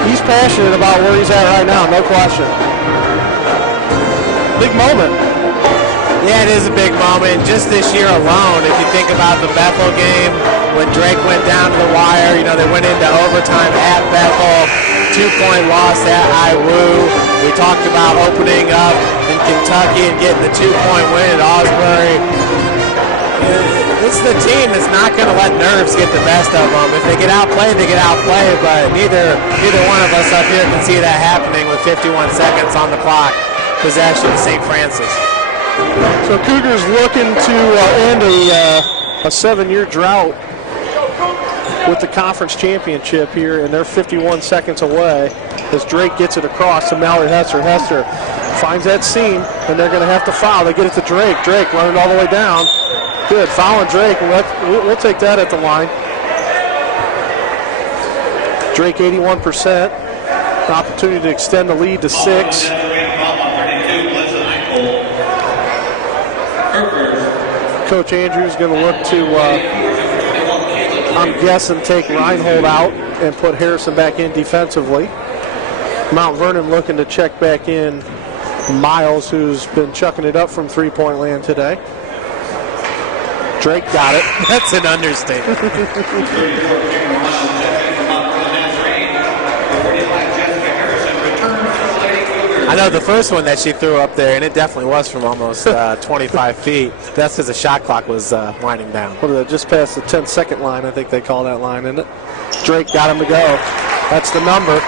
he's passionate about where he's at right now, no question. Big moment. Yeah, it is a big moment. Just this year alone, if you think about the Bethel game, when Drake went down to the wire, they went into overtime at Bethel. 2-point loss at IWU. We talked about opening up in Kentucky and getting the 2-point win at Osbury. This is the team that's not going to let nerves get the best of them. If they get outplayed, they get outplayed, but neither one of us up here can see that happening with 51 seconds on the clock. Possession to St. Francis. So Cougars looking to end a 7-year drought with the conference championship here, and they're 51 seconds away as Drake gets it across to Mallory Hester. Hester finds that seam, and they're going to have to foul. They get it to Drake. Drake running all the way down. Good, fouling Drake. We'll take that at the line. Drake 81%. An opportunity to extend the lead to 6. Coach Andrews going to look to, I'm guessing, take Reinhold out and put Harrison back in defensively. Mount Vernon looking to check back in Miles, who's been chucking it up from 3-point land today. Drake got it. That's an understatement. I know the first one that she threw up there, and it definitely was from almost 25 feet. That's because the shot clock was winding down. What is that? Just past the 10-second line, I think they call that line, isn't it? Drake got him to go. That's the number.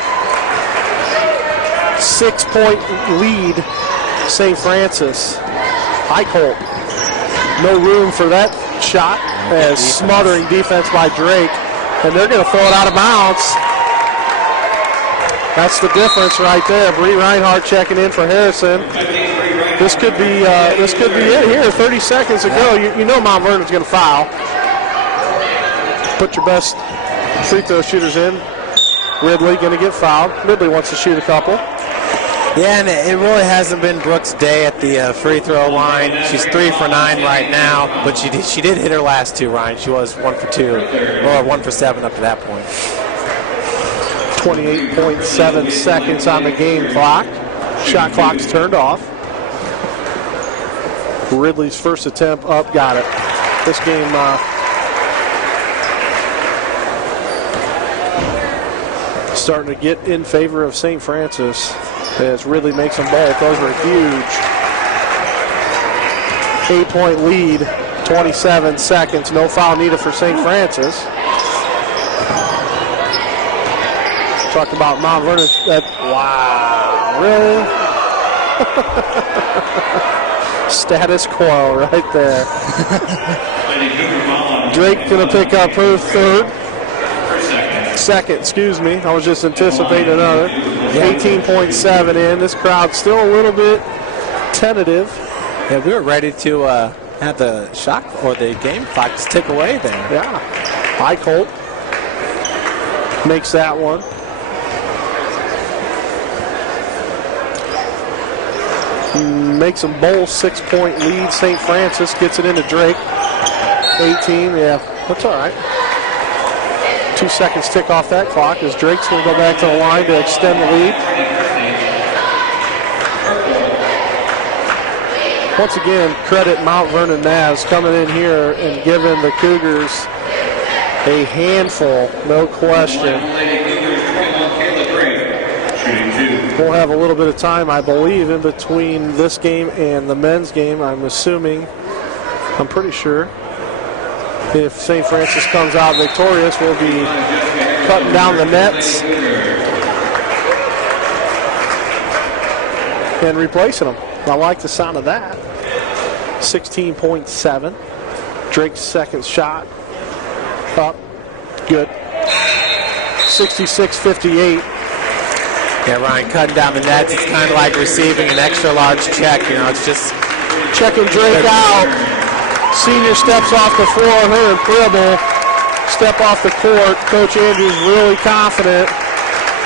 6-point lead, St. Francis. Eichholt, no room for that shot, as smothering defense by Drake, and they're going to throw it out of bounds. That's the difference right there. Bree Reinhardt checking in for Harrison. This could be it here. 30 seconds to go. You know Mount Vernon's going to foul. Put your best free throw shooters in. Ridley going to get fouled. Ridley wants to shoot a couple. Yeah, and it really hasn't been Brooks' day at the free throw line. She's 3 for 9 right now, but she did hit her last two, Ryan. She was 1 for 2, or 1 for 7 up to that point. 28.7 seconds on the game clock. Shot clock's turned off. Ridley's first attempt up, got it. This game starting to get in favor of St. Francis as Ridley makes them both. Those were huge. 8-point lead, 27 seconds. No foul needed for St. Francis. Talk about Mount Vernon. Wow, really? Status quo right there. Drake going to pick up her second, excuse me. I was just anticipating another. 18.7 in. This crowd's still a little bit tentative. Yeah, we were ready to have the shot or the game clock just tick away there. Yeah. Eichholt makes that one. Makes them bowl. 6-point lead. St. Francis gets it into Drake. 18, yeah, that's all right. 2 seconds tick off that clock as Drake's going to go back to the line to extend the lead. Once again, credit Mount Vernon Mavs coming in here and giving the Cougars a handful, no question. We'll have a little bit of time, I believe, in between this game and the men's game. I'm pretty sure. If St. Francis comes out victorious, we'll be cutting down the nets and replacing them. I like the sound of that. 16.7. Drake's second shot. Up. Good. 66-58. Yeah, Ryan, cutting down the nets, it's kind of like receiving an extra large check. You know, it's just checking Drake out. Senior steps off the floor. Her and Pribble step off the court. Coach Andrews really confident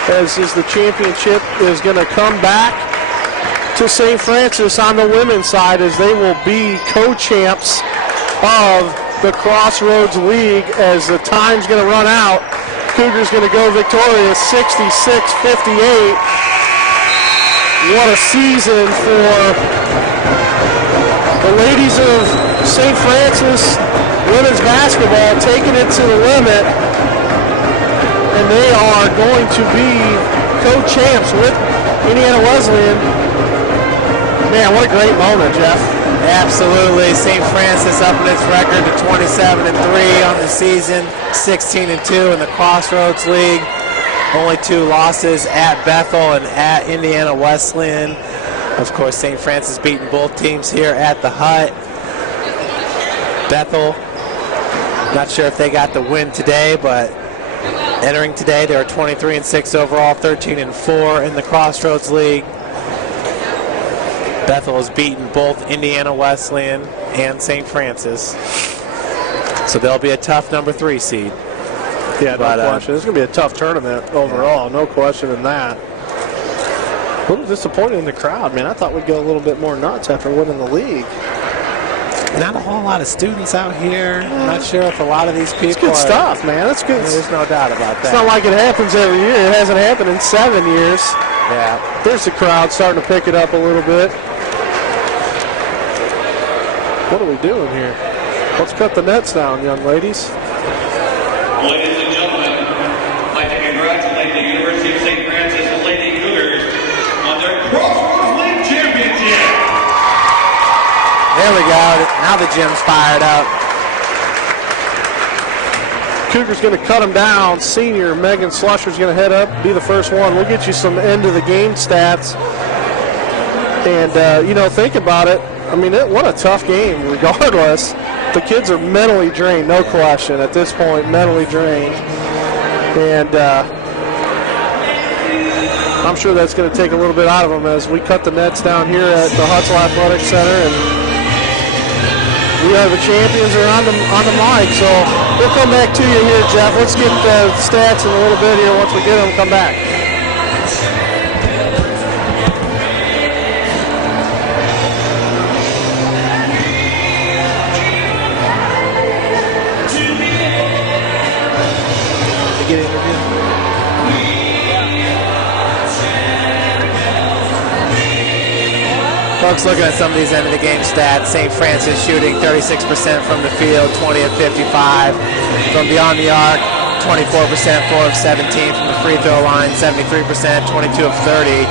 as the championship is going to come back to St. Francis on the women's side as they will be co-champs of the Crossroads League as the time's going to run out. Cougars going to go victorious 66-58. What a season for the ladies of St. Francis women's basketball, taking it to the limit. And they are going to be co-champs with Indiana Wesleyan. Man, what a great moment, Jeff. Absolutely. St. Francis up in its record to 27-3 on the season, 16-2 in the Crossroads League. Only 2 losses at Bethel and at Indiana Wesleyan. Of course, St. Francis beating both teams here at the Hut. Bethel, not sure if they got the win today, but entering today, they were 23-6 overall, 13-4 in the Crossroads League. Bethel has beaten both Indiana Wesleyan and St. Francis. So they'll be a tough number 3 seed. Yeah, no question. It's going to be a tough tournament overall, no question in that. A little disappointed in the crowd, man. I thought we'd go a little bit more nuts after winning the league. Not a whole lot of students out here. I'm not sure if a lot of these people It's good stuff, man. It's good. There's no doubt about that. It's not like it happens every year. It hasn't happened in 7 years. Yeah. There's the crowd starting to pick it up a little bit. What are we doing here? Let's cut the nets down, young ladies. Ladies and gentlemen, I'd like to congratulate the University of St. Francis Lady Cougars on their cross we go. Now the gym's fired up. Cougars going to cut them down. Senior Megan Slusher's going to head up, be the first one. We'll get you some end of the game stats. And, think about it. I mean, what a tough game, regardless. The kids are mentally drained, no question. At this point, mentally drained. And I'm sure that's going to take a little bit out of them as we cut the nets down here at the Hutzel Athletic Center. And we are the champions are on the mic, so we'll come back to you here, Jeff. Let's get the stats in a little bit here. Once we get them, come back. Folks, looking at some of these end of the game stats, St. Francis shooting 36% from the field, 20 of 55. From beyond the arc, 24%, 4 of 17. From the free throw line, 73%, 22 of 30.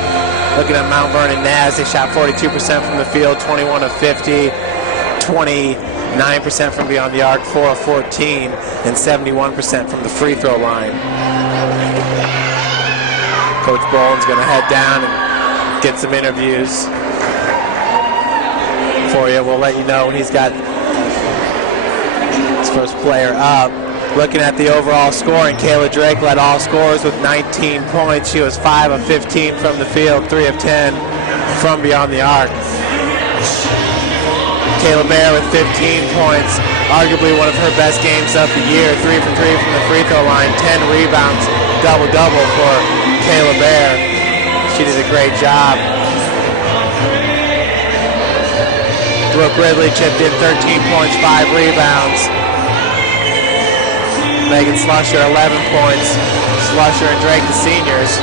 Looking at Mount Vernon Naz, they shot 42% from the field, 21 of 50, 29% from beyond the arc, 4 of 14, and 71% from the free throw line. Coach Boland's going to head down and get some interviews for you. We'll let you know when he's got his first player up. Looking at the overall scoring, Kayla Drake led all scorers with 19 points. She was 5 of 15 from the field, 3 of 10 from beyond the arc. Kayla Bear with 15 points, arguably one of her best games of the year. 3 for 3 from the free throw line, 10 rebounds, double-double for Kayla Bear. She did a great job. Brooke Ridley chipped in 13 points, 5 rebounds. Megan Slusher, 11 points. Slusher and Drake, the seniors.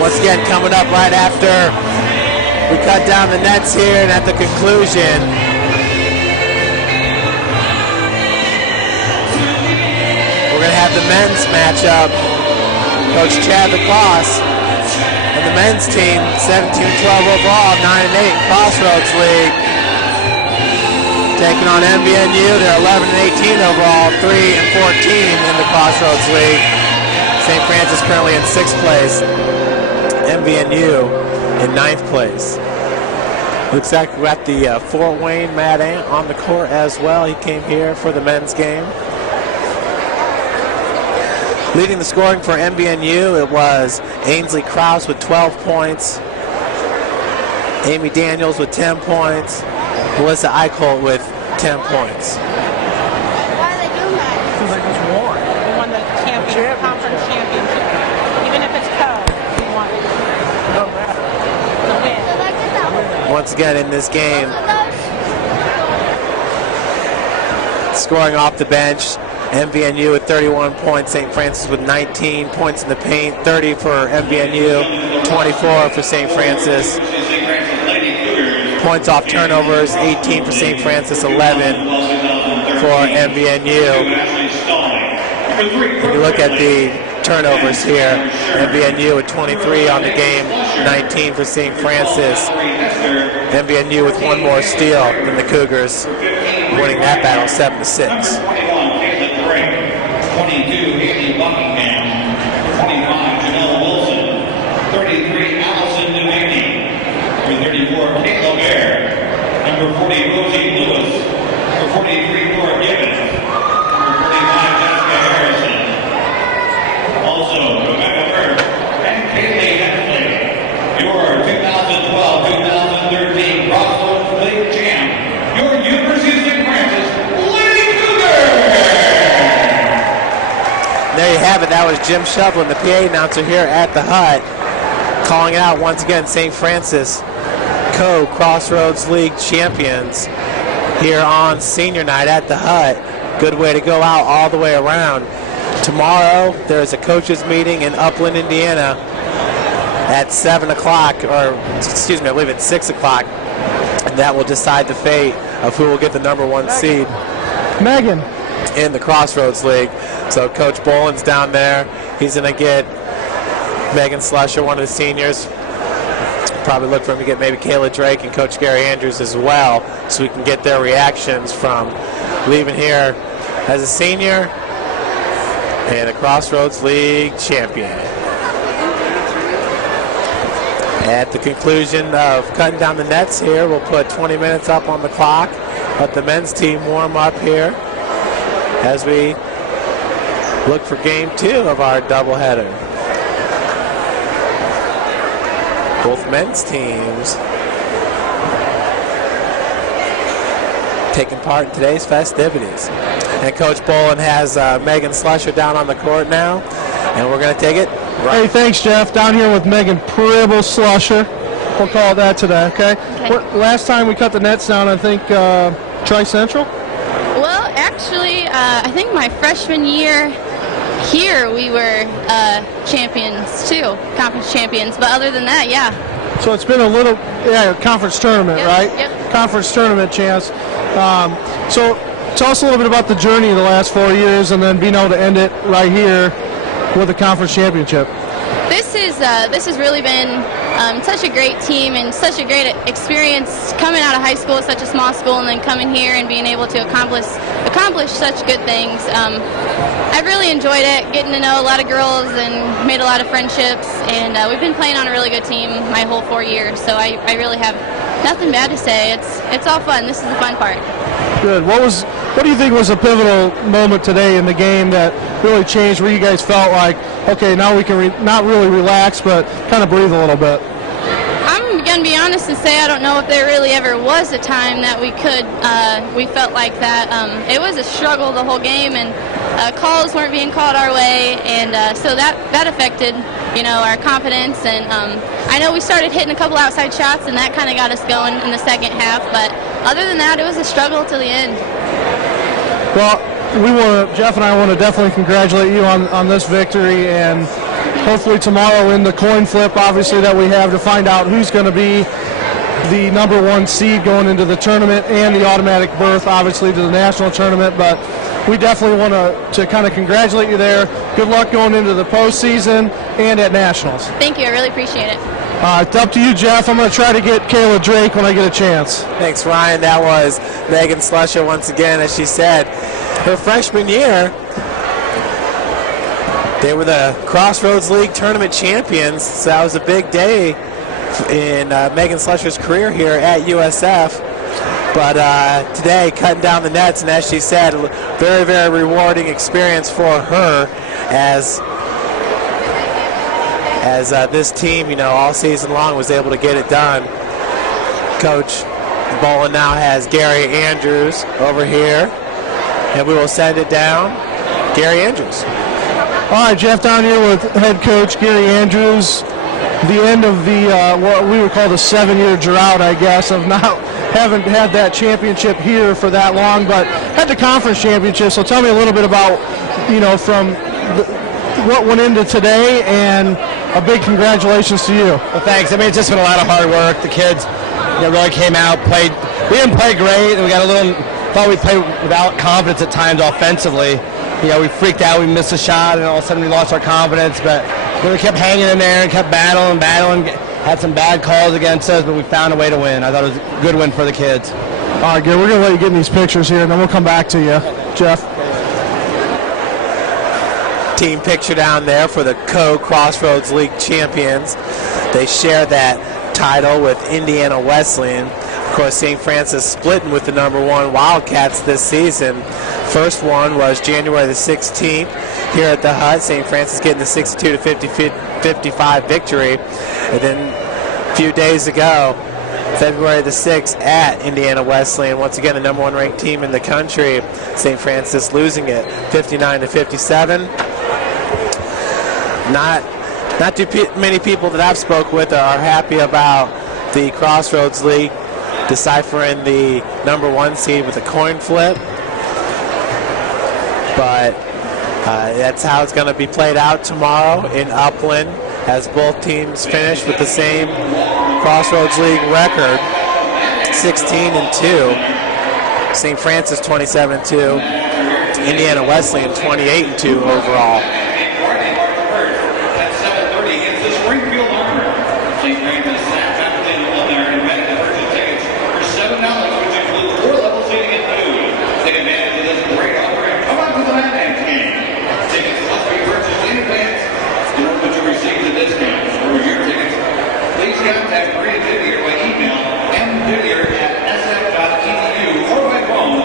Once again, coming up right after we cut down the nets here, and at the conclusion, we're going to have the men's matchup. Coach Chad Lacrosse and the men's team, 17-12 overall, 9-8 in Crossroads League. Taking on MVNU, they're 11-18 overall, 3-14 in the Crossroads League. St. Francis currently in 6th place. MVNU in 9th place. Looks like we got the Fort Wayne Mad Ant on the court as well. He came here for the men's game. Leading the scoring for MVNU, it was Ainsley Krause with 12 points, Amy Daniels with 10 points, Melissa Eichholt with 10 points. Why are they doing that? Because they just won. They won the conference championship. Even if it's co, we won it. The win. Once again in this game, scoring off the bench, MVNU with 31 points, St. Francis with 19 points in the paint, 30 for MVNU, 24 for St. Francis. Points off turnovers, 18 for St. Francis, 11 for MVNU. When you look at the turnovers here, MVNU with 23 on the game, 19 for St. Francis. MVNU with one more steal than the Cougars, winning that battle 7-6. 22, Haley Buckingham. 25, Janelle Wilson. 33, Allison Devaney. Number 34, Kayla Bear. Number 40, Rosie Lewis. Number 43, Laura Gibbons. Number 45, Jessica Harrison. Also, Rebecca Burke and Kaylee Hensley. Your 2012-2013 Crossroads League champ. Your University of St. Francis Lady Cougars. There you have it. That was Jim Shovlin, the PA announcer here at the Hut, calling out once again St. Francis Co-Crossroads League champions here on senior night at the Hut. Good way to go out all the way around. Tomorrow there's a coaches meeting in Upland, Indiana at 7 o'clock, or excuse me, I believe it's 6 o'clock, and that will decide the fate of who will get the number 1 seed Megan. in the Crossroads League. So Coach Boland's down there. He's going to get Megan Slusher, one of the seniors. Probably look for him to get maybe Kayla Drake and Coach Gary Andrews as well, so we can get their reactions from leaving here as a senior and a Crossroads League champion. At the conclusion of cutting down the nets here, we'll put 20 minutes up on the clock. Let the men's team warm up here as we look for game 2 of our doubleheader. Both men's teams taking part in today's festivities. And Coach Boland has Megan Slusher down on the court now, and we're going to take it right. Hey, thanks, Jeff. Down here with Megan Pribble Slusher. We'll call it that today, okay? Last time we cut the nets down, I think, Tri-Central? Well, actually, I think my freshman year here we were champions too, conference champions. But other than that, yeah. So it's been a little, conference tournament, Yep, right? yep. Conference tournament chance. So tell us a little bit about the journey of the last 4 years and then being able to end it right here with a conference championship. This has really been such a great team and such a great experience coming out of high school at such a small school and then coming here and being able to accomplish such good things. I've really enjoyed it, getting to know a lot of girls and made a lot of friendships, and we've been playing on a really good team my whole 4 years, so I really have nothing bad to say. It's all fun. This is the fun part. Good. What do you think was a pivotal moment today in the game that really changed, where you guys felt like, okay, now we can not really relax, but kind of breathe a little bit? I'm going to be honest and say I don't know if there really ever was a time that we felt like that. It was a struggle the whole game, and calls weren't being called our way, and so that affected, our confidence. And I know we started hitting a couple outside shots, and that kind of got us going in the second half, but other than that, it was a struggle till the end. Well, Jeff and I want to definitely congratulate you on this victory, and hopefully tomorrow in the coin flip, obviously, that we have to find out who's going to be the number 1 seed going into the tournament and the automatic berth, obviously, to the national tournament. But we definitely want to kind of congratulate you there. Good luck going into the postseason and at nationals. Thank you. I really appreciate it. It's up to you, Jeff. I'm going to try to get Kayla Drake when I get a chance. Thanks, Ryan. That was Megan Slusher once again. As she said, her freshman year, they were the Crossroads League tournament champions. So that was a big day in Megan Slusher's career here at USF. But today, cutting down the nets, and as she said, very, very rewarding experience for her as this team, all season long was able to get it done. Coach Boland now has Gary Andrews over here, and we will send it down. Gary Andrews. All right, Jeff, down here with head coach Gary Andrews. The end of the what we would call the 7-year drought, I guess, of haven't had that championship here for that long, but had the conference championship. So tell me a little bit about, from what went into today, and a big congratulations to you. Well, thanks. I mean, it's just been a lot of hard work. The kids, really came out, played. We didn't play great, and we thought we played without confidence at times offensively. We freaked out, we missed a shot, and all of a sudden we lost our confidence, but we kept hanging in there and kept battling, had some bad calls against us, but we found a way to win. I thought it was a good win for the kids. All right, good. We're going to let you get in these pictures here, and then we'll come back to you, Jeff. Team picture down there for the Co-Crossroads League champions. They share that title with Indiana Wesleyan. Of course, St. Francis splitting with the number 1 Wildcats this season. First one was January the 16th here at the Hut. St. Francis getting the 62-55 victory. And then a few days ago, February the 6th at Indiana Wesleyan. Once again, the number 1 ranked team in the country. St. Francis losing it 59-57. Not too many people that I've spoke with are happy about the Crossroads League deciphering the number 1 seed with a coin flip. But that's how it's going to be played out tomorrow in Upland as both teams finished with the same Crossroads League record, 16-2. St. Francis 27-2, Indiana Wesleyan 28-2 overall. At 7:30 against the Springfield Armor. St. Francis faculty enrolled there and ready to purchase tickets for $7, which includes 4 level seating and food. Take advantage of this great offer and come out to the Madman game. Tickets must be purchased in advance in order to receive the discounts. For your tickets, please contact Maria Didier by email mdidier@sf.edu or by phone.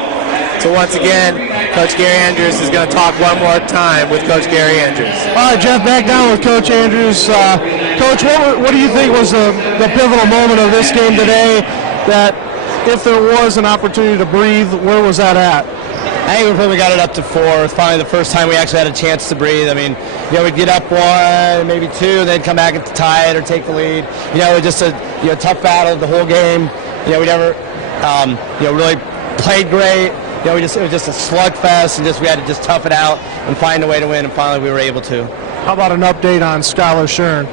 So once again, Coach Gary Andrews is going to talk one more time with Coach Gary Andrews. All right, Jeff, back down with Coach Andrews. Coach, what do you think was the pivotal moment of this game today, that if there was an opportunity to breathe, where was that at? I think we probably got it up to 4. It was finally the first time we actually had a chance to breathe. I mean, we'd get up 1, maybe 2, and then come back and tie it or take the lead. It was just a tough battle the whole game. We never, really played great. It was just a slugfest, and we had to just tough it out and find a way to win, and finally we were able to. How about an update on Skylar Shern?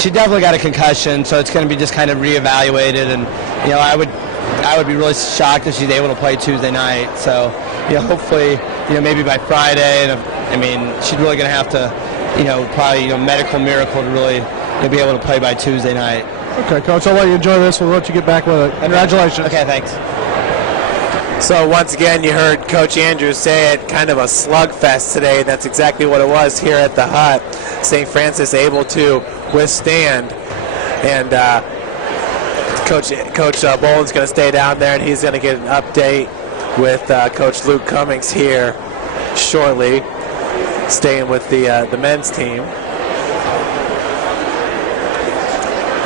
She definitely got a concussion, so it's going to be just kind of reevaluated, and I would be really shocked if she's able to play Tuesday night. So hopefully maybe by Friday, and I mean she's really going to have to probably medical miracle to really be able to play by Tuesday night. Okay, Coach, I'll let you enjoy this. We'll let you get back with it. Congratulations. Okay, thanks. So once again, you heard Coach Andrews say it, kind of a slugfest today. That's exactly what it was here at the Hut. St. Francis able to withstand, and Coach Boland's going to stay down there, and he's going to get an update with Coach Luke Cummings here shortly, staying with the men's team.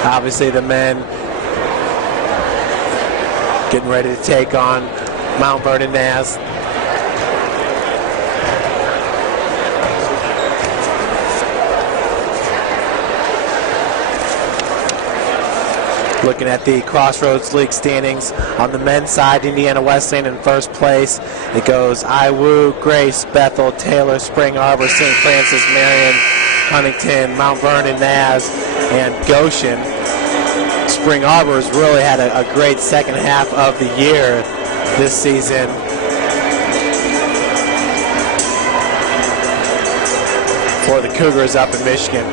Obviously, the men getting ready to take on Mount Vernon Naz. Looking at the Crossroads League standings, on the men's side, Indiana Wesleyan in first place. It goes Iwu, Grace, Bethel, Taylor, Spring Arbor, St. Francis, Marion, Huntington, Mount Vernon, Naz, and Goshen. Spring Arbor has really had a great second half of the year this season. For the Cougars up in Michigan.